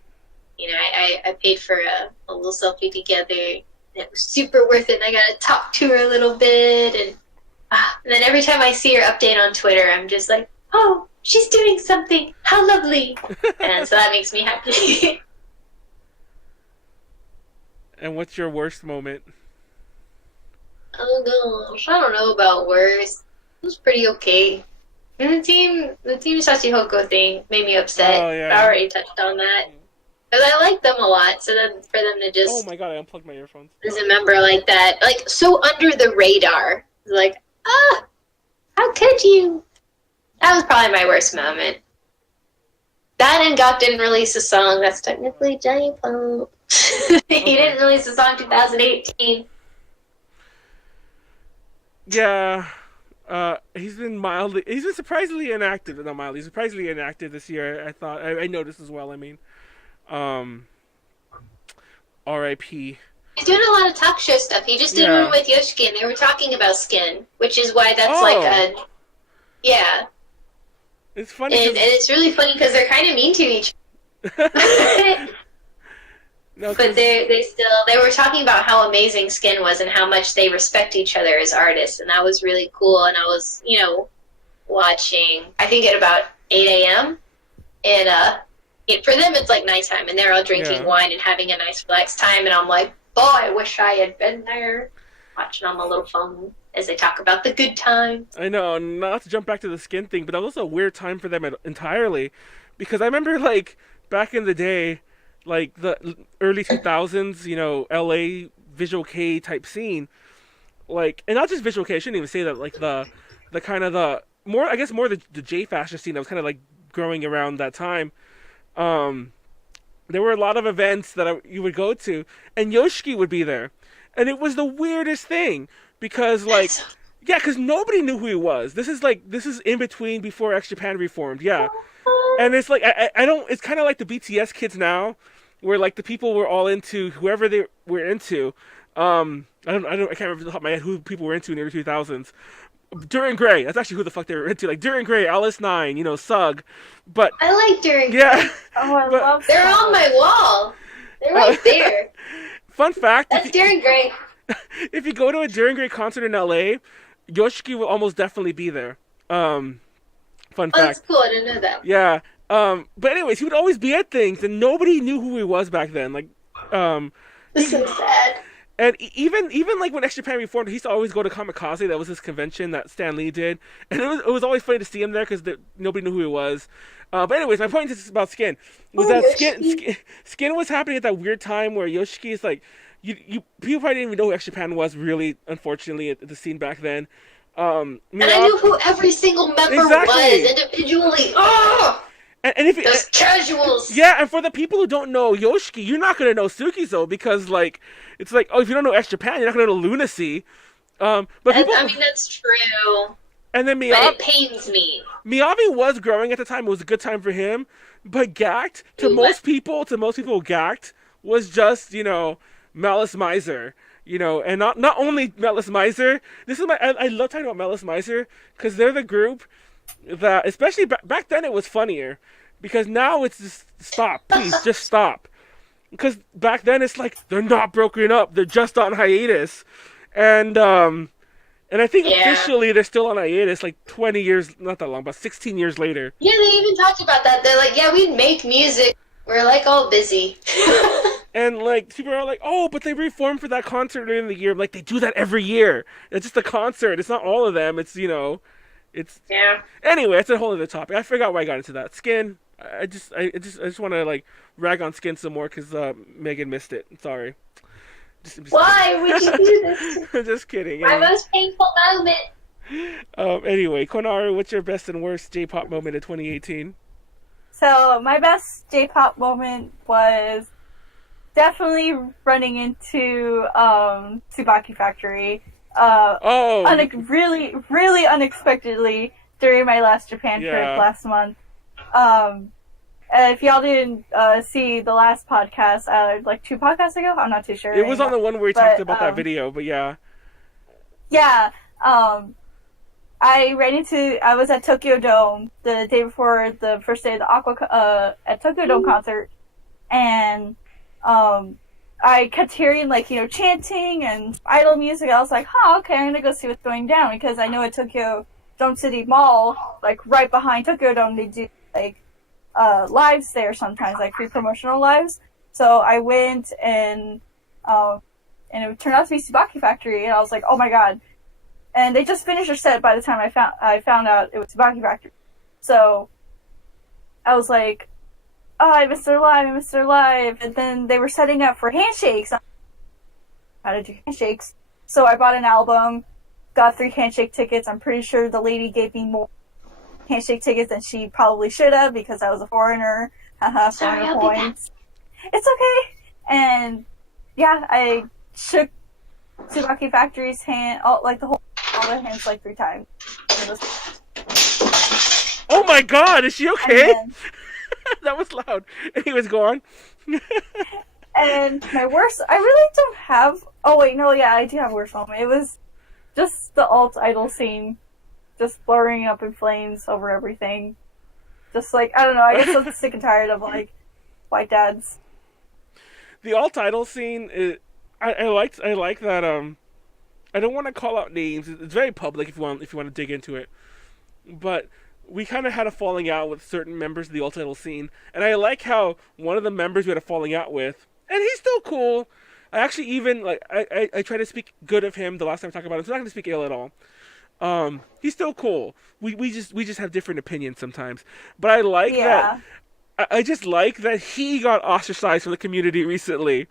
I paid for a little selfie together, and it was super worth it, and I got to talk to her a little bit, and then every time I see her update on Twitter, I'm just like, oh, she's doing something, how lovely, and so that makes me happy. And what's your worst moment? Oh gosh, I don't know about worse. It was pretty okay. And the team Shachihoko thing made me upset. Oh, yeah. I already touched on that. Because I like them a lot, so then for them to Oh just my god! I unplugged my earphones. as a member like that, like so under the radar, like how could you? That was probably my worst moment. That and Gok didn't release a song. That's technically JPop. He didn't release a song 2018. Yeah, he's been surprisingly inactive. Not mildly, he's surprisingly inactive this year. I thought I noticed as well. I mean, R.I.P. He's doing a lot of talk show stuff. He just did Yeah. one with Yoshiki, and they were talking about skin, which is why that's Oh. like a yeah. It's funny. And it's really funny because they're kind of mean to each other. No, But they were talking about how amazing Skin was and how much they respect each other as artists, and that was really cool. And I was, watching, I think at about 8 a.m. And for them it's like nighttime, and they're all drinking Yeah. wine and having a nice relaxed time. And I'm like, oh, I wish I had been there, watching on my little phone as they talk about the good times. I know, not to jump back to the skin thing, but that was a weird time for them entirely, because I remember like back in the day, like the early 2000s, LA Visual K type scene, like, and not just Visual K, I shouldn't even say that, like the kind of the more, I guess more the J fashion scene that was kind of like growing around that time. There were a lot of events that you would go to, and Yoshiki would be there, and it was the weirdest thing because like. Yeah, because nobody knew who he was. This is in between before X Japan reformed. Yeah, and it's like I don't. It's kind of like the BTS kids now, where like the people were all into whoever they were into. I can't remember off the top of my head who people were into in the early 2000s. Duran Gray, that's actually who the fuck they were into. Like Duran Gray, Alice 9, Sug. But I like Duran. yeah, Oh, I But- love They're that. on my wall. They're right there. fun fact: That's Duran Gray. if you go to a Duran Gray concert in LA, Yoshiki will almost definitely be there. Fun Oh, fact. that's cool. I didn't know that. Yeah. But anyways, he would always be at things, and nobody knew who he was back then. Like, This is so sad. and even like when X Japan reformed, he used to always go to Kamikaze. That was his convention that Stan Lee did, and it was always funny to see him there because nobody knew who he was. But anyways, my point is about Skin was that Skin was happening at that weird time where Yoshiki is like, you people probably didn't even know who X Japan was really, unfortunately, at the scene back then. And I knew who every single member was individually. Oh! And if those casuals. Yeah, and for the people who don't know Yoshiki, you're not gonna know Sukizo because like it's like, oh, if you don't know X Japan, you're not gonna know Lunacy. But people, I mean, that's true. And then But it pains me. Miyavi was growing at the time. It was a good time for him. But Gact, to most people, Gact was just, Malice Miser. And not only Malice Miser. This is I love talking about Malice Miser because they're the group that, especially back then, it was funnier because now it's just stop, please, just stop. Because back then it's like they're not broken up, they're just on hiatus, and I think officially they're still on hiatus, like 20 years, not that long, but 16 years later. Yeah, they even talked about that. They're like, yeah, we make music, we're like all busy. And like people are like, oh, but they reformed for that concert during the year. Like they do that every year. It's just a concert. It's not all of them. It's it's Anyway, it's a whole other topic. I forgot why I got into that. Skin. I just want to like rag on Skin some more because Megan missed it. Sorry. Why would you do this? I'm just kidding. My most painful moment. Anyway, Konaru, what's your best and worst J-pop moment of 2018? So my best J-pop moment was definitely running into Tsubaki Factory. Really, really unexpectedly during my last Japan trip last month. If y'all didn't see the last podcast, like 2 podcasts ago, I'm not too sure. It was on the one where we talked about that video, but yeah. Yeah. I was at Tokyo Dome the day before the first day of the at Tokyo Dome concert, and I kept hearing chanting and idol music. I was like, okay, I'm gonna go see what's going down because I know at Tokyo Dome City Mall, like right behind Tokyo Dome, they do lives there sometimes, like free promotional lives. So I went and it turned out to be Tsubaki Factory, and I was like, oh my god. And they just finished their set by the time I found out it was Tsubaki Factory. So I was like, oh, I missed their live. And then they were setting up for handshakes. How to do handshakes. So I bought an album, got 3 handshake tickets. I'm pretty sure the lady gave me more handshake tickets than she probably should have because I was a foreigner. Haha, foreigner points. It's okay. And yeah, I shook Tsubaki Factory's hand, all their hands 3 times. Oh my god, is she okay? That was loud. Anyways, go on. And my worst, I really don't have. Oh wait, no, yeah, I do have a worst moment. It was just the alt idol scene, just blurring up in flames over everything. Just I don't know. I guess I'm sick and tired of white dads. The alt idol scene, I like that. I don't want to call out names. It's very public if you want to dig into it, but we kind of had a falling out with certain members of the alt idol scene, and I like how one of the members we had a falling out with, and he's still cool. I actually even I try to speak good of him the last time I talked about him, so I'm not going to speak ill at all. He's still cool. We just have different opinions sometimes, but I like that. I just like that he got ostracized from the community recently.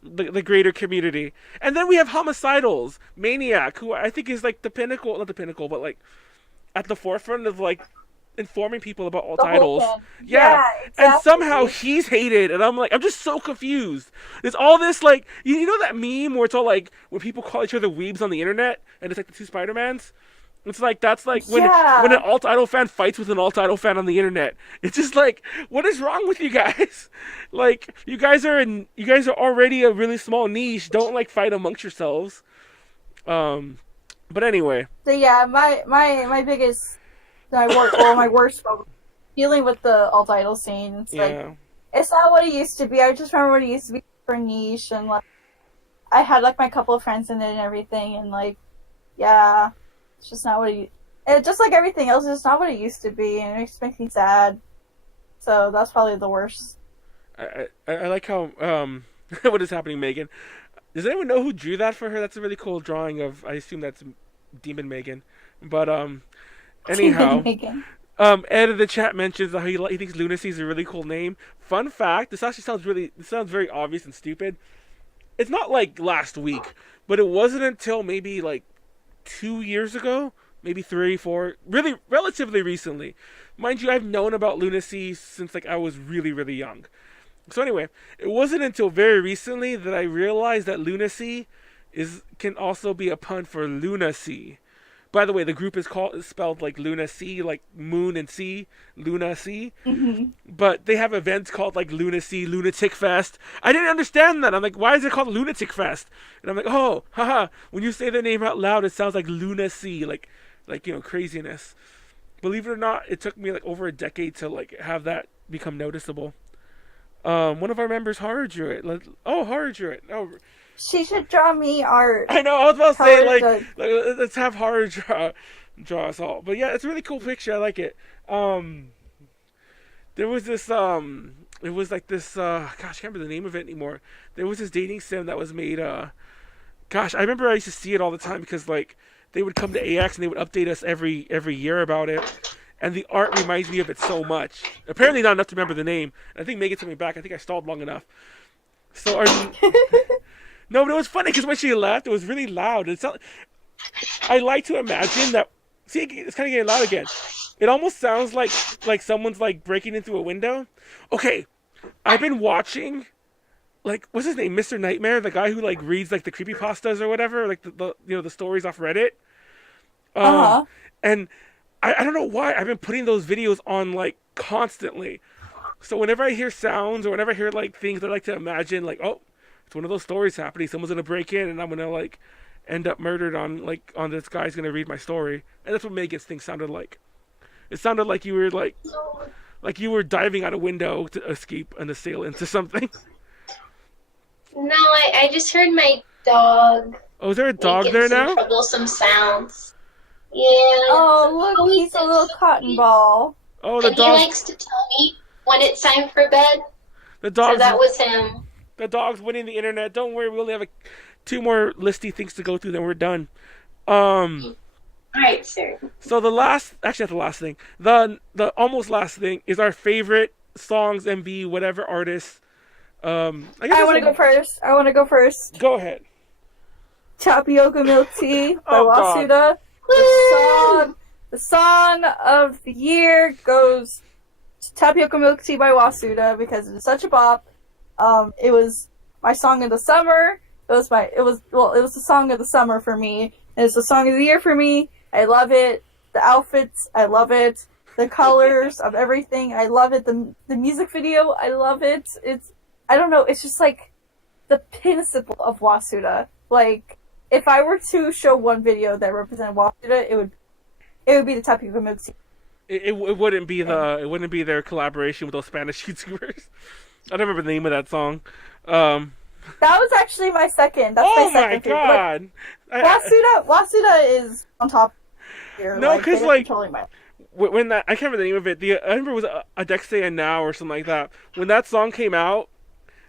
The greater community. And then we have Homicidals, Maniac, who I think is the pinnacle, not the pinnacle, but at the forefront of informing people about alt idols. Yeah, exactly. And somehow he's hated, and I'm just so confused. There's all this you know that meme where it's all when people call each other weebs on the internet, and it's the 2 Spider-Mans? It's that's when an alt idol fan fights with an alt idol fan on the internet. It's just what is wrong with you guys? You guys are already a really small niche. Don't fight amongst yourselves. But anyway. So yeah, my biggest, my worst dealing with the alt idol scene. It's it's not what it used to be. I just remember what it used to be for niche, and I had my couple of friends in it and everything, and it's just not what just like everything else, it's just not what it used to be, and it makes me sad. So that's probably the worst. I like how what is happening, Megan? Does anyone know who drew that for her? That's a really cool drawing of. I assume that's Demon Megan. But anyhow, Ed in the chat mentions how he thinks Lunacy is a really cool name. Fun fact: this sounds very obvious and stupid. It's not last week, but it wasn't until maybe 2 years ago, maybe 3, 4, really relatively recently. Mind you, I've known about lunacy since like I was really, really young. So anyway, it wasn't until very recently that I realized that lunacy can also be a pun for lunacy. By the way, the group is spelled like lunacy, like moon and sea, lunacy. But they have events called like Lunacy, Lunatic Fest. I didn't understand that. I'm like, why is it called Lunatic Fest? And I'm like, oh, haha. When you say their name out loud, it sounds like lunacy, like craziness. Believe it or not, it took me like over a decade to like have that become noticeable. One of our members horror drew it. Horror drew it. Oh, She should draw me art. I know. I was about to say Horror like let's have horror draw us all. But yeah, it's a really cool picture. I like it. There was this it was like this gosh, I can't remember the name of it anymore. There was this dating sim that was made gosh, I remember I used to see it all the time because like they would come to AX and they would update us every year about it. And the art reminds me of it so much. Apparently not enough to remember the name. I think Megan took me back. I think I stalled long enough. So no, but it was funny because when she left, it was really loud. I like to imagine that. See, it's kind of getting loud again. It almost sounds like someone's like breaking into a window. Okay, I've been watching, like, what's his name, Mr. Nightmare, the guy who like reads like the creepypastas or whatever, like the stories off Reddit. And I don't know why I've been putting those videos on like constantly. So whenever I hear sounds or whenever I hear like things, I like to imagine like, oh, it's one of those stories happening. Someone's gonna break in and I'm gonna like end up murdered on this guy's gonna read my story. And that's what Megan's thing sounded like. It sounded like you were like you were diving out a window to escape an assailant or something. No, I just heard my dog. Oh, is there a dog making there some now? troublesome sounds. Yeah. Oh, look, he's a little cotton ball. Oh, the And dog. he likes to tell me when it's time for bed. The dog. So that was him. The dog's winning the internet. Don't worry, we only have 2 more listy things to go through, then we're done. Alright, sir. So the last, actually not the last thing, the almost last thing is our favorite songs, MV, whatever artists. I want to go first. Go ahead. Tapioca Milk Tea by Oh, God. Wasuda. The song of the year goes to Tapioca Milk Tea by Wasuda because it is such a bop. It was my song of the summer. It was the song of the summer for me. And it's the song of the year for me. I love it. The outfits, I love it. The colors of everything, I love it. The music video, I love it. I don't know, it's just like the pinnacle of Wasuda. Like, if I were to show one video that represented Wasuda, it would be the Tapioca Milk Tea. It wouldn't be their collaboration with those Spanish YouTubers. I don't remember the name of that song. That was actually my second. That's Oh my my second god! favorite. Wasuda is on top here. No, because they're like controlling my... when that, I can't remember the name of it. I remember it was a Dexter and Now or something like that. When that song came out,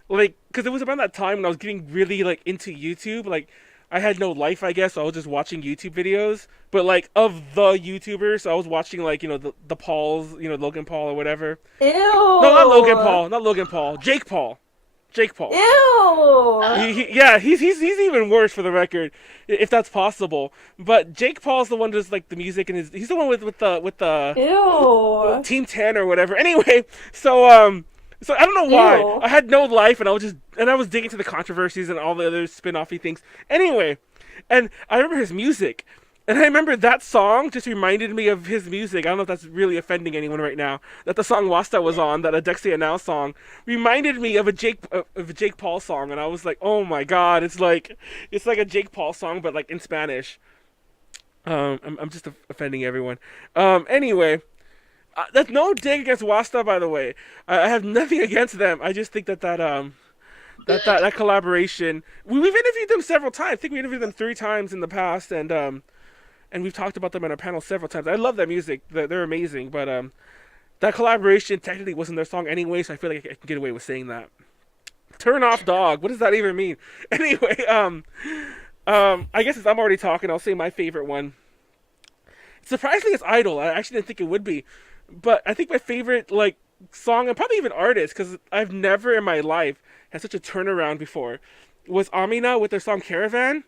like, because it was around that time when I was getting really like into YouTube. Like, I had no life, I guess. So I was just watching YouTube videos, but like of the YouTubers, so I was watching like the Pauls, Logan Paul or whatever. Ew. No, not Logan Paul. Jake Paul. Ew. He's even worse for the record, if that's possible. But Jake Paul's the one who does like the music and he's the one with the Ew. Team 10 or whatever. Anyway, so I don't know why. Ew. I had no life and I was digging into the controversies and all the other spin-offy things. Anyway, and I remember his music. And I remember that song just reminded me of his music. I don't know if that's really offending anyone right now. That the song Wasta was on, that Adexia Now song, reminded me of a Jake Paul song. And I was like, oh my god, it's like a Jake Paul song, but like in Spanish. I'm just offending everyone. Anyway, that's no dig against Wasta, by the way. I have nothing against them. I just think that collaboration. We've interviewed them several times. I think we interviewed them 3 times in the past, and we've talked about them on our panel several times. I love their music; they're amazing. But that collaboration technically wasn't their song anyway, so I feel like I can get away with saying that. Turn off dog. What does that even mean? Anyway, I guess since I'm already talking, I'll say my favorite one. Surprisingly, it's Idol. I actually didn't think it would be, but I think my favorite like song and probably even artist, because I've never in my life had such a turnaround before, was amiinA with their song Caravan.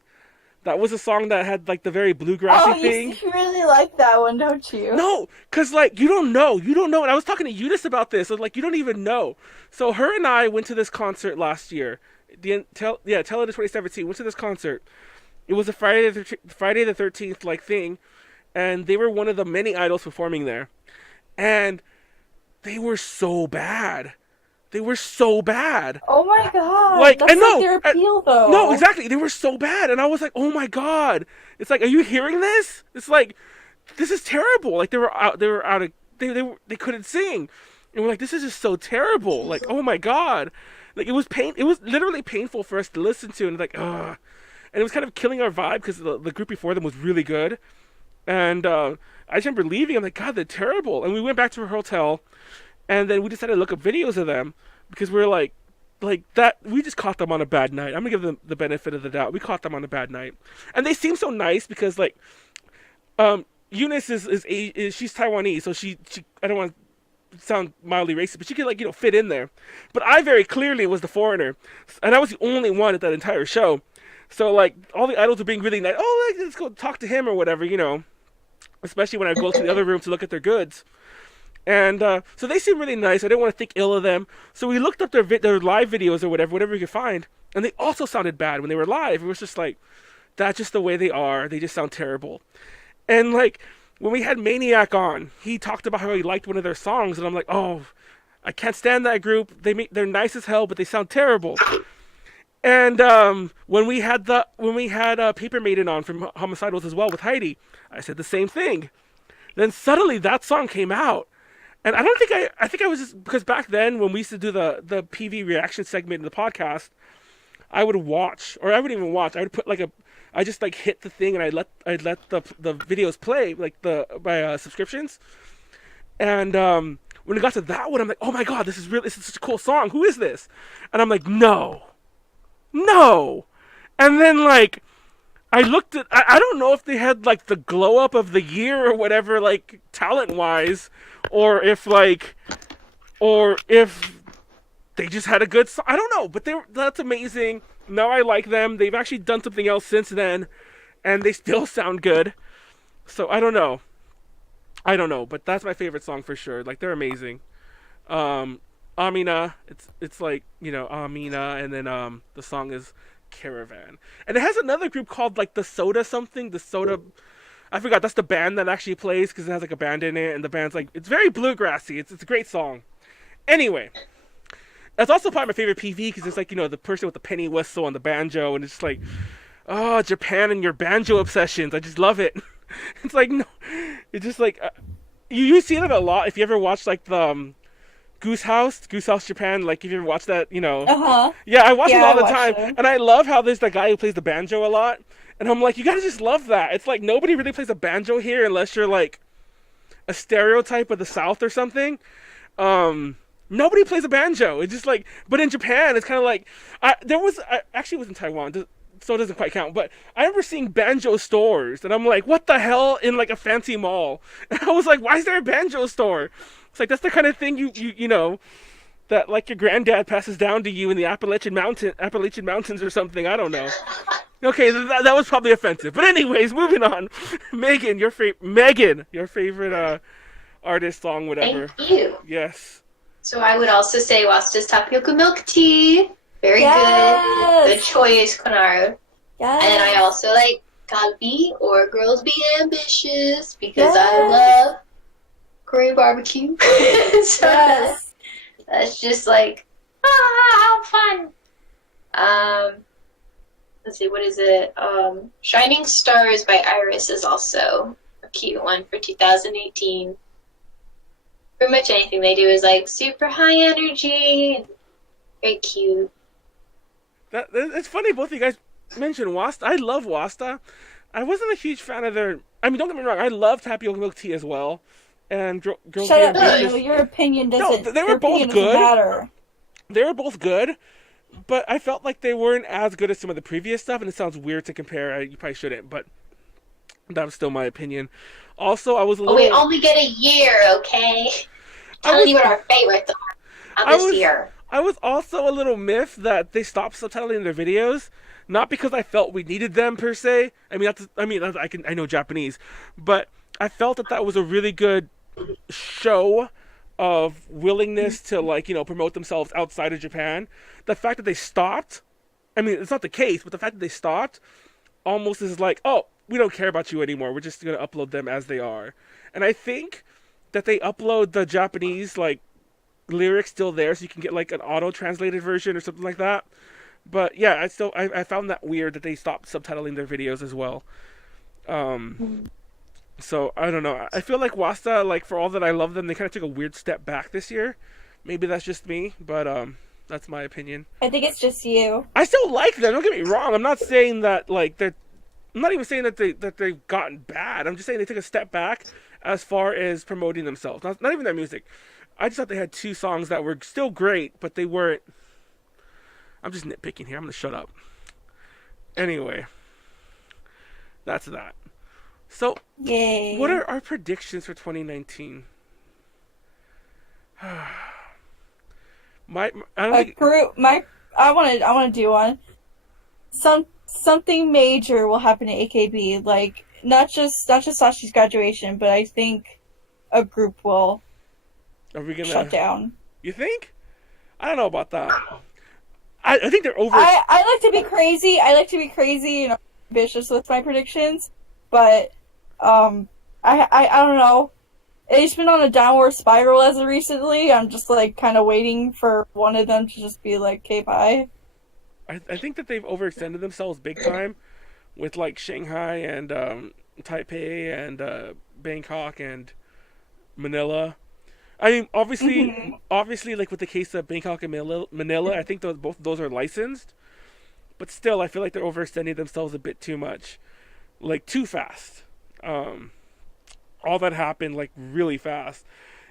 That was a song that had like the very bluegrassy thing. You really like that one, don't you? No, cause like you don't know. And I was talking to Eunice about this. So like you don't even know. So her and I went to this concert last year. Tell it 2017. Went to this concert. It was a Friday the 13th like thing, and they were one of the many idols performing there, and they were so bad. They were so bad. Oh my god! Like, that's I know, like their appeal, though. No, exactly. They were so bad, and I was like, "Oh my god!" It's like, are you hearing this? It's like, this is terrible. Like they were out of. They couldn't sing, and we're like, this is just so terrible. Like, oh my god! Like it was pain. It was literally painful for us to listen to, and like, ugh. And it was kind of killing our vibe because the group before them was really good, and I just remember leaving. I'm like, God, they're terrible. And we went back to our hotel. And then we decided to look up videos of them because we were like that. We just caught them on a bad night. I'm gonna give them the benefit of the doubt. We caught them on a bad night, and they seem so nice because like, Eunice is she's Taiwanese, so she I don't want to sound mildly racist, but she could like fit in there. But I very clearly was the foreigner, and I was the only one at that entire show. So like all the idols were being really nice. Oh, let's go talk to him or whatever, Especially when I go to the other room to look at their goods. And so they seem really nice. I didn't want to think ill of them. So we looked up their live videos or whatever we could find. And they also sounded bad when they were live. It was just like, that's just the way they are. They just sound terrible. And like, when we had Maniac on, he talked about how he liked one of their songs. And I'm like, oh, I can't stand that group. They're nice as hell, but they sound terrible. And when we had Paper Maiden on from Homicidals as well with Heidi, I said the same thing. Then suddenly that song came out. And I don't think I think I was just, because back then when we used to do the PV reaction segment in the podcast, I would watch, or I wouldn't even watch. I would put I just like hit the thing and I'd let the videos play, like my subscriptions. And when it got to that one, I'm like, oh my god, this is such a cool song. Who is this? And I'm like, no. And then like, I looked at, I don't know if they had like the glow up of the year or whatever, like talent wise, or if they just had a good song. I don't know, but that's amazing. Now I like them. They've actually done something else since then, and they still sound good. So I don't know, but that's my favorite song for sure. Like they're amazing. amiinA, it's like amiinA, and then the song is Caravan, and it has another group called like the Soda something. The Soda, I forgot. That's the band that actually plays because it has like a band in it, and the band's like it's very bluegrassy. It's a great song. Anyway, that's also probably my favorite PV because it's like the person with the penny whistle and the banjo, and it's just like, oh, Japan and your banjo obsessions. I just love it. It's like no, it's just like you see that a lot if you ever watch like the Goose House Japan, like if you ever watch that, Yeah, I watch it all the time. It. And I love how there's that guy who plays the banjo a lot. And I'm like, you gotta just love that. It's like nobody really plays a banjo here unless you're like a stereotype of the South or something. Nobody plays a banjo. It's just like, but in Japan, it's kind of like, I actually was in Taiwan, so it doesn't quite count. But I remember seeing banjo stores, and I'm like, what the hell in like a fancy mall? And I was like, why is there a banjo store? It's like that's the kind of thing you know that like your granddad passes down to you in the Appalachian Mountains or something. I don't know. Okay, that was probably offensive. But anyways, moving on. Megan, your favorite artist, song, whatever. Thank you. Yes. So I would also say Wasta's Tapioca Milk Tea. Very good. Good choice, Konaru. Yes. And then I also like Kalbi or Girls Be Ambitious because I love Korean barbecue. So that's just like, how fun. Let's see, what is it? Shining Stars by Iris is also a cute one for 2018. Pretty much anything they do is like super high energy, very cute. It's funny both of you guys mentioned Wasta. I love Wasta. I wasn't a huge fan of their. I mean, don't get me wrong. I love Tapioca Milk Tea as well. And Girls Be Ambitious. Your opinion doesn't. No, they were both good. Matter. They were both good, but I felt like they weren't as good as some of the previous stuff. And it sounds weird to compare. You probably shouldn't, but that was still my opinion. Also, I was a little. We only get a year, okay? Telling you what our favorites are this year. I was also a little miffed that they stopped subtitling their videos, not because I felt we needed them per se. I know Japanese, but I felt that that was a really good show of willingness to promote themselves outside of Japan. The fact that they stopped, I mean, it's not the case, but the fact that they stopped almost is like, oh, we don't care about you anymore. We're just gonna upload them as they are. And I think that they upload the Japanese lyrics still there, so you can get like an auto translated version or something like that. But yeah, I found that weird that they stopped subtitling their videos as well. So I don't know. I feel like Wasta, for all that I love them, they kind of took a weird step back this year. Maybe that's just me, but that's my opinion. I think it's just you. I still like them. Don't get me wrong. I'm not saying that they're. I'm not even saying that they've gotten bad. I'm just saying they took a step back as far as promoting themselves. Not even their music. I just thought they had 2 songs that were still great, but they weren't. I'm just nitpicking here. I'm gonna shut up. Anyway, that's that. So, Yay. what are our predictions for 2019? I want to do one. Something major will happen to AKB, not just Sashi's graduation, but I think a group will shut down. You think? I don't know about that. I think they're over. I like to be crazy. Ambitious with my predictions, but I don't know. It's been on a downward spiral as of recently. I'm just kind of waiting for one of them to just be like, okay, bye. I think that they've overextended themselves big time with Shanghai and Taipei and Bangkok and Manila. I mean, obviously, with the case of Bangkok and Manila, I think both of those are licensed, but still, I feel like they're overextending themselves a bit too much, too fast. All that happened really fast,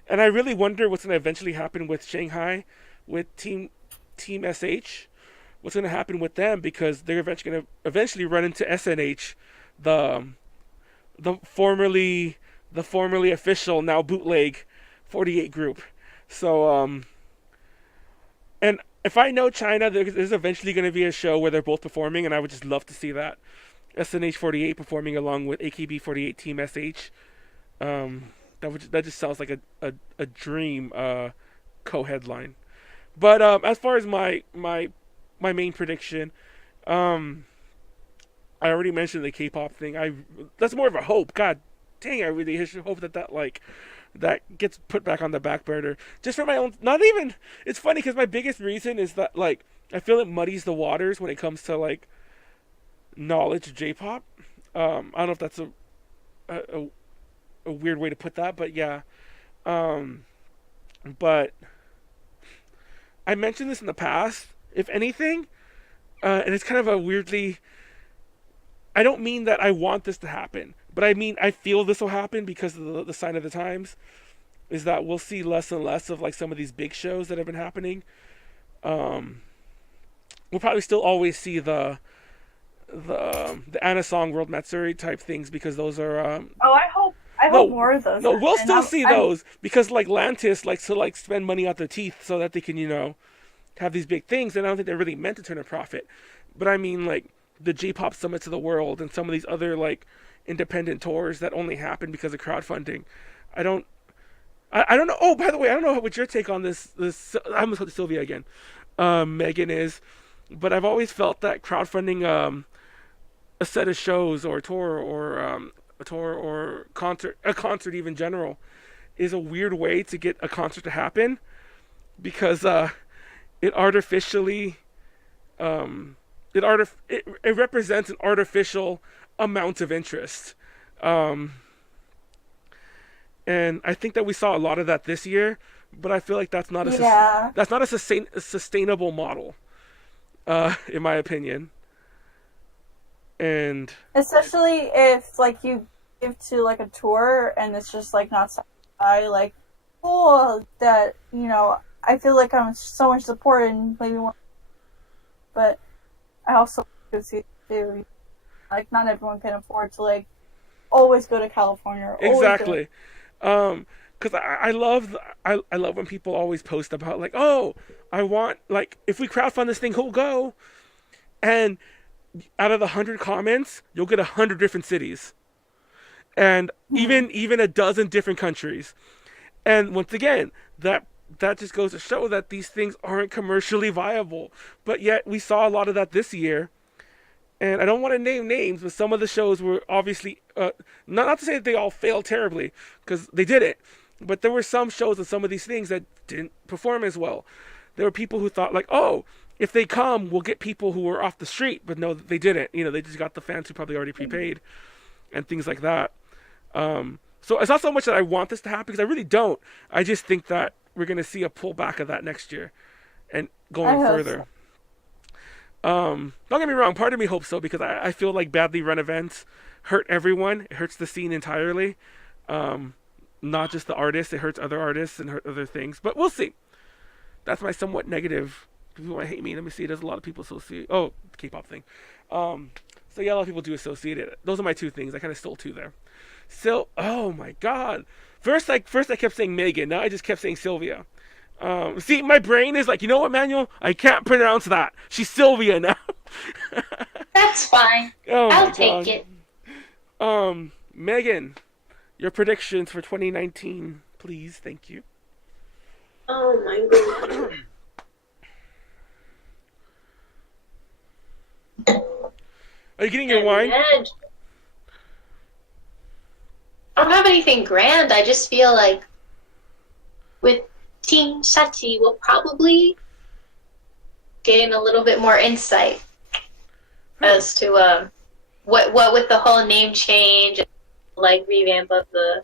and I really wonder what's going to eventually happen with Shanghai, with Team SH. What's going to happen with them, because they're going to eventually run into SNH, the formerly official, now bootleg 48 group. So and if I know China, there's eventually going to be a show where they're both performing, and I would just love to see that. SNH 48 performing along with AKB 48 Team SH. That just sounds like a dream co-headline. But as far as my main prediction, I already mentioned the K-pop thing. That's more of a hope. God dang, I really hope that gets put back on the back burner. Just for my own, not even. It's funny because my biggest reason is that I feel it muddies the waters when it comes to knowledge of J-pop. I don't know if that's a weird way to put that, but yeah. But I mentioned this in the past. If anything, and it's kind of a weirdly, I don't mean that I want this to happen, but I mean I feel this will happen because of the sign of the times, is that we'll see less and less of some of these big shows that have been happening. We'll probably still always see the Anna Song World Matsuri type things, because those are I hope more of those. No, we'll still see those, because Lantis likes to spend money out their teeth so that they can have these big things, and I don't think they're really meant to turn a profit. But I mean the J-pop summits of the world and some of these other independent tours that only happen because of crowdfunding. I don't know. Oh, by the way, I don't know what your take on this I'm gonna go to Sylvia again. Megan is, but I've always felt that crowdfunding a set of shows or a tour or a concert even general, is a weird way to get a concert to happen, because it artificially it represents an artificial amount of interest, and I think that we saw a lot of that this year, but I feel like that's not a sustainable model, in my opinion. And especially if you give to a tour and it's just not by cool that I feel like I'm so much support and maybe more, but I also could see too, not everyone can afford to always go to California. Or exactly. because I love I love when people always post about like, oh, I want, like, if we crowdfund this thing, who'll go? And out of the 100 comments, you'll get 100 different cities, and even a dozen different countries. And once again, that just goes to show that these things aren't commercially viable. But yet we saw a lot of that this year. And I don't want to name names, but some of the shows were obviously not to say that they all failed terribly, because they didn't. But there were some shows and some of these things that didn't perform as well. There were people who thought like, oh, if they come, we'll get people who were off the street. But no, they didn't. You know, they just got the fans who probably already prepaid and things like that. So it's not so much that I want this to happen, because I really don't. I just think that we're going to see a pullback of that next year and going further. Don't get me wrong, part of me hopes so, because I feel like badly run events hurt everyone. It hurts the scene entirely. Not just the artists, it hurts other artists and hurt other things. But we'll see. That's my somewhat negative. People might hate me. Let me see. There's a lot of people associate. Oh, the K-pop thing. So yeah, a lot of people do associate it. Those are my two things. I kind of stole two there. So, oh my God. First I kept saying Megan. Now I just kept saying Sylvia. See, my brain is like, you know what, Manuel? I can't pronounce that. She's Sylvia now. That's fine. Oh I'll take it. Megan, your predictions for 2019, please. Thank you. Oh my God. Are you getting your wine? I don't have anything grand. I just feel like with Team Sachi, we'll probably gain a little bit more insight as to what with the whole name change, like revamp of the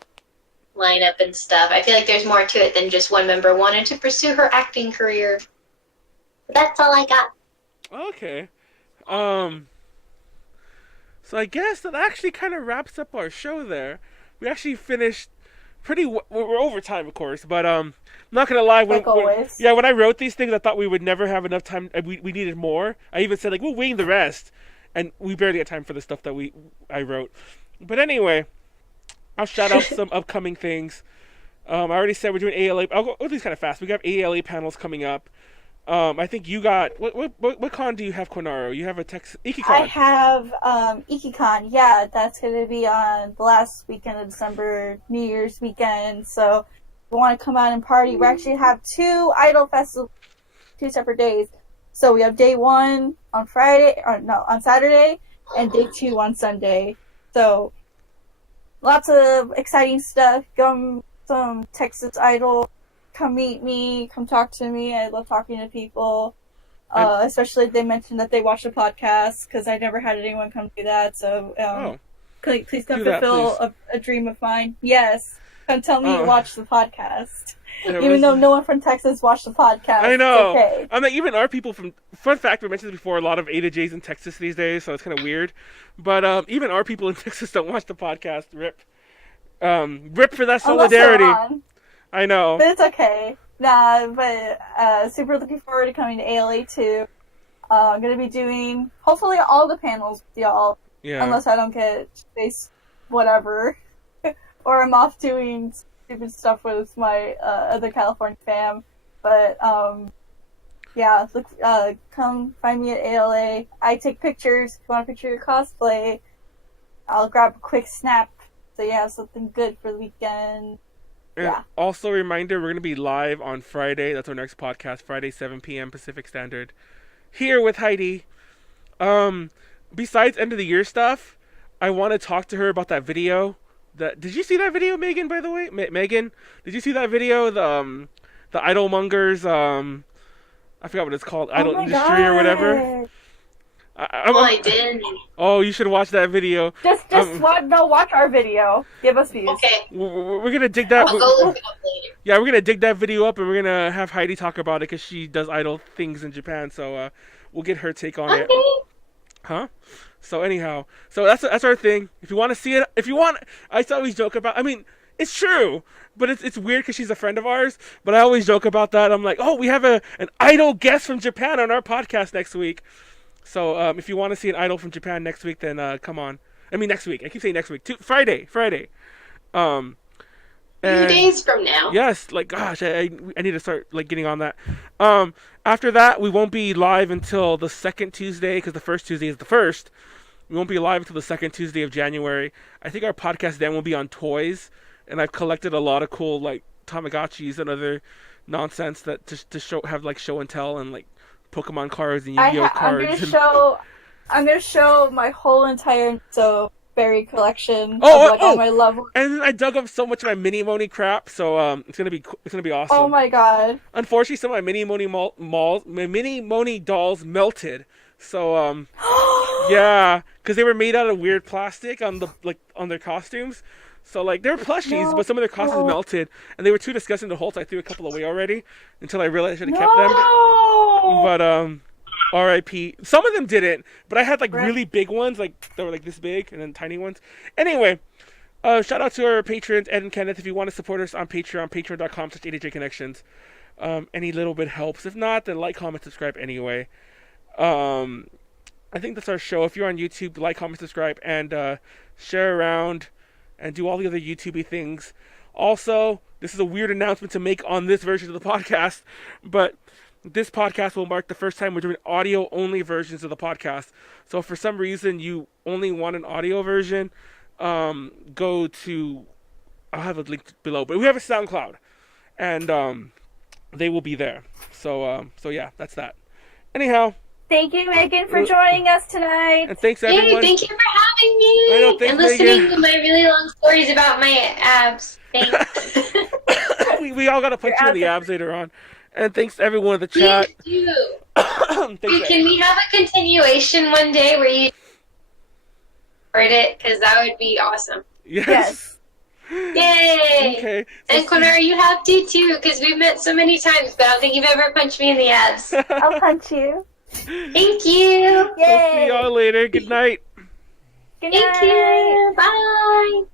lineup and stuff. I feel like there's more to it than just one member wanted to pursue her acting career. But that's all I got. Okay. So I guess that actually kind of wraps up our show there. We actually finished we're over time, of course, but I'm not gonna lie. Like always. When I wrote these things, I thought we would never have enough time. We needed more. I even said like we'll wing the rest, and we barely had time for the stuff that I wrote. But anyway, I'll shout out some upcoming things. I already said we're doing ALA. I'll go these kind of fast. We got ALA panels coming up. I think you got what con do you have, Konaru? You have a IkiCon. I have IkiCon. Yeah, that's going to be on the last weekend of December, New Year's weekend. So if you want to come out and party, we actually have two idol festivals, 2 separate days. So we have day 1 on Saturday, and day 2 on Sunday. So lots of exciting stuff. Some Texas Idol. Come meet me, come talk to me. I love talking to people. Especially if they mentioned that they watch the podcast, because I never had anyone come do that. So please come fulfill a dream of mine. Yes. Come tell me you watch the podcast. Even though no one from Texas watched the podcast. I know. It's okay. I mean, even our people from... Fun fact, we mentioned this before, a lot of A to J's in Texas these days, so it's kind of weird. But even our people in Texas don't watch the podcast. Rip. Rip for that solidarity. I know. But it's okay. But super looking forward to coming to ALA too. I'm going to be doing, hopefully, all the panels with y'all. Yeah. Unless I don't get space, whatever. Or I'm off doing stupid stuff with my other California fam. But, yeah, come find me at ALA. I take pictures. If you want a picture of your cosplay, I'll grab a quick snap. So, yeah, something good for the weekend. And also a reminder, we're going to be live on Friday. That's our next podcast, Friday, 7 p.m. Pacific Standard. Here with Heidi. Besides end of the year stuff, I want to talk to her about that video. Did you see that video, Megan, by the way? Megan, did you see that video? The Idol Mongers, I forgot what it's called, Idol Industry or whatever. I didn't. Oh, you should watch that video. Just watch our video. Give us views. Okay. We're gonna dig that. I'll go look it up later. Yeah, we're gonna dig that video up, and we're gonna have Heidi talk about it because she does idol things in Japan. So we'll get her take on it. Huh? So anyhow, that's our thing. If you want to see it, I always joke about. I mean, it's true, but it's weird because she's a friend of ours. But I always joke about that. I'm like, oh, we have an idol guest from Japan on our podcast next week. So if you want to see an idol from Japan next week, then come on. I mean next week. I keep saying next week. Friday. few days from now. Yes, like gosh, I need to start like getting on that. After that, we won't be live until the second Tuesday because the first Tuesday is the first. We won't be live until the second Tuesday of January. I think our podcast then will be on toys, and I've collected a lot of cool like Tamagotchis and other nonsense that to have like show and tell and like Pokemon cards and Yu-Gi-Oh cards. I'm gonna show my whole entire berry collection of all my love. And I dug up so much of my mini Moni crap, so it's gonna be awesome. Oh my god! Unfortunately, some of my mini Moni dolls melted. So yeah, because they were made out of weird plastic on their costumes. So like they were plushies, but some of their costumes melted, and they were too disgusting to hold. So I threw a couple away already until I realized I should have kept them. But R.I.P. Some of them didn't, but I had like really big ones, like they were like this big, and then tiny ones. Anyway, shout out to our patrons Ed and Kenneth. If you want to support us on Patreon, patreon.com/8ajconnections. Any little bit helps. If not, then like, comment, subscribe anyway. I think that's our show. If you're on YouTube, like, comment, subscribe, and share around, and do all the other YouTubey things. Also, this is a weird announcement to make on this version of the podcast, but this podcast will mark the first time we're doing audio-only versions of the podcast. So if for some reason you only want an audio version, go to... I'll have a link below. But we have a SoundCloud, and they will be there. So yeah, that's that. Anyhow... Thank you, Megan, for joining us tonight. And thanks, everyone. Yay, thank you for having me. And listening to my really long stories about my abs. Thanks. we all got to punch you in the abs later on. And thanks to everyone in the chat. Please do. Can we have a continuation one day where you record it? Because that would be awesome. Yes. Yay! Okay. And Konaru, you have to too, because we've met so many times, but I don't think you've ever punched me in the abs. I'll punch you. Thank you. Yay. We'll see y'all later. Good night. Good night. Thank you. Bye.